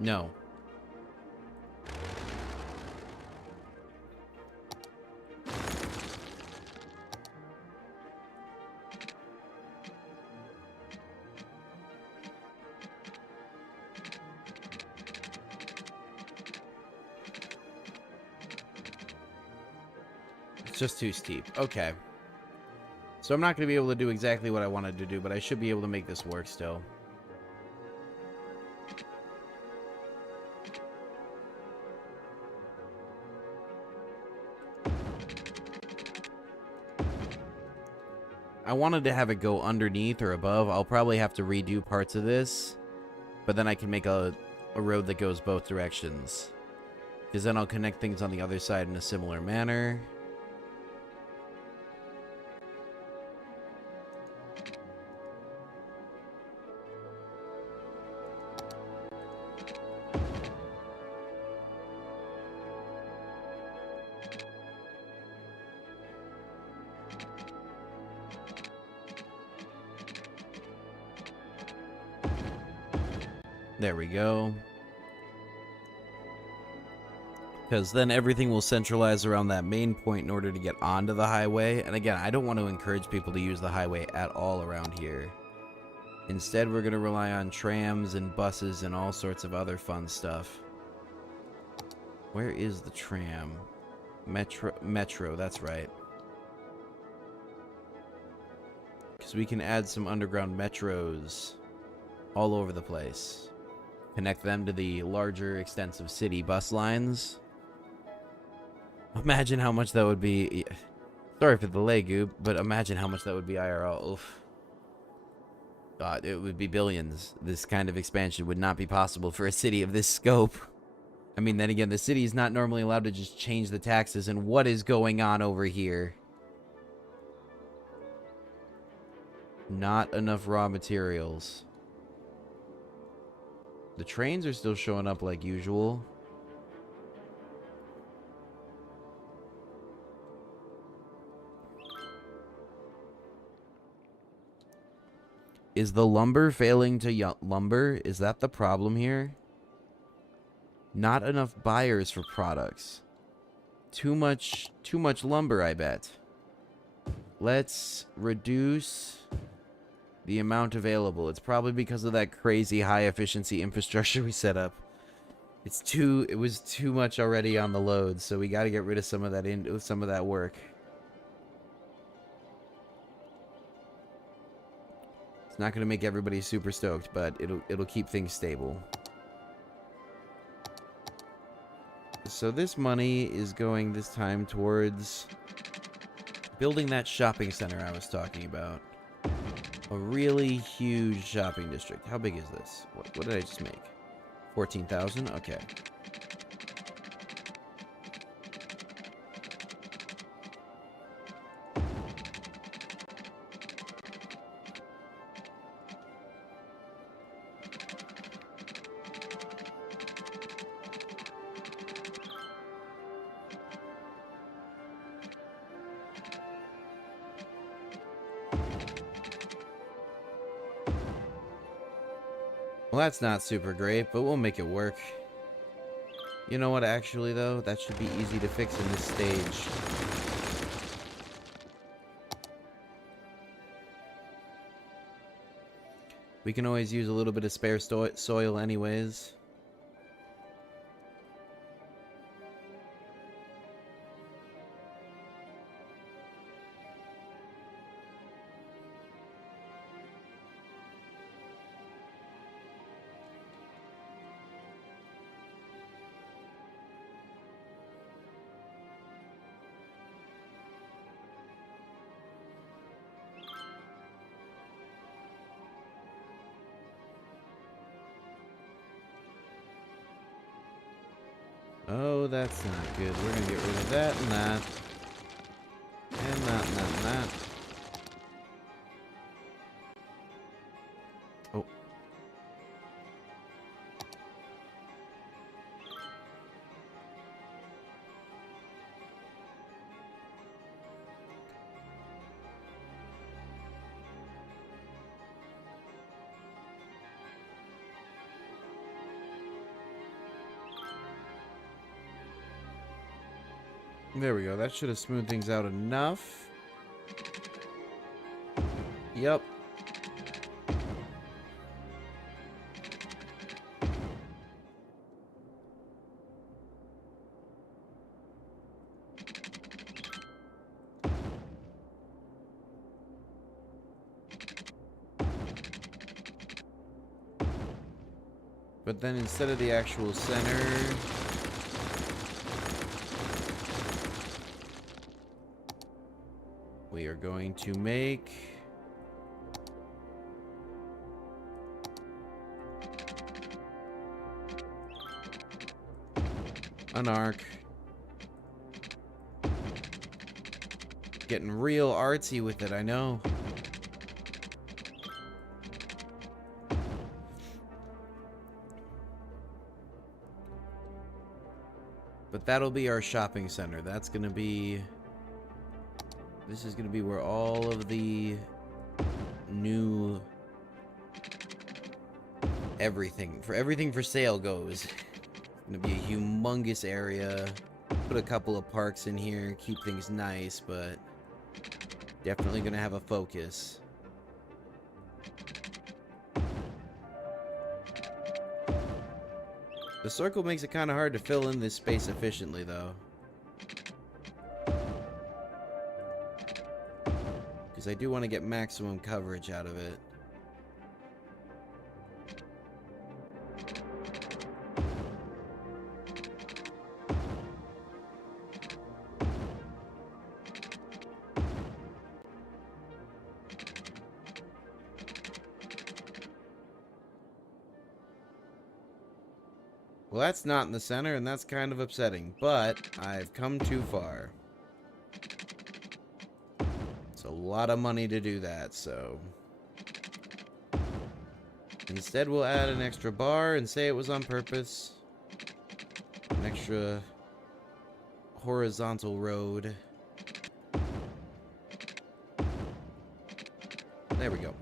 No. It's just too steep. Okay. So I'm not going to be able to do exactly what I wanted to do, but I should be able to make this work still. I wanted to have it go underneath or above. I'll probably have to redo parts of this, but then I can make a road that goes both directions. Because then I'll connect things on the other side in a similar manner. There we go. Because then everything will centralize around that main point in order to get onto the highway. And again, I don't want to encourage people to use the highway at all around here. Instead, we're going to rely on trams and buses and all sorts of other fun stuff. Where is the tram? Metro, that's right. Because we can add some underground metros all over the place. Connect them to the larger, extensive city bus lines. Imagine how much that would be. Sorry for the delay, Goob, but imagine how much that would be IRL. Oof. God, it would be billions. This kind of expansion would not be possible for a city of this scope. I mean, then again, the city is not normally allowed to just change the taxes, and what is going on over here? Not enough raw materials. The trains are still showing up like usual. Is the lumber failing to lumber? Is that the problem here? Not enough buyers for products. Too much lumber, I bet. Let's reduce the amount available. It's probably because of that crazy high efficiency infrastructure we set up. It was too much already on the load, so we got to get rid of some of that work. It's not going to make everybody super stoked, but it'll keep things stable. So this money is going this time towards building that shopping center I was talking about. A really huge shopping district. How big is this? What did I just make? 14,000? Okay. Well, that's not super great, but we'll make it work. You know what, actually, though? That should be easy to fix in this stage. We can always use a little bit of spare soil anyways. Oh, that's not good. We're gonna get rid of that and that. And that and that and that. Oh. There we go. That should have smoothed things out enough. Yep. But then instead of the actual center, we are going to make an arc. Getting real artsy with it, I know. But that'll be our shopping center. That's gonna be... This is gonna be where all of the new everything for sale goes. It's gonna be a humongous area. Put a couple of parks in here, keep things nice, but definitely gonna have a focus. The circle makes it kind of hard to fill in this space efficiently, though. Because I do want to get maximum coverage out of it. Well, that's not in the center, and that's kind of upsetting, but I've come too far. It's a lot of money to do that, so... Instead, we'll add an extra bar and say it was on purpose. An extra horizontal road. There we go.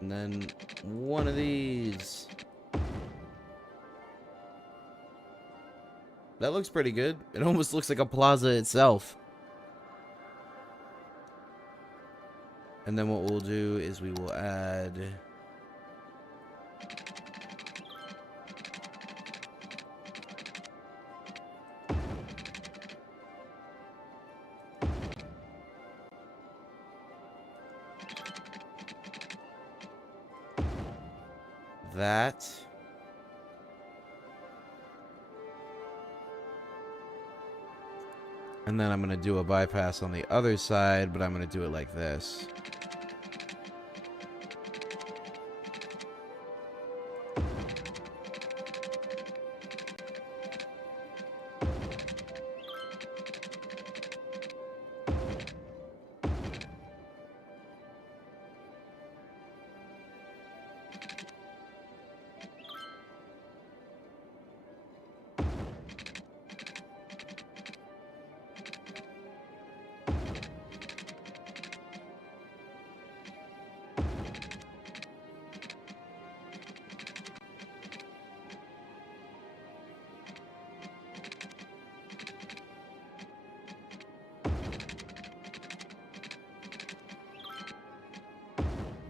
And then one of these... That looks pretty good. It almost looks like a plaza itself. And then what we'll do is we will add... that. And then I'm going to do a bypass on the other side, but I'm going to do it like this.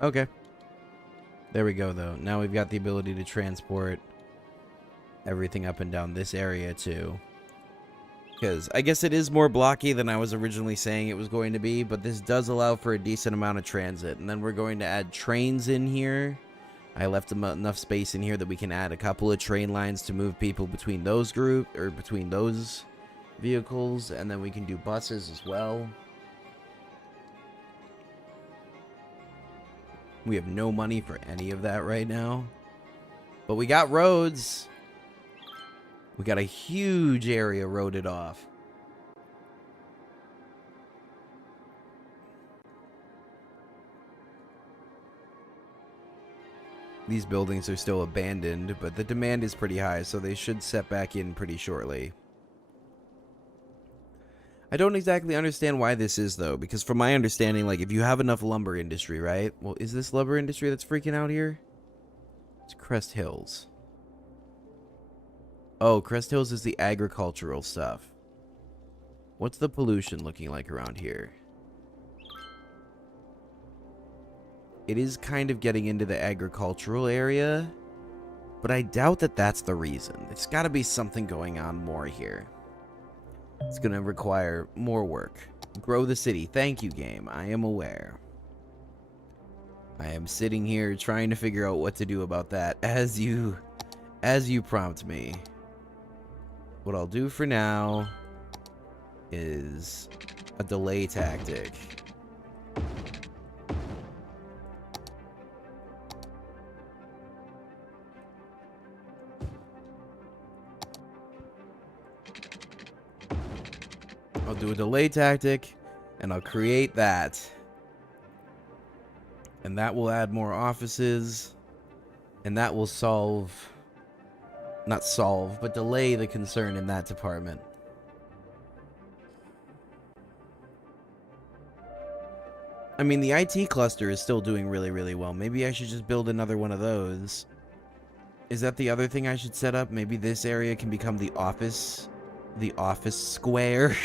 Okay. There we go, though. Now we've got the ability to transport everything up and down this area, too. Because I guess it is more blocky than I was originally saying it was going to be, but this does allow for a decent amount of transit. And then we're going to add trains in here. I left enough space in here that we can add a couple of train lines to move people between those between those vehicles, and then we can do buses as well. We have no money for any of that right now, but we got roads. We got a huge area roaded off. These buildings are still abandoned, but the demand is pretty high, so they should set back in pretty shortly. I don't exactly understand why this is, though, because from my understanding, like, if you have enough lumber industry, right? Well, is this lumber industry that's freaking out here? It's Crest Hills. Oh, Crest Hills is the agricultural stuff. What's the pollution looking like around here? It is kind of getting into the agricultural area, but I doubt that that's the reason. There's got to be something going on more here. It's going to require more work. Grow the city. Thank you, game. I am aware. I am sitting here trying to figure out what to do about that as you prompt me. What I'll do for now is a delay tactic. I'll do a delay tactic, and I'll create that. And that will add more offices, and that will not solve, but delay the concern in that department. I mean, the IT cluster is still doing really, really well. Maybe I should just build another one of those. Is that the other thing I should set up? Maybe this area can become the office square.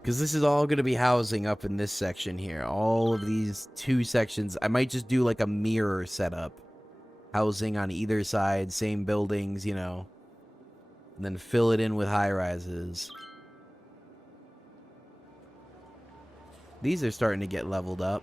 Because this is all going to be housing up in this section here. All of these two sections. I might just do like a mirror setup. Housing on either side, same buildings, you know. And then fill it in with high-rises. These are starting to get leveled up.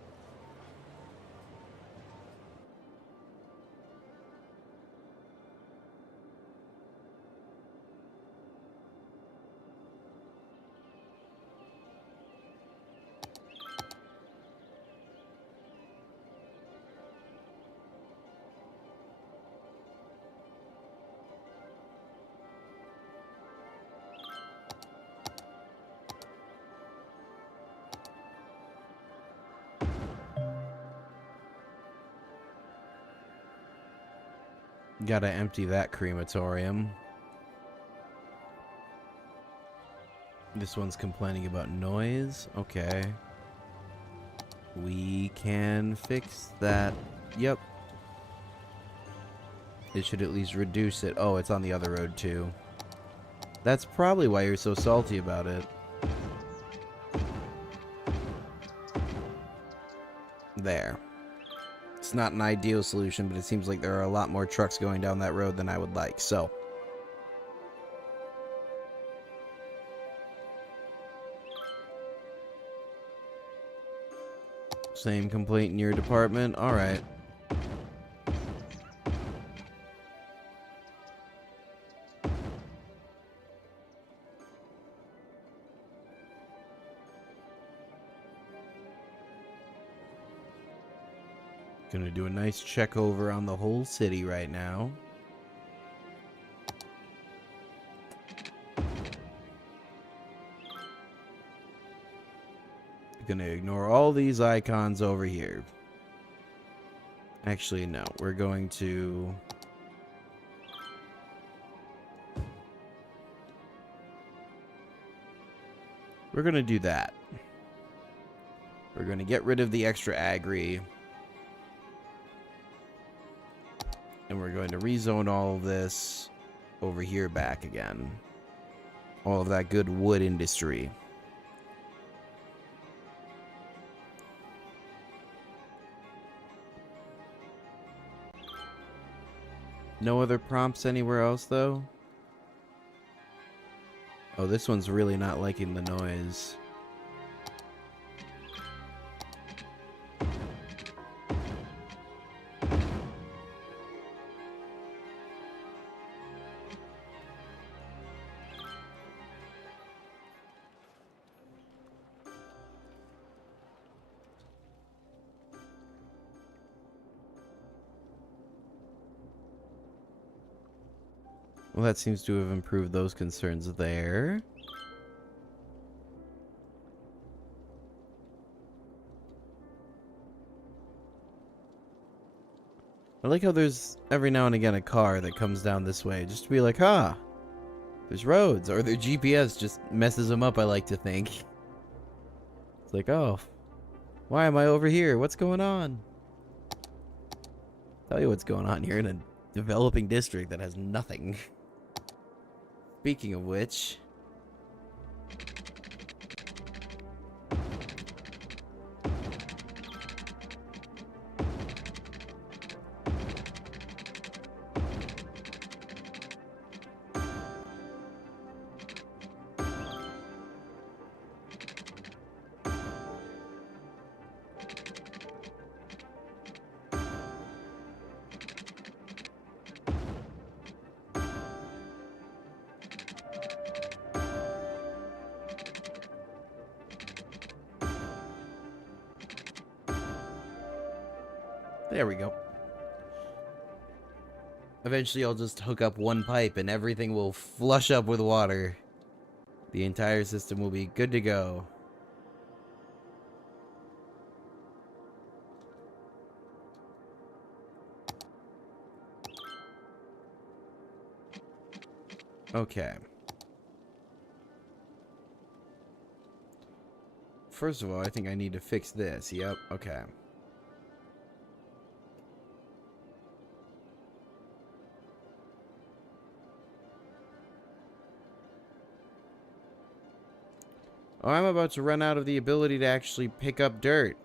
Gotta empty that crematorium. This one's complaining about noise. Okay. We can fix that. Yep. It should at least reduce it. Oh, it's on the other road too. That's probably why you're so salty about it. There. It's not an ideal solution, but it seems like there are a lot more trucks going down that road than I would like, so. Same complaint in your department? Alright. Gonna do a nice check over on the whole city right now. Gonna ignore all these icons over here. Actually, no. We're going to... We're gonna do that. We're gonna get rid of the extra agri. And we're going to rezone all of this over here back again. All of that good wood industry. No other prompts anywhere else, though? Oh, this one's really not liking the noise. Well, that seems to have improved those concerns there. I like how there's every now and again a car that comes down this way just to be like, huh, there's roads. Or their GPS just messes them up, I like to think. It's like, oh, why am I over here? What's going on? Tell you what's going on here in a developing district that has nothing. Speaking of which... There we go. Eventually I'll just hook up one pipe and everything will flush up with water. The entire system will be good to go. Okay. First of all, I think I need to fix this. Yep, okay. Oh, I'm about to run out of the ability to actually pick up dirt.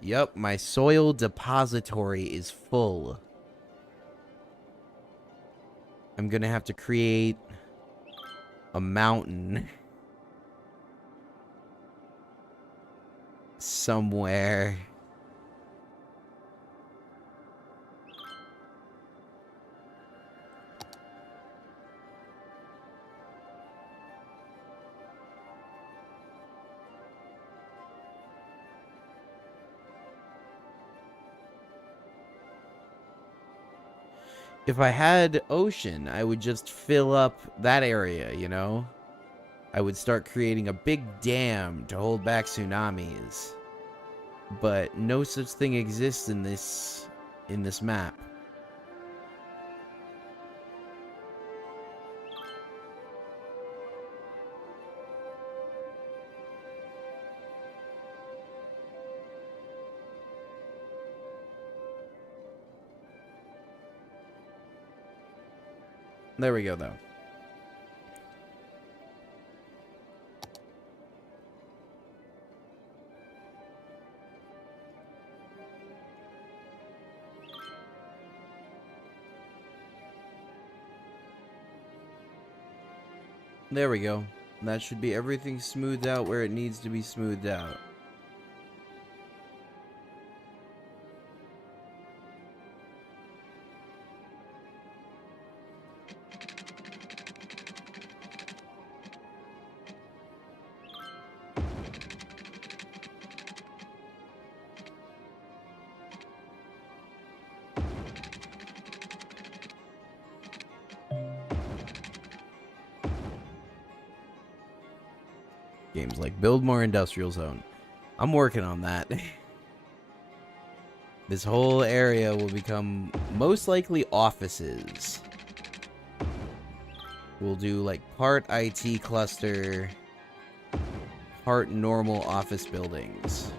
Yep, my soil depository is full. I'm gonna have to create a mountain somewhere. If I had ocean, I would just fill up that area, you know? I would start creating a big dam to hold back tsunamis. But no such thing exists in this map. There we go, though. There we go. That should be everything smoothed out where it needs to be smoothed out. Games like build more industrial zone. I'm working on that. This whole area will become most likely offices. We'll do like part IT cluster, part normal office buildings.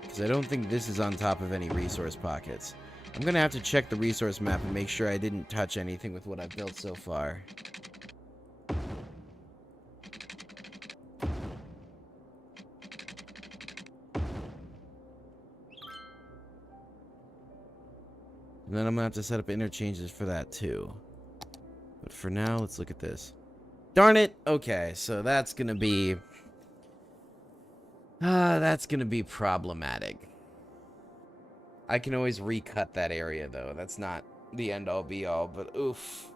Because I don't think this is on top of any resource pockets. I'm gonna have to check the resource map and make sure I didn't touch anything with what I've built so far. And then I'm going to have to set up interchanges for that too. But for now, let's look at this. Darn it! Okay, so that's going to be... that's going to be problematic. I can always recut that area, though. That's not the end-all, be-all, but oof.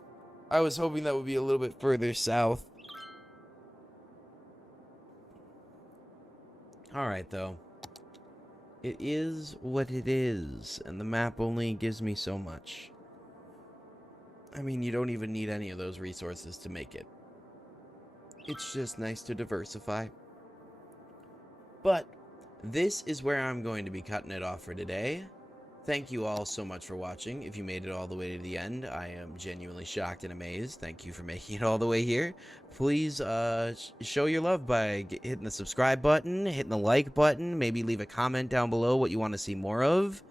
I was hoping that would be a little bit further south. Alright, though. It is what it is, and the map only gives me so much. I mean, you don't even need any of those resources to make it. It's just nice to diversify. But this is where I'm going to be cutting it off for today. Thank you all so much for watching. If you made it all the way to the end, I am genuinely shocked and amazed. Thank you for making it all the way here. Please show your love by hitting the subscribe button, hitting the like button, maybe leave a comment down below what you want to see more of.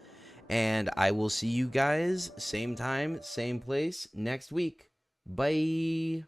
And I will see you guys same time, same place next week. Bye.